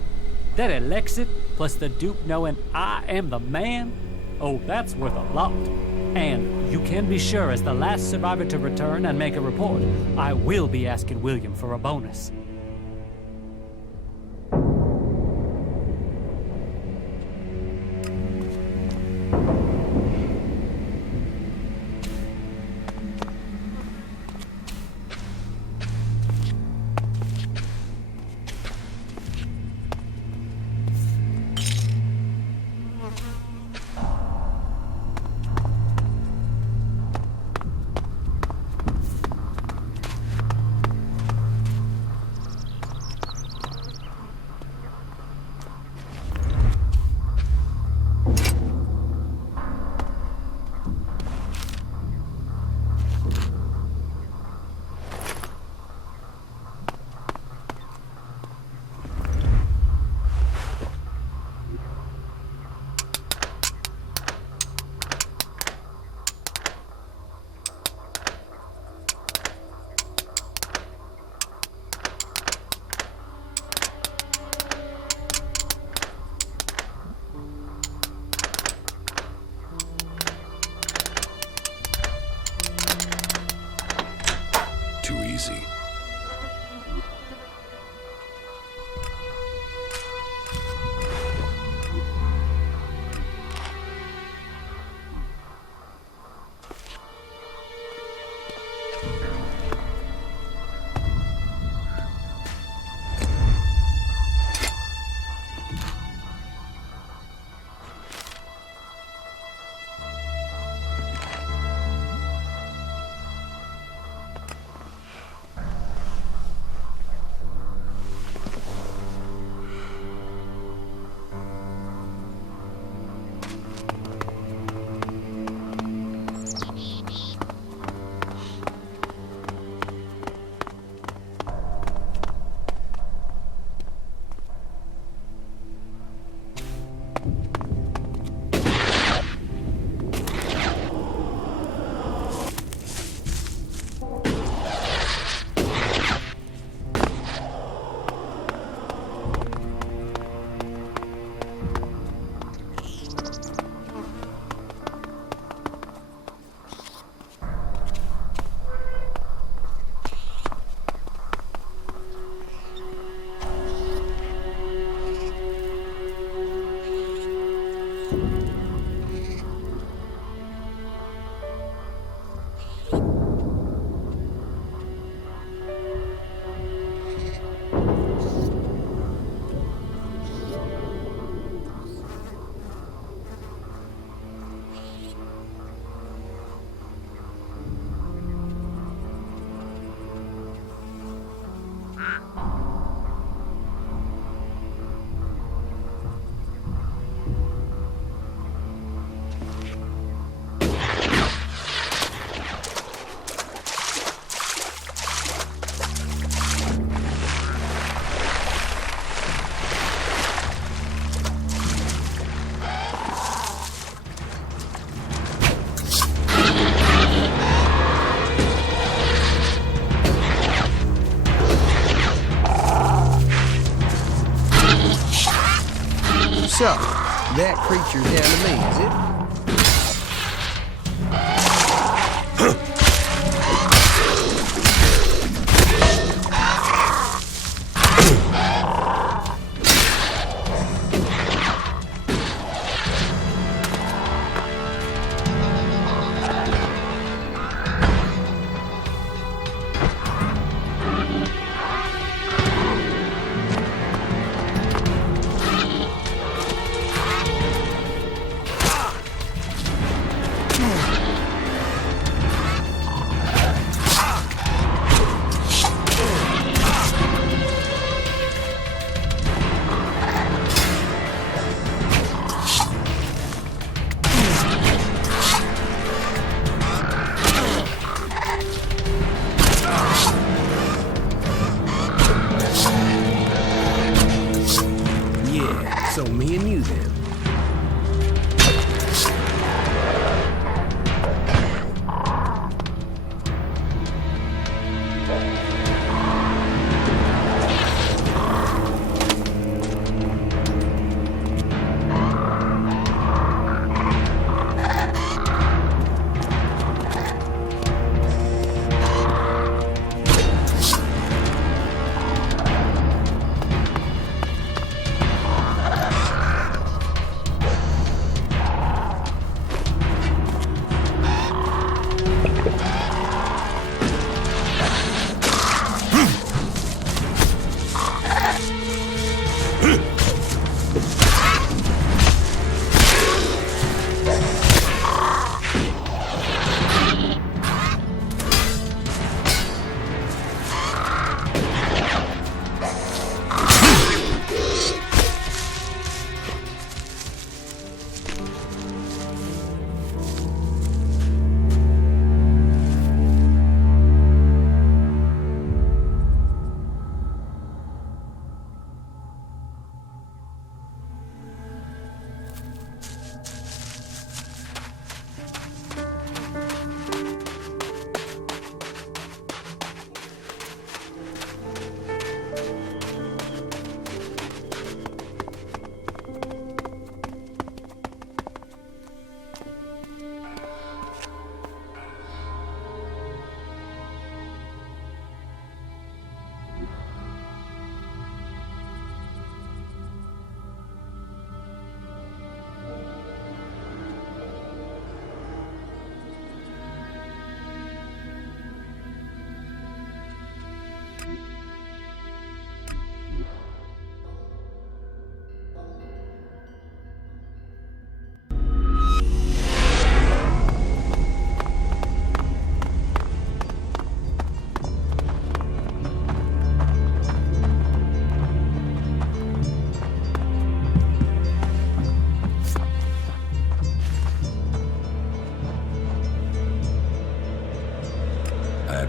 That Elex plus the Duke knowing I am the man? Oh, that's worth a lot. And you can be sure, as the last survivor to return and make a report, I will be asking William for a bonus. Too easy. So, that creature's down to me, is it? So me and you then.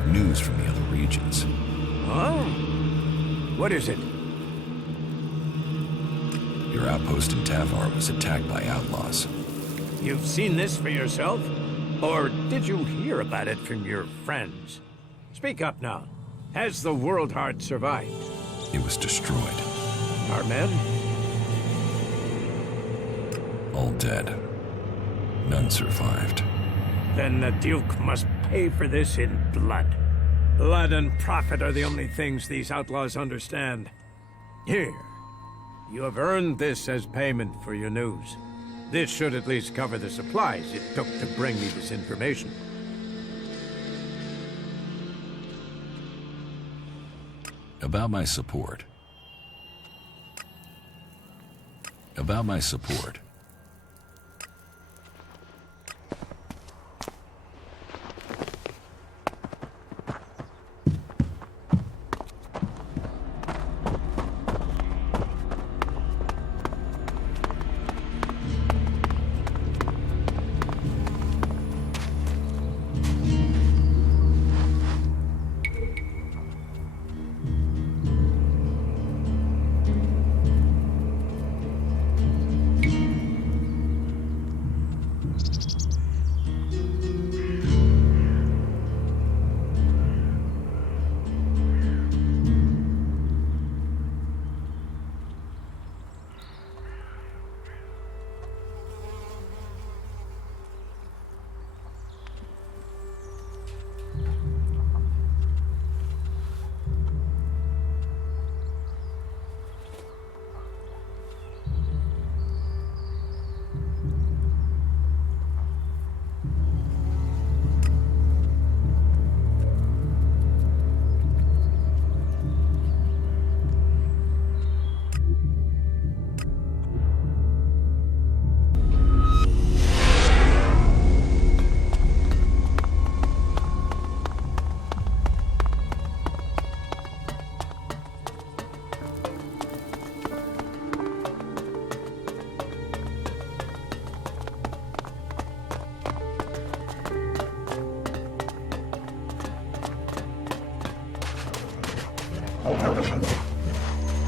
News from the other regions. Oh? What is it? Your outpost in Tavar was attacked by outlaws. You've seen this for yourself? Or did you hear about it from your friends? Speak up now. Has the World Heart survived? It was destroyed. Our men? All dead. None survived. Then the Duke must pay for this in blood. Blood and profit are the only things these outlaws understand. Here, you have earned this as payment for your news. This should at least cover the supplies it took to bring me this information. About my support.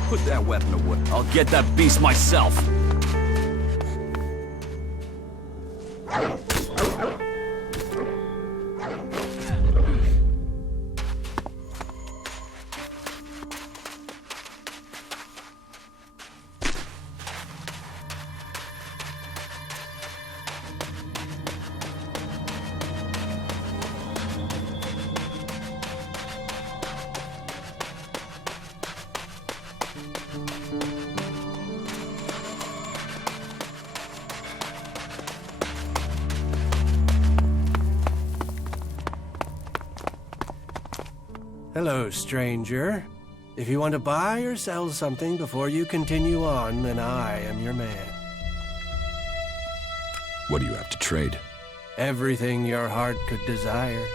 Put that weapon away. I'll get that beast myself. Hello, stranger. If you want to buy or sell something before you continue on, then I am your man. What do you have to trade? Everything your heart could desire.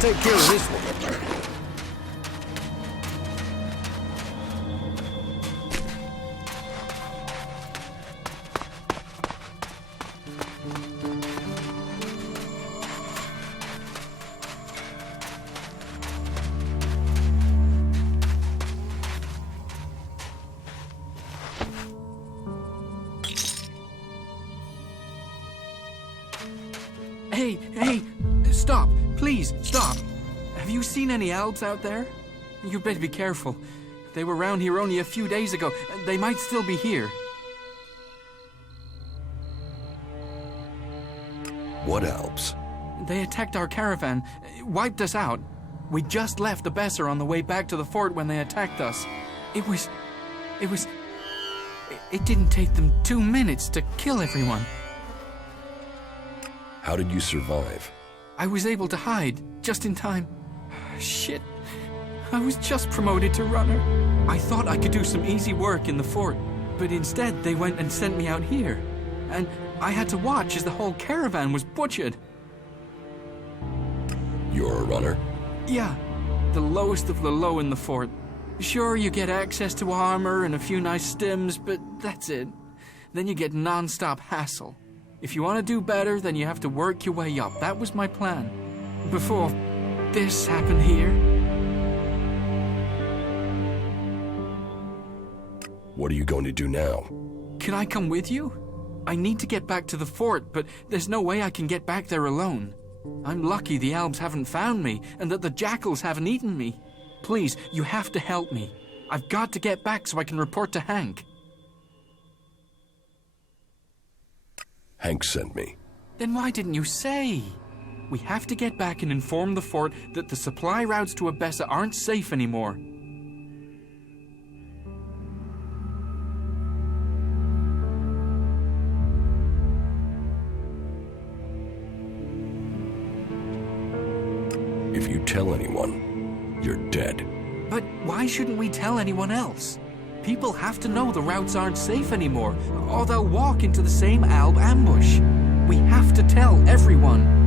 Take care of this one. Hey, stop. Please, stop. Have you seen any Albs out there? You better be careful. They were around here only a few days ago. They might still be here. What Alps? They attacked our caravan, wiped us out. We just left the Besser on the way back to the fort when they attacked us. It didn't take them 2 minutes to kill everyone. How did you survive? I was able to hide, just in time. Shit. I was just promoted to runner. I thought I could do some easy work in the fort, but instead they went and sent me out here. And I had to watch as the whole caravan was butchered. You're a runner? Yeah, the lowest of the low in the fort. Sure, you get access to armor and a few nice stims, but that's it. Then you get non-stop hassle. If you want to do better, then you have to work your way up. That was my plan. Before this happened here. What are you going to do now? Can I come with you? I need to get back to the fort, but there's no way I can get back there alone. I'm lucky the elves haven't found me and that the jackals haven't eaten me. Please, you have to help me. I've got to get back so I can report to Hank. Hank sent me. Then why didn't you say? We have to get back and inform the fort that the supply routes to Abessa aren't safe anymore. If you tell anyone, you're dead. But why shouldn't we tell anyone else? People have to know the routes aren't safe anymore, or they'll walk into the same Alb ambush. We have to tell everyone.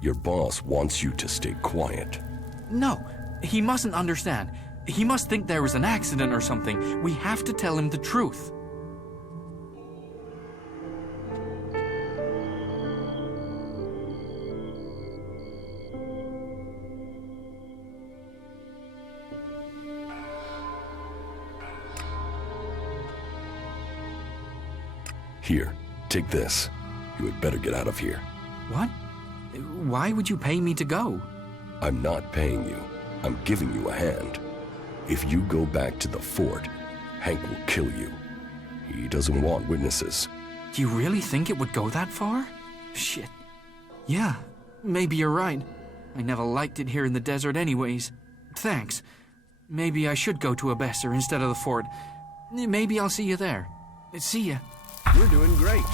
Your boss wants you to stay quiet. No, he mustn't understand. He must think there was an accident or something. We have to tell him the truth. Here, take this. You had better get out of here. What? Why would you pay me to go? I'm not paying you. I'm giving you a hand. If you go back to the fort, Hank will kill you. He doesn't want witnesses. Do you really think it would go that far? Shit. Yeah, maybe you're right. I never liked it here in the desert anyways. Thanks. Maybe I should go to Abessa instead of the fort. Maybe I'll see you there. See ya. You're doing great.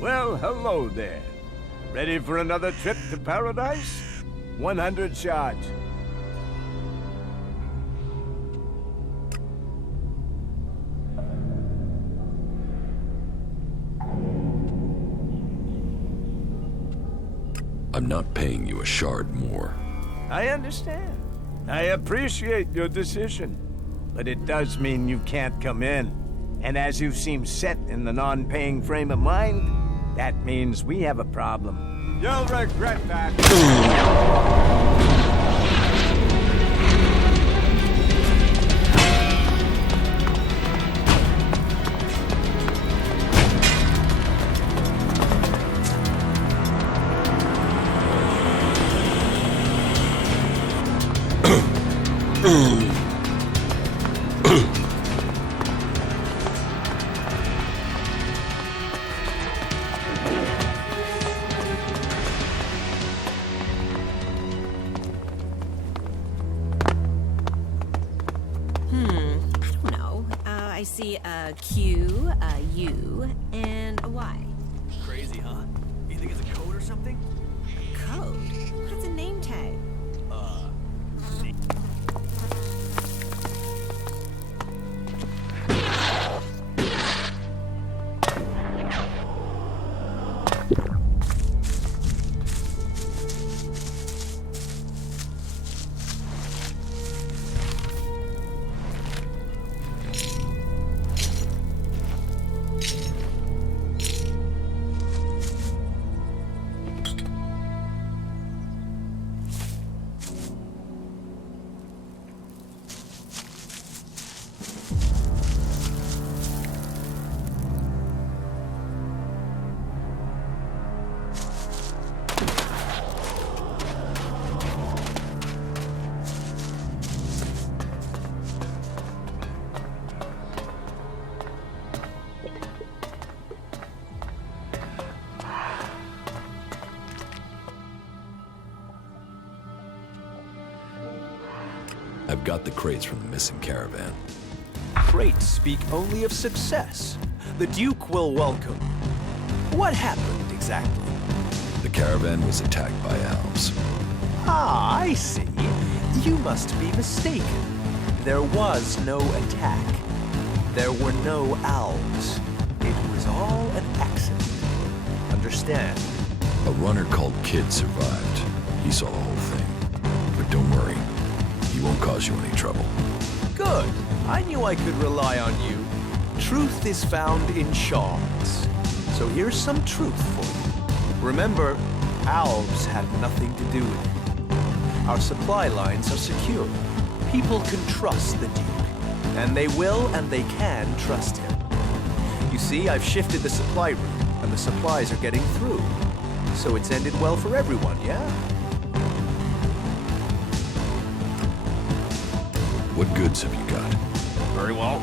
Well, hello there. Ready for another trip to paradise? 100 shots. I'm not paying you a shard more. I understand. I appreciate your decision. But it does mean you can't come in. And as you seem set in the non-paying frame of mind, that means we have a problem. You'll regret that. I see a Q, a U, and a Y. Crazy, huh? You think it's a code or something? A code? What's a name tag? I've got the crates from the missing caravan. Crates speak only of success. The Duke will welcome. What happened exactly? The caravan was attacked by elves. Ah, I see. You must be mistaken. There was no attack. There were no owls. It was all an accident. Understand? A runner called Kid survived. He saw the whole thing. But don't worry, he won't cause you any trouble. Good. I knew I could rely on you. Truth is found in shards. So here's some truth for you. Remember, owls had nothing to do with it. Our supply lines are secure. People can trust the Duke. And they will and they can trust him. You see, I've shifted the supply route, and the supplies are getting through. So it's ended well for everyone, yeah? What goods have you got? Very well.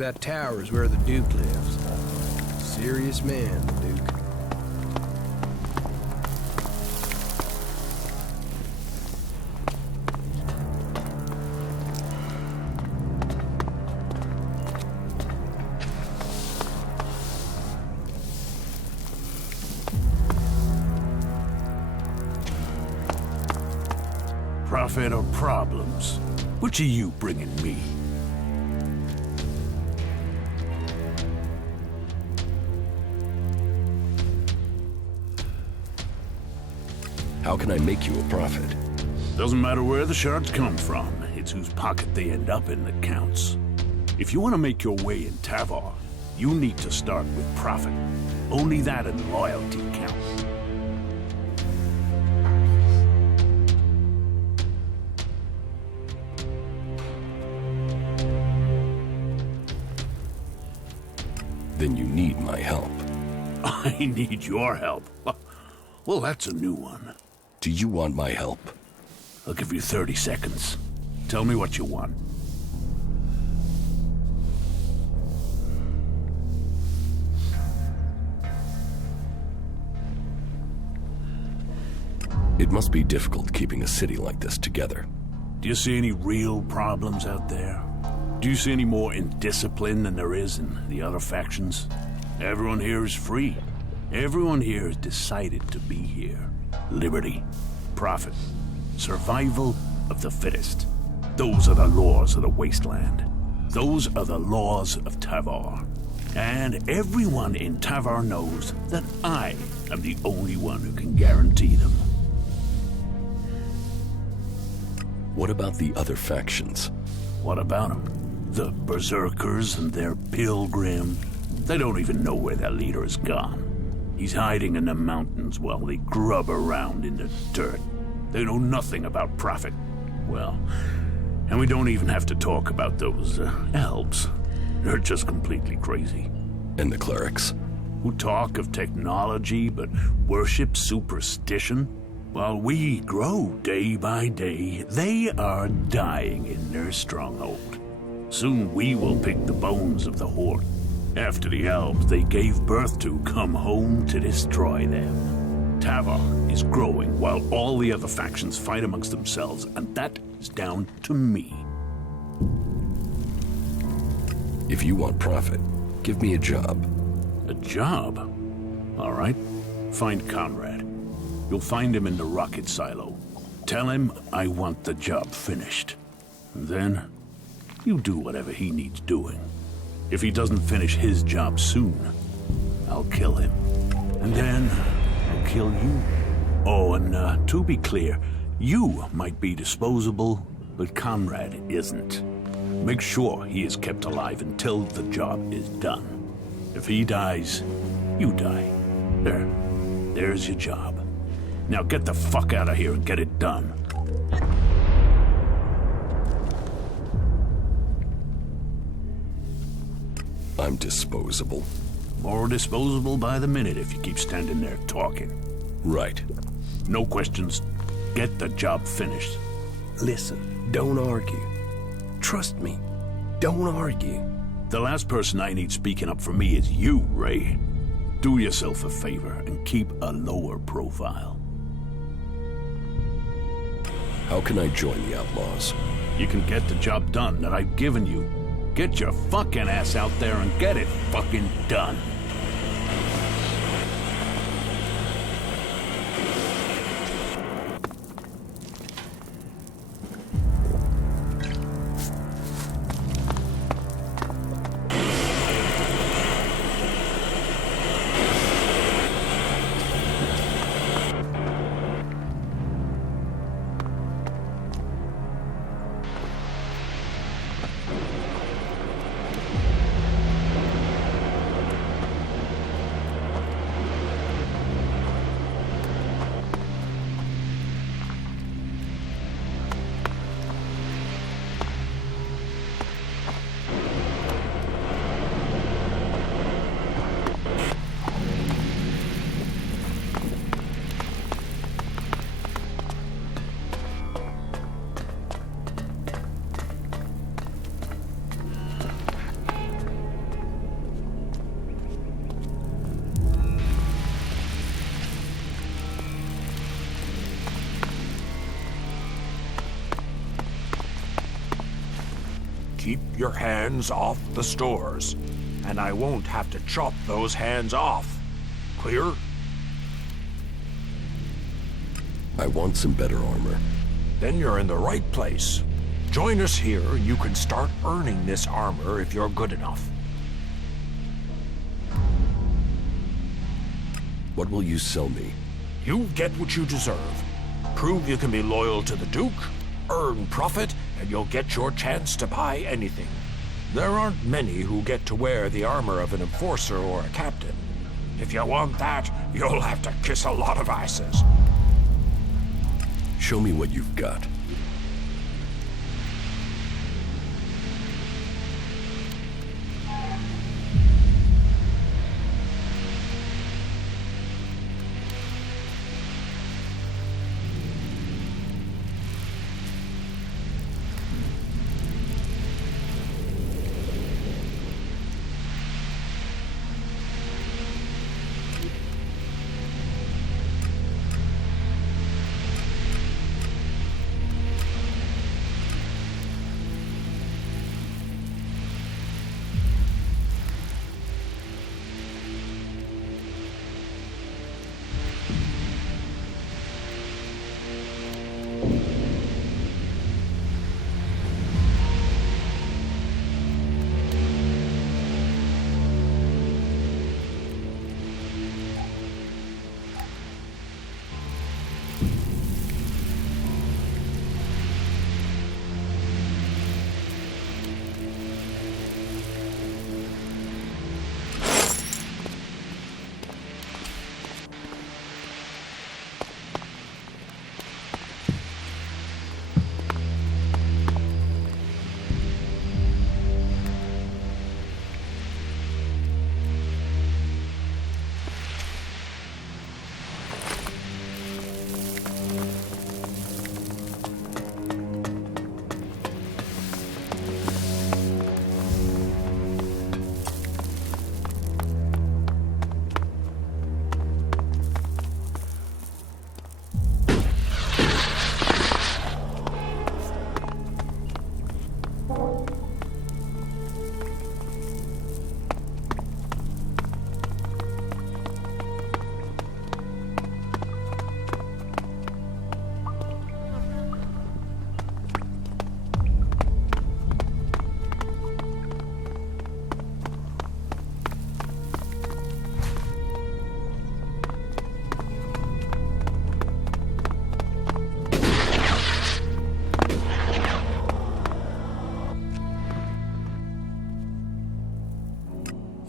That tower is where the Duke lives. Serious man, the Duke. Profit or problems? Which are you bringing me? How can I make you a profit? Doesn't matter where the shards come from. It's whose pocket they end up in that counts. If you want to make your way in Tavar, you need to start with profit. Only that and loyalty count. Then you need my help. I need your help. Well, that's a new one. Do you want my help? I'll give you 30 seconds. Tell me what you want. It must be difficult keeping a city like this together. Do you see any real problems out there? Do you see any more indiscipline than there is in the other factions? Everyone here is free. Everyone here has decided to be here. Liberty, profit, survival of the fittest. Those are the laws of the wasteland. Those are the laws of Tavar. And everyone in Tavar knows that I am the only one who can guarantee them. What about the other factions? What about them? The Berserkers and their pilgrim. They don't even know where their leader has gone. He's hiding in the mountains while they grub around in the dirt. They know nothing about profit. Well, and we don't even have to talk about those elves. They're just completely crazy. And the clerics? Who talk of technology but worship superstition? While we grow day by day, they are dying in their stronghold. Soon we will pick the bones of the Horde. After the elves they gave birth to come home to destroy them. Tavar is growing while all the other factions fight amongst themselves, and that is down to me. If you want profit, give me a job. A job? All right. Find Conrad. You'll find him in the rocket silo. Tell him I want the job finished. And then, you do whatever he needs doing. If he doesn't finish his job soon, I'll kill him. And then, I'll kill you. Oh, and to be clear, you might be disposable, but Conrad isn't. Make sure he is kept alive until the job is done. If he dies, you die. There's your job. Now get the fuck out of here and get it done. I'm disposable. More disposable by the minute if you keep standing there talking. Right. No questions. Get the job finished. Listen, don't argue. Trust me, don't argue. The last person I need speaking up for me is you, Ray. Do yourself a favor and keep a lower profile. How can I join the Outlaws? You can get the job done that I've given you. Get your fucking ass out there and get it fucking done. Keep your hands off the stores, and I won't have to chop those hands off. Clear? I want some better armor. Then you're in the right place. Join us here, and you can start earning this armor if you're good enough. What will you sell me? You get what you deserve. Prove you can be loyal to the Duke, earn profit, and you'll get your chance to buy anything. There aren't many who get to wear the armor of an enforcer or a captain. If you want that, you'll have to kiss a lot of asses. Show me what you've got.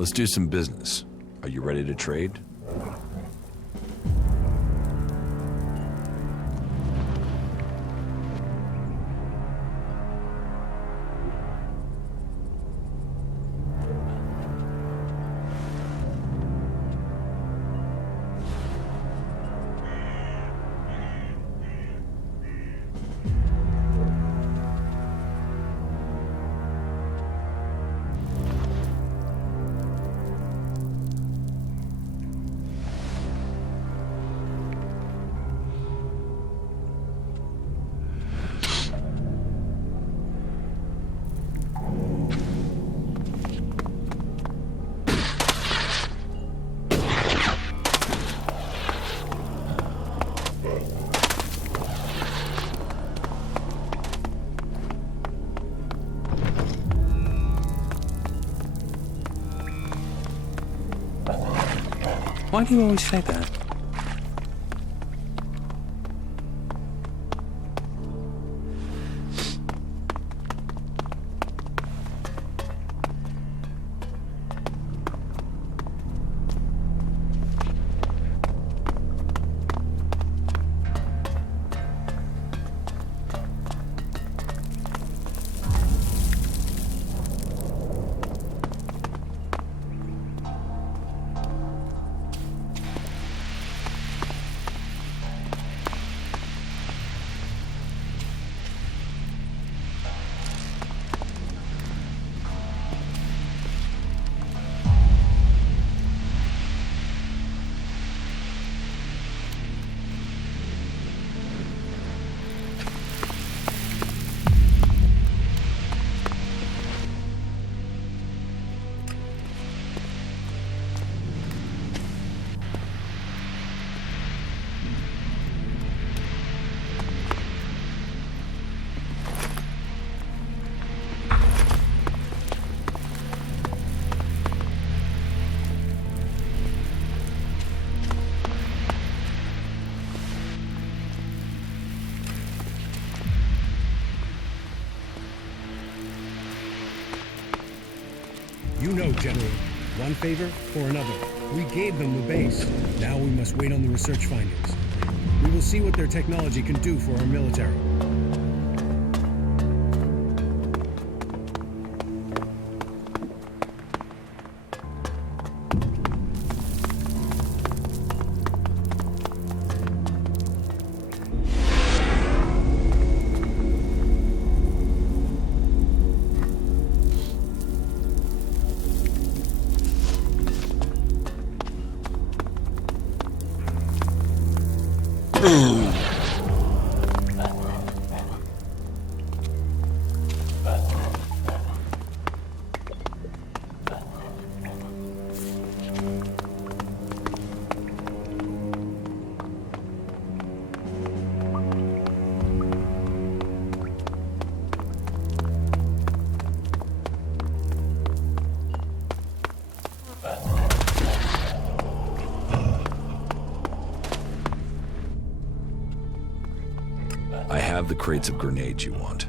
Let's do some business. Are you ready to trade? Why do you always say that? You know, General. One favor for another. We gave them the base. Now we must wait on the research findings. We will see what their technology can do for our military. I have the crates of grenades you want.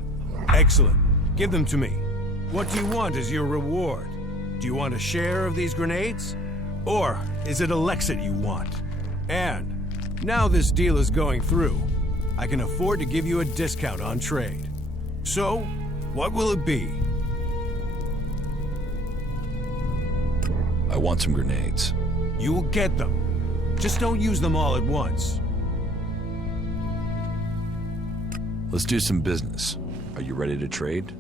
Excellent. Give them to me. What do you want as your reward? Do you want a share of these grenades? Or is it Elexit you want? And now this deal is going through, I can afford to give you a discount on trade. So, what will it be? I want some grenades. You will get them. Just don't use them all at once. Let's do some business. Are you ready to trade?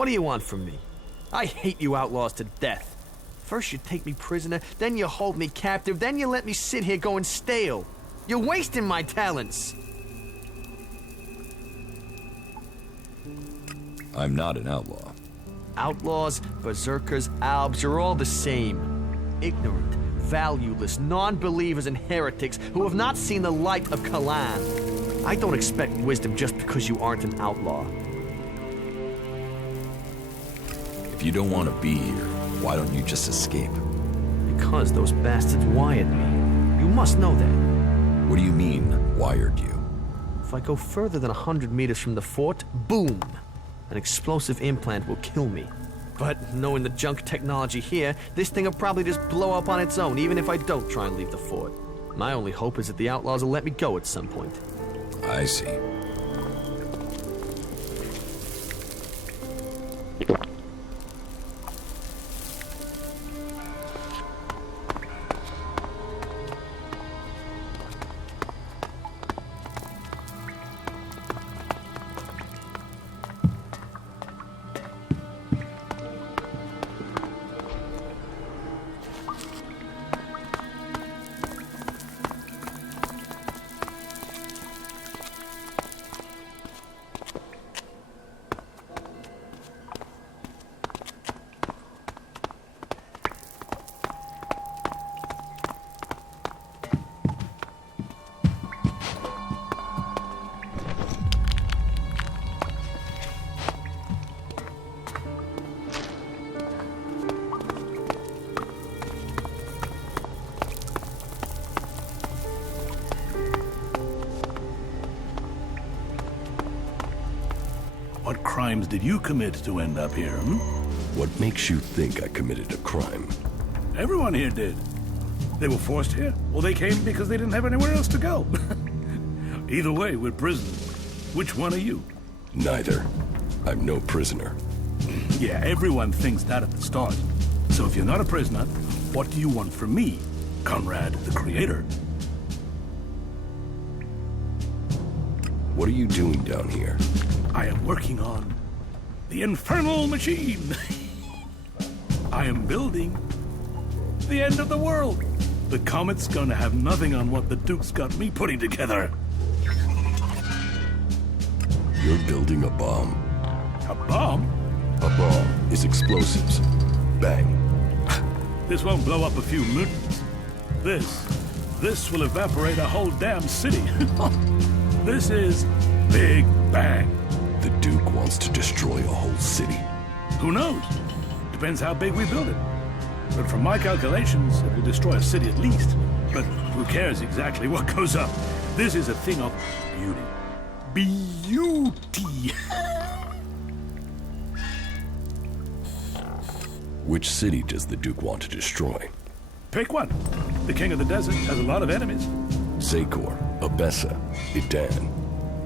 What do you want from me? I hate you outlaws to death. First you take me prisoner, then you hold me captive, then you let me sit here going stale. You're wasting my talents. I'm not an outlaw. Outlaws, berserkers, albs, you're all the same. Ignorant, valueless, non-believers and heretics who have not seen the light of Kalan. I don't expect wisdom just because you aren't an outlaw. If you don't want to be here, why don't you just escape? Because those bastards wired me. You must know that. What do you mean, wired you? If I go further than 100 meters from the fort, boom! An explosive implant will kill me. But knowing the junk technology here, this thing will probably just blow up on its own, even if I don't try and leave the fort. My only hope is that the outlaws will let me go at some point. I see. What crimes did you commit to end up here, What makes you think I committed a crime? Everyone here did. They were forced here, or they came because they didn't have anywhere else to go. Either way, we're prisoners. Which one are you? Neither. I'm no prisoner. Yeah, everyone thinks that at the start. So if you're not a prisoner, what do you want from me, Conrad the Creator? What are you doing down here? I am working on the infernal machine. I am building the end of the world. The comet's gonna have nothing on what the Duke's got me putting together. You're building a bomb. A bomb? A bomb is explosives. Bang. This won't blow up a few mutants. This will evaporate a whole damn city. This is Big Bang. The Duke wants to destroy a whole city. Who knows? Depends how big we build it. But from my calculations, it will destroy a city at least. But who cares exactly what goes up? This is a thing of beauty. Beauty! Which city does the Duke want to destroy? Pick one. The King of the Desert has a lot of enemies. Zakor, Abessa, Idan.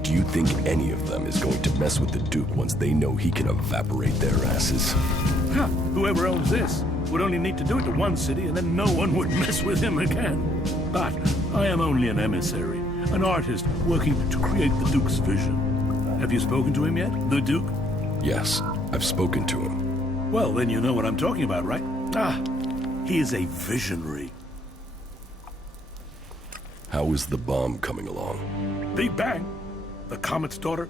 Do you think any of them is going to mess with the Duke once they know he can evaporate their asses? Huh. Whoever owns this would only need to do it to one city and then no one would mess with him again. But I am only an emissary, an artist working to create the Duke's vision. Have you spoken to him yet, the Duke? Yes, I've spoken to him. Well, then you know what I'm talking about, right? Ah, he is a visionary. How is the bomb coming along? Big Bang, the Comet's daughter,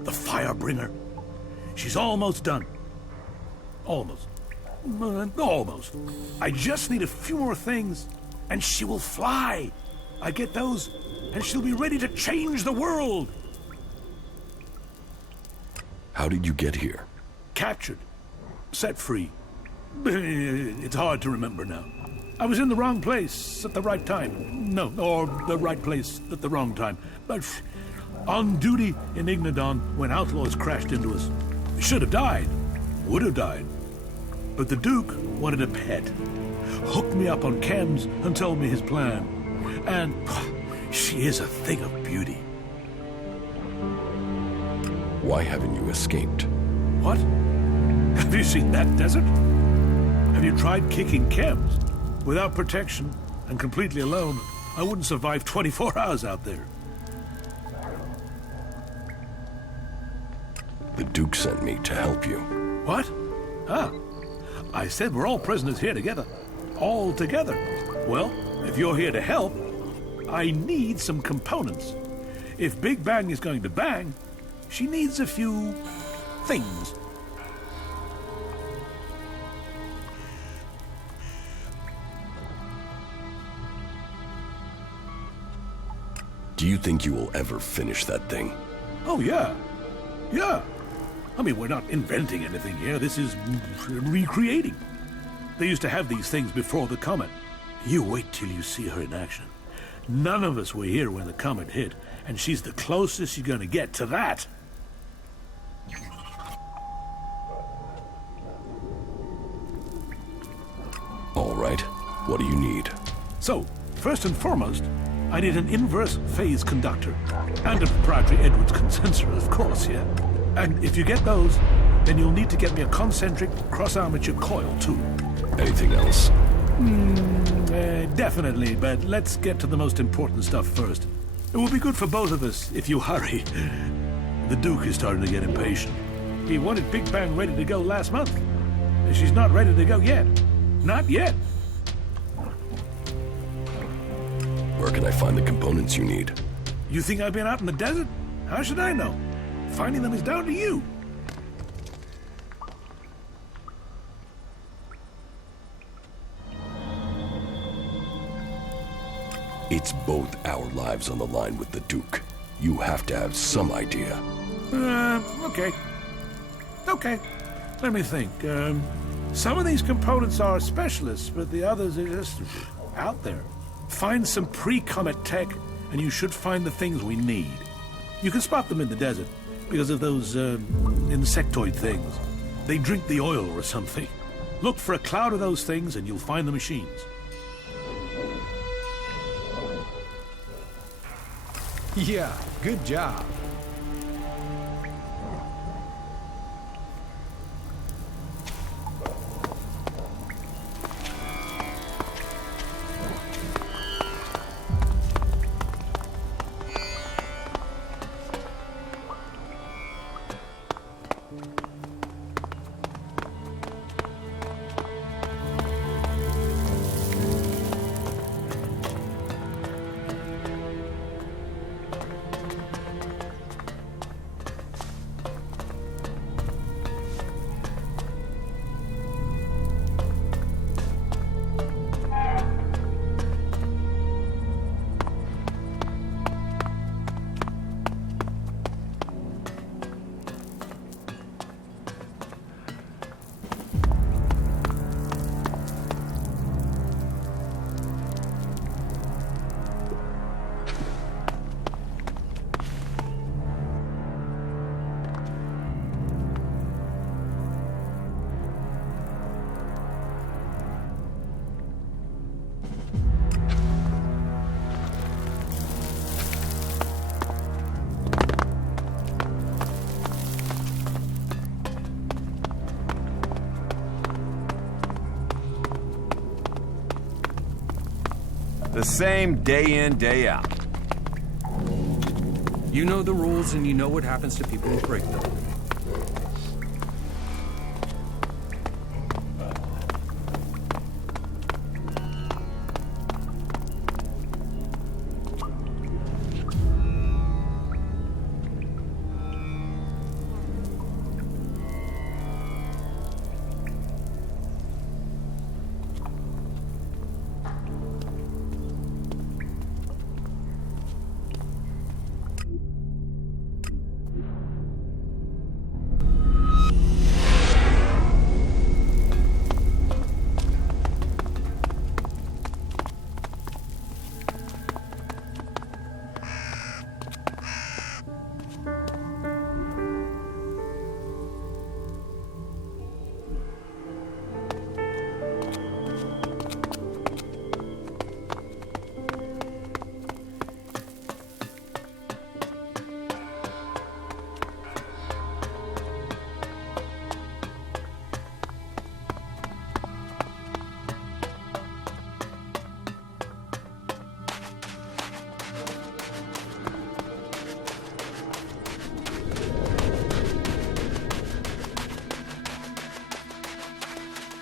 the Firebringer. She's almost done. Almost. Almost. I just need a few more things, and she will fly. I get those, and she'll be ready to change the world. How did you get here? Captured. Set free. It's hard to remember now. I was in the wrong place at the right time. No, or the right place at the wrong time. But on duty in Ignadon when outlaws crashed into us. Should have died. Would have died. But the Duke wanted a pet. Hooked me up on chems and told me his plan. And she is a thing of beauty. Why haven't you escaped? What? Have you seen that desert? Have you tried kicking chems? Without protection and completely alone, I wouldn't survive 24 hours out there. The Duke sent me to help you. What? Ah, I said we're all prisoners here together. All together. Well, if you're here to help, I need some components. If Big Bang is going to bang, she needs a few things. Do you think you will ever finish that thing? Oh, yeah. Yeah. I mean, we're not inventing anything here. This is recreating. They used to have these things before the comet. You wait till you see her in action. None of us were here when the comet hit, and she's the closest you're going to get to that. All right. What do you need? So, first and foremost, I need an inverse phase conductor. And a proprietary Edwards condenser, of course, yeah. And if you get those, then you'll need to get me a concentric cross-armature coil, too. Anything else? Definitely, but let's get to the most important stuff first. It will be good for both of us if you hurry. The Duke is starting to get impatient. He wanted Big Bang ready to go last month. And she's not ready to go yet. Not yet. Where can I find the components you need? You think I've been out in the desert? How should I know? Finding them is down to you. It's both our lives on the line with the Duke. You have to have some idea. Okay. Okay. Let me think. Some of these components are specialists, but the others are just out there. Find some pre-comet tech, and you should find the things we need. You can spot them in the desert, because of those, insectoid things. They drink the oil or something. Look for a cloud of those things, and you'll find the machines. Yeah, good job. The same day in, day out. You know the rules and you know what happens to people who break them.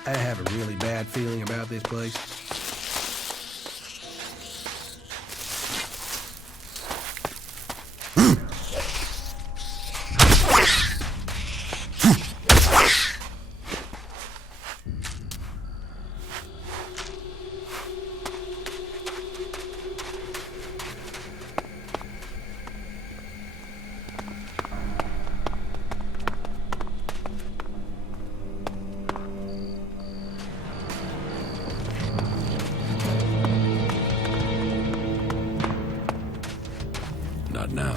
I have a really bad feeling about this place. Not now.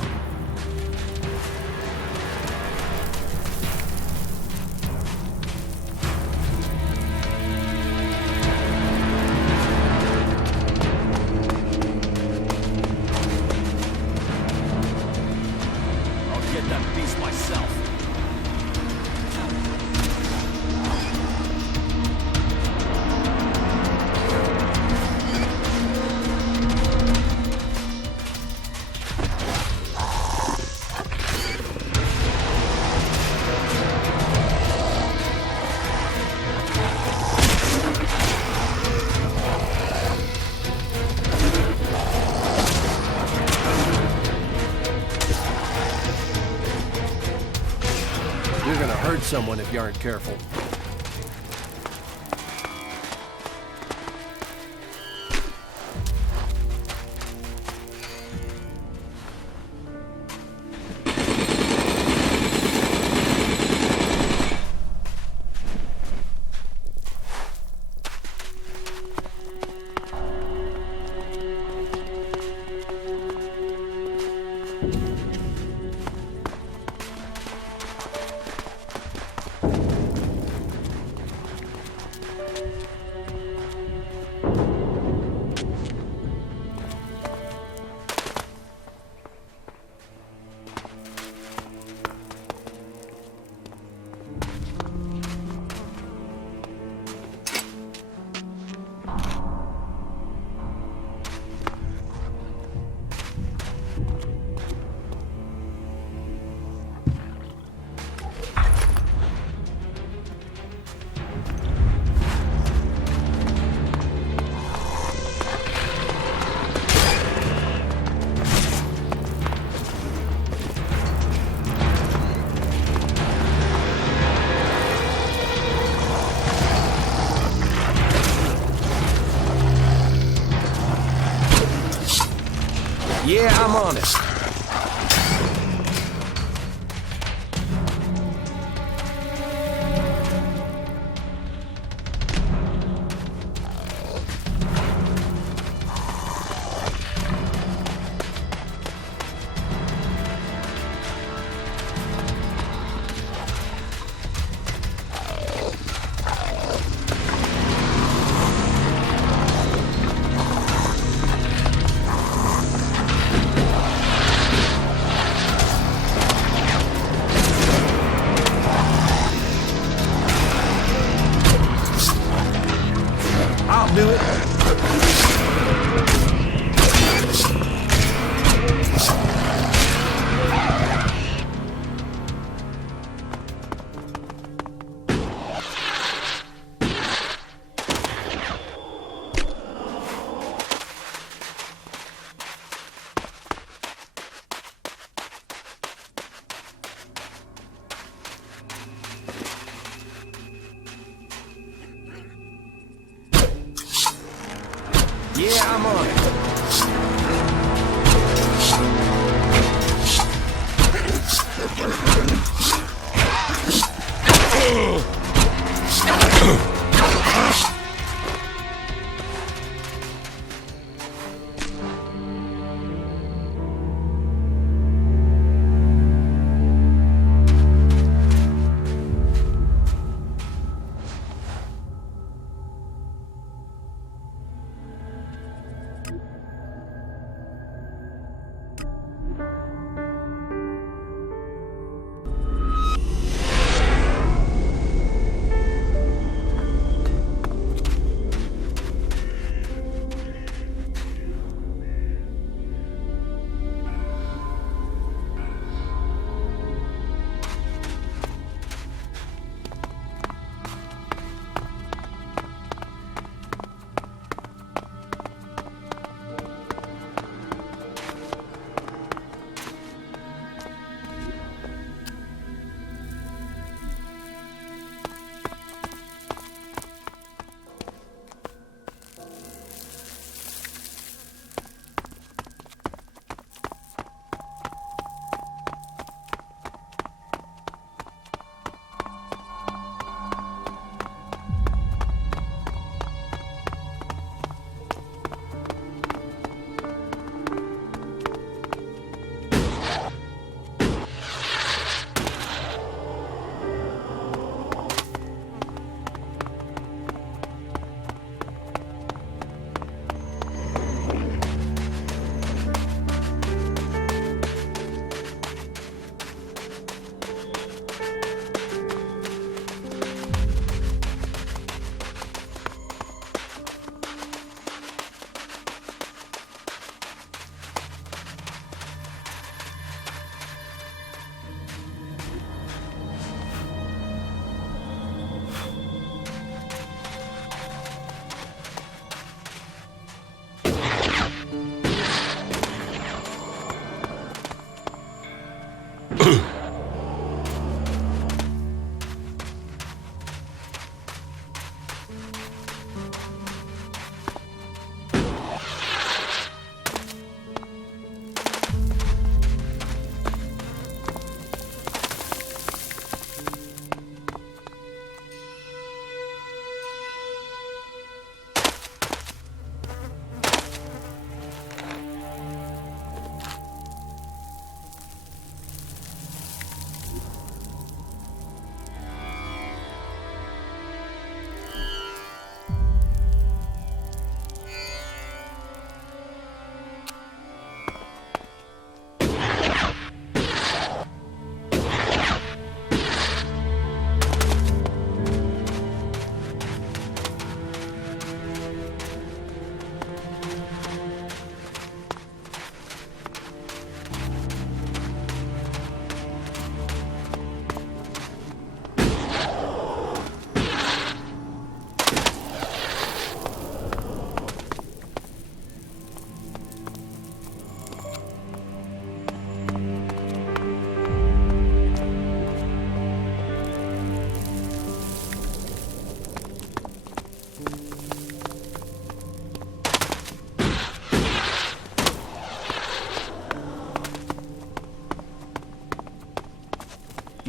I'll get that beast myself. You're gonna hurt someone if you aren't careful. Yeah, I'm on it.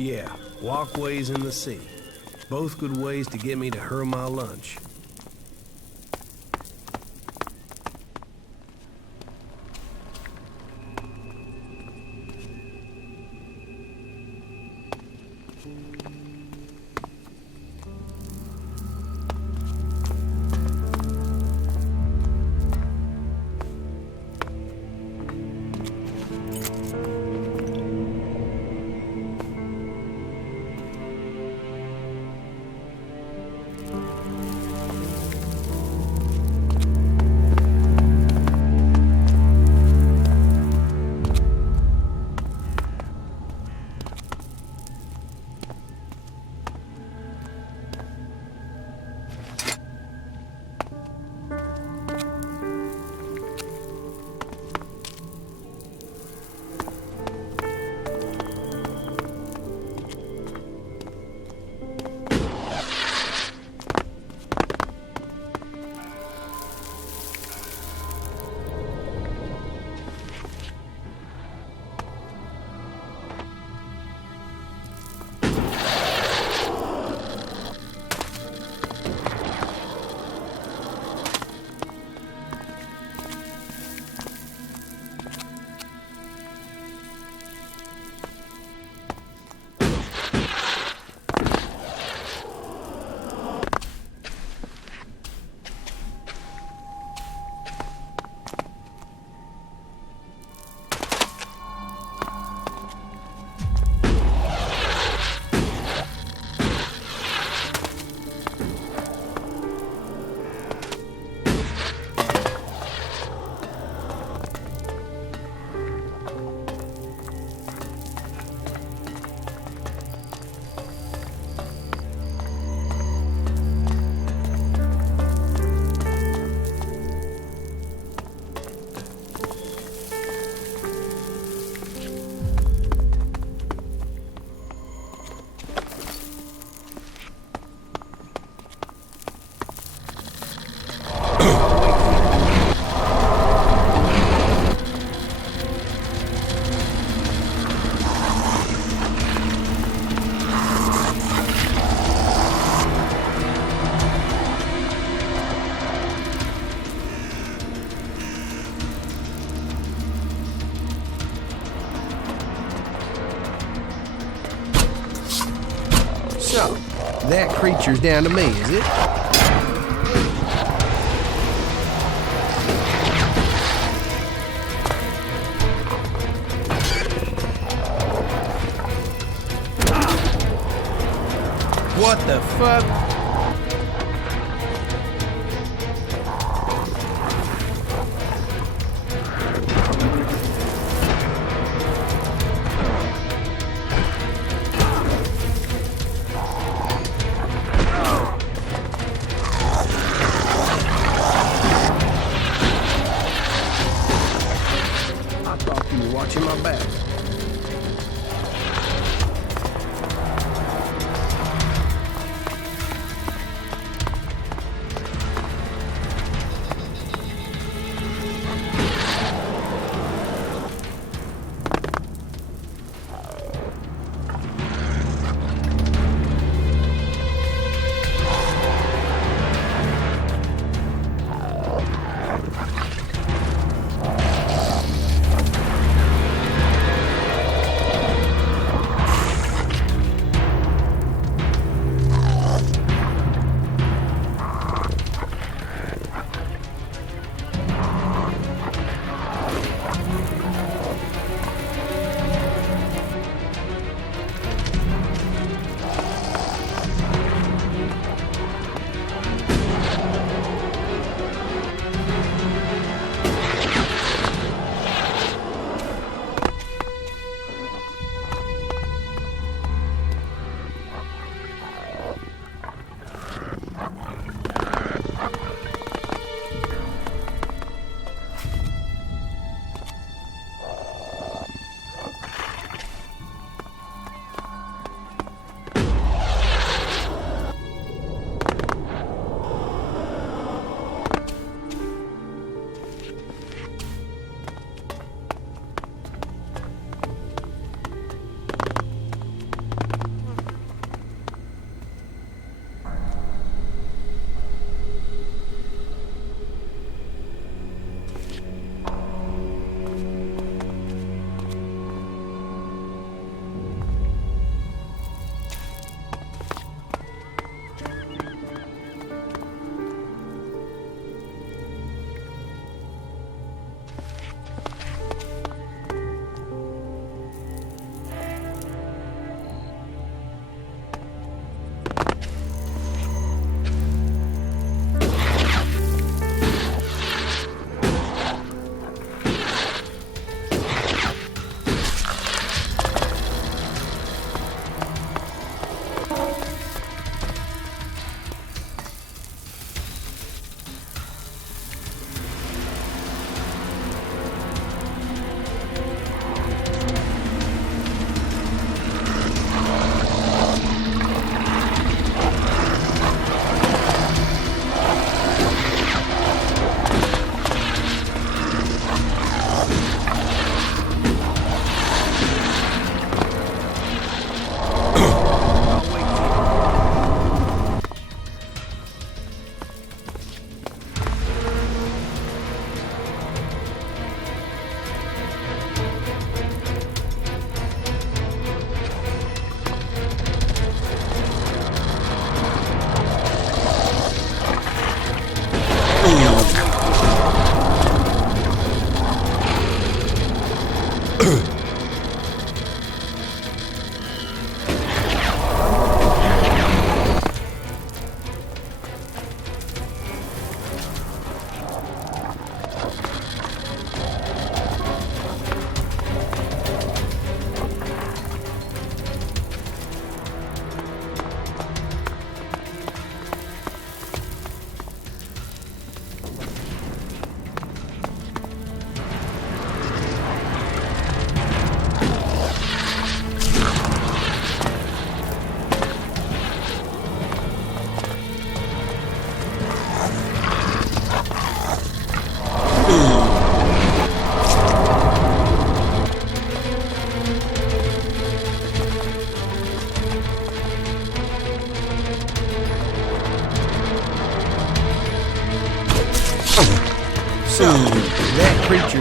Yeah, walkways in the sea. Both good ways to get me to hurl my lunch. So, that creature's down to me, is it? What the fuck? Watching my back.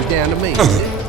down to me, is it?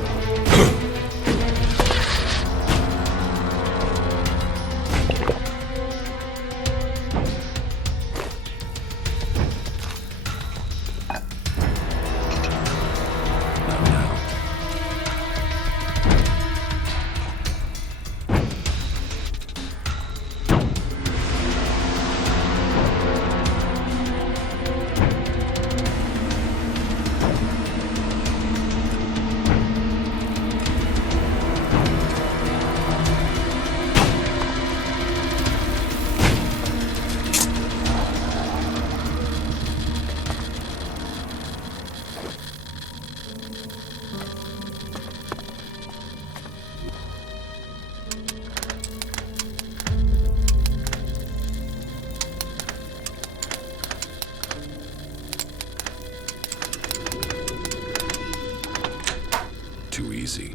Too easy.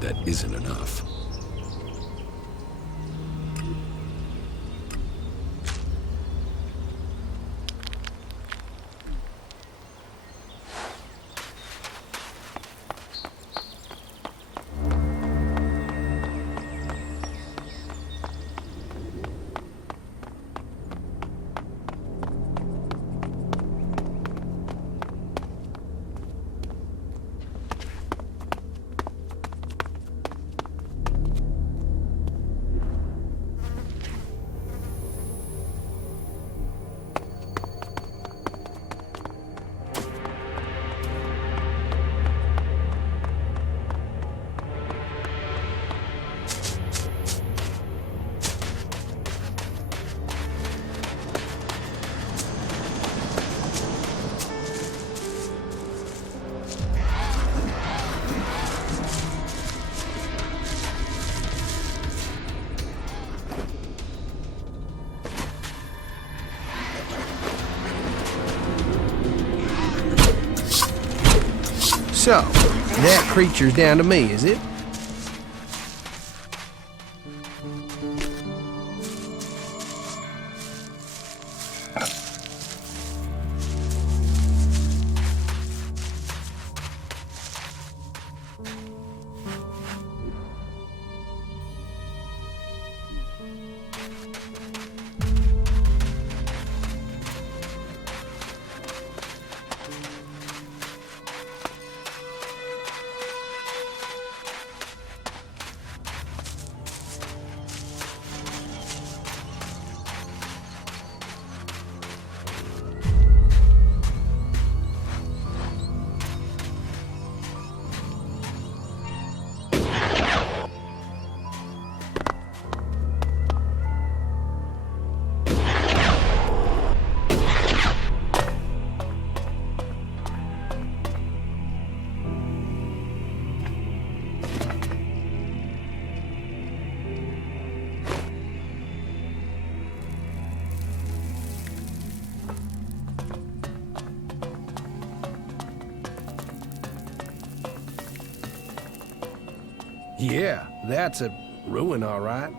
That isn't enough. So, that creature's down to me, is it? Yeah, that's a ruin, all right.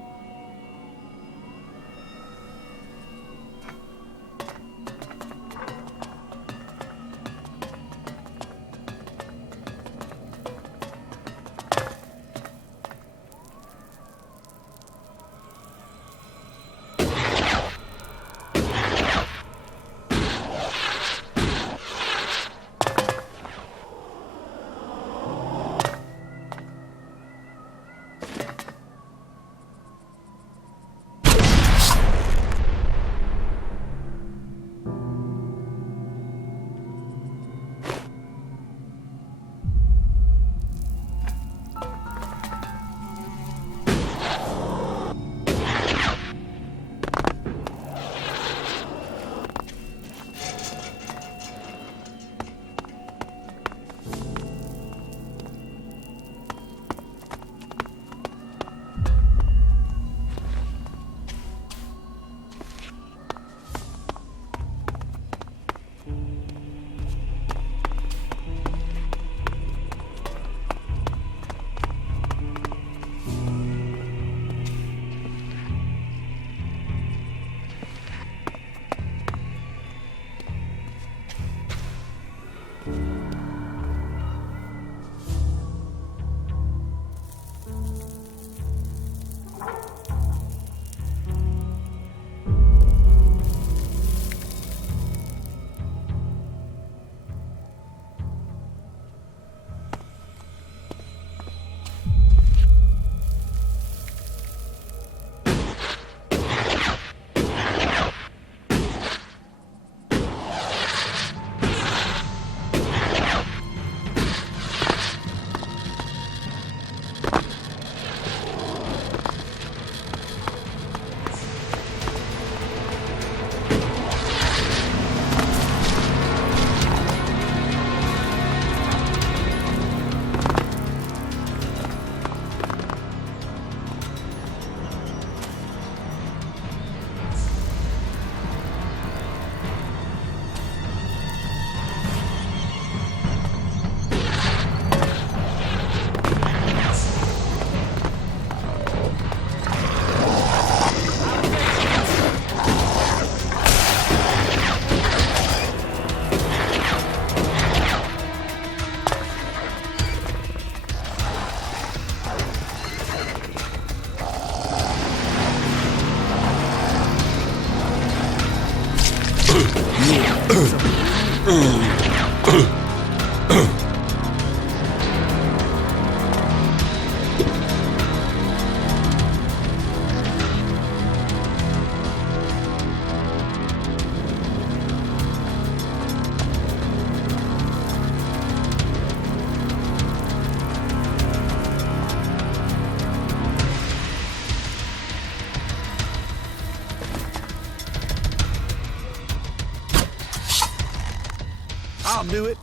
I'll do it.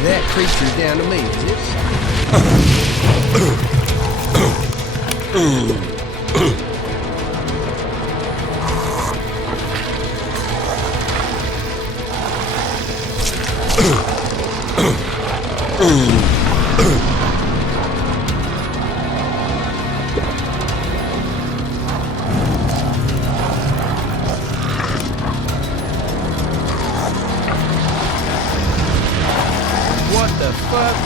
That creature's down to me, is it? What the fuck?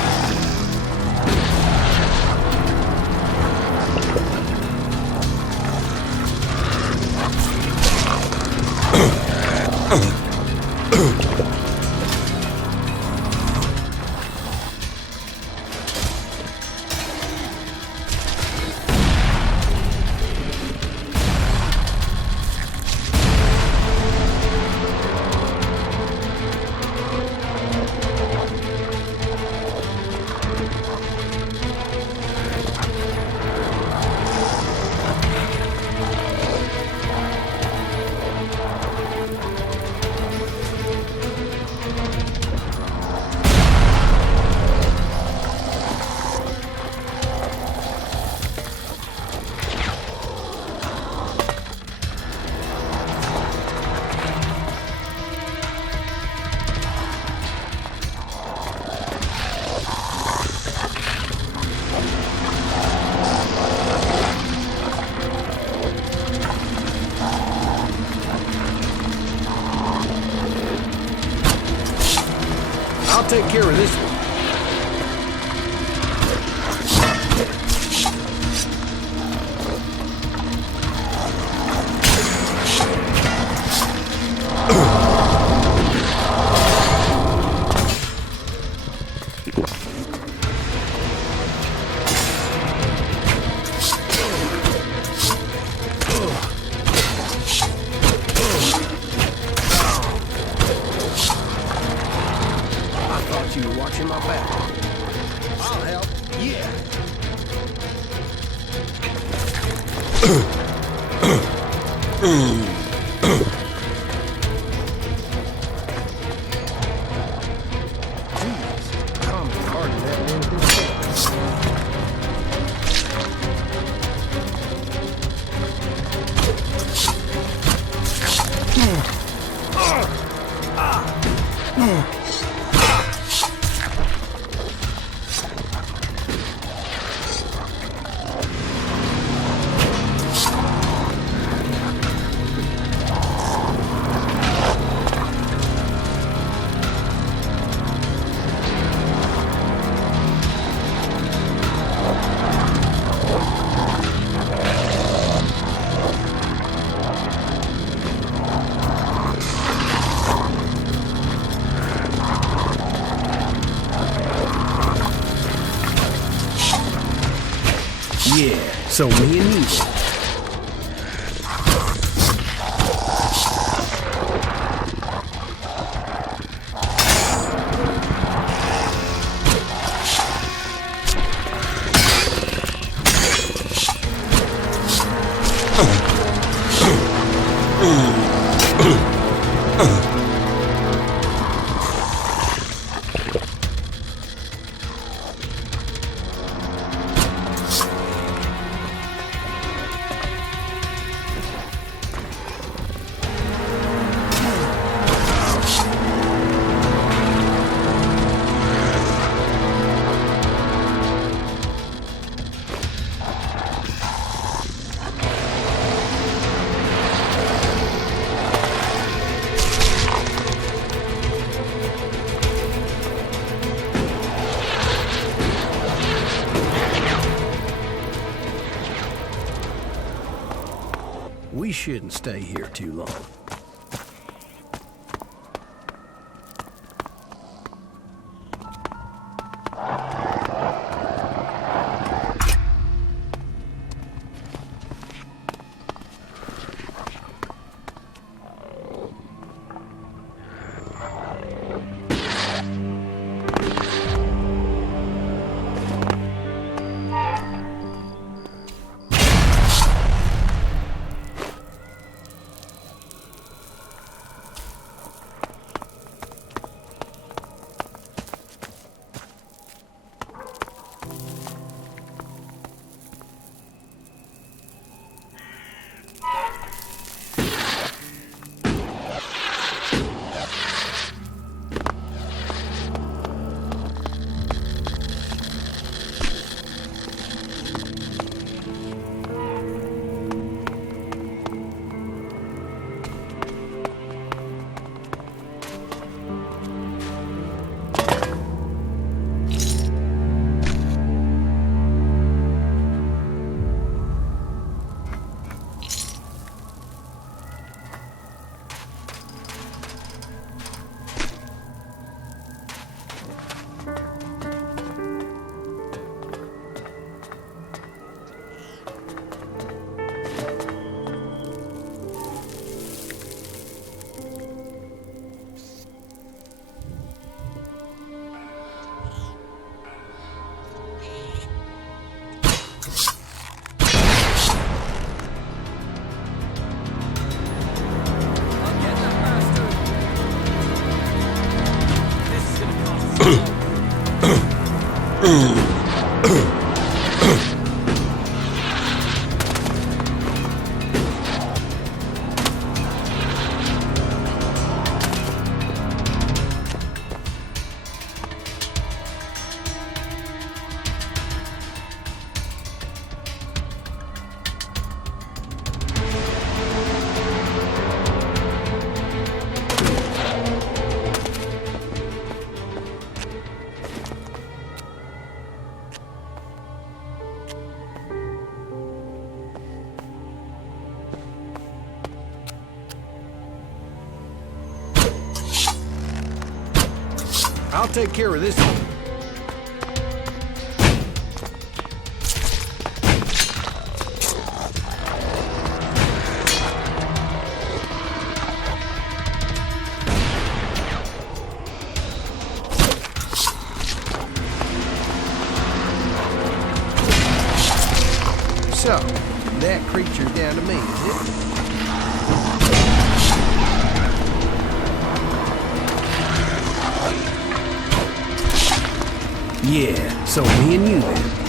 You were watching my back. I'll help. Yeah. Yeah, so me and you. We shouldn't stay here too long. I'll take care of this one. So, that creature's down to me, is it? Yeah, so me and you then.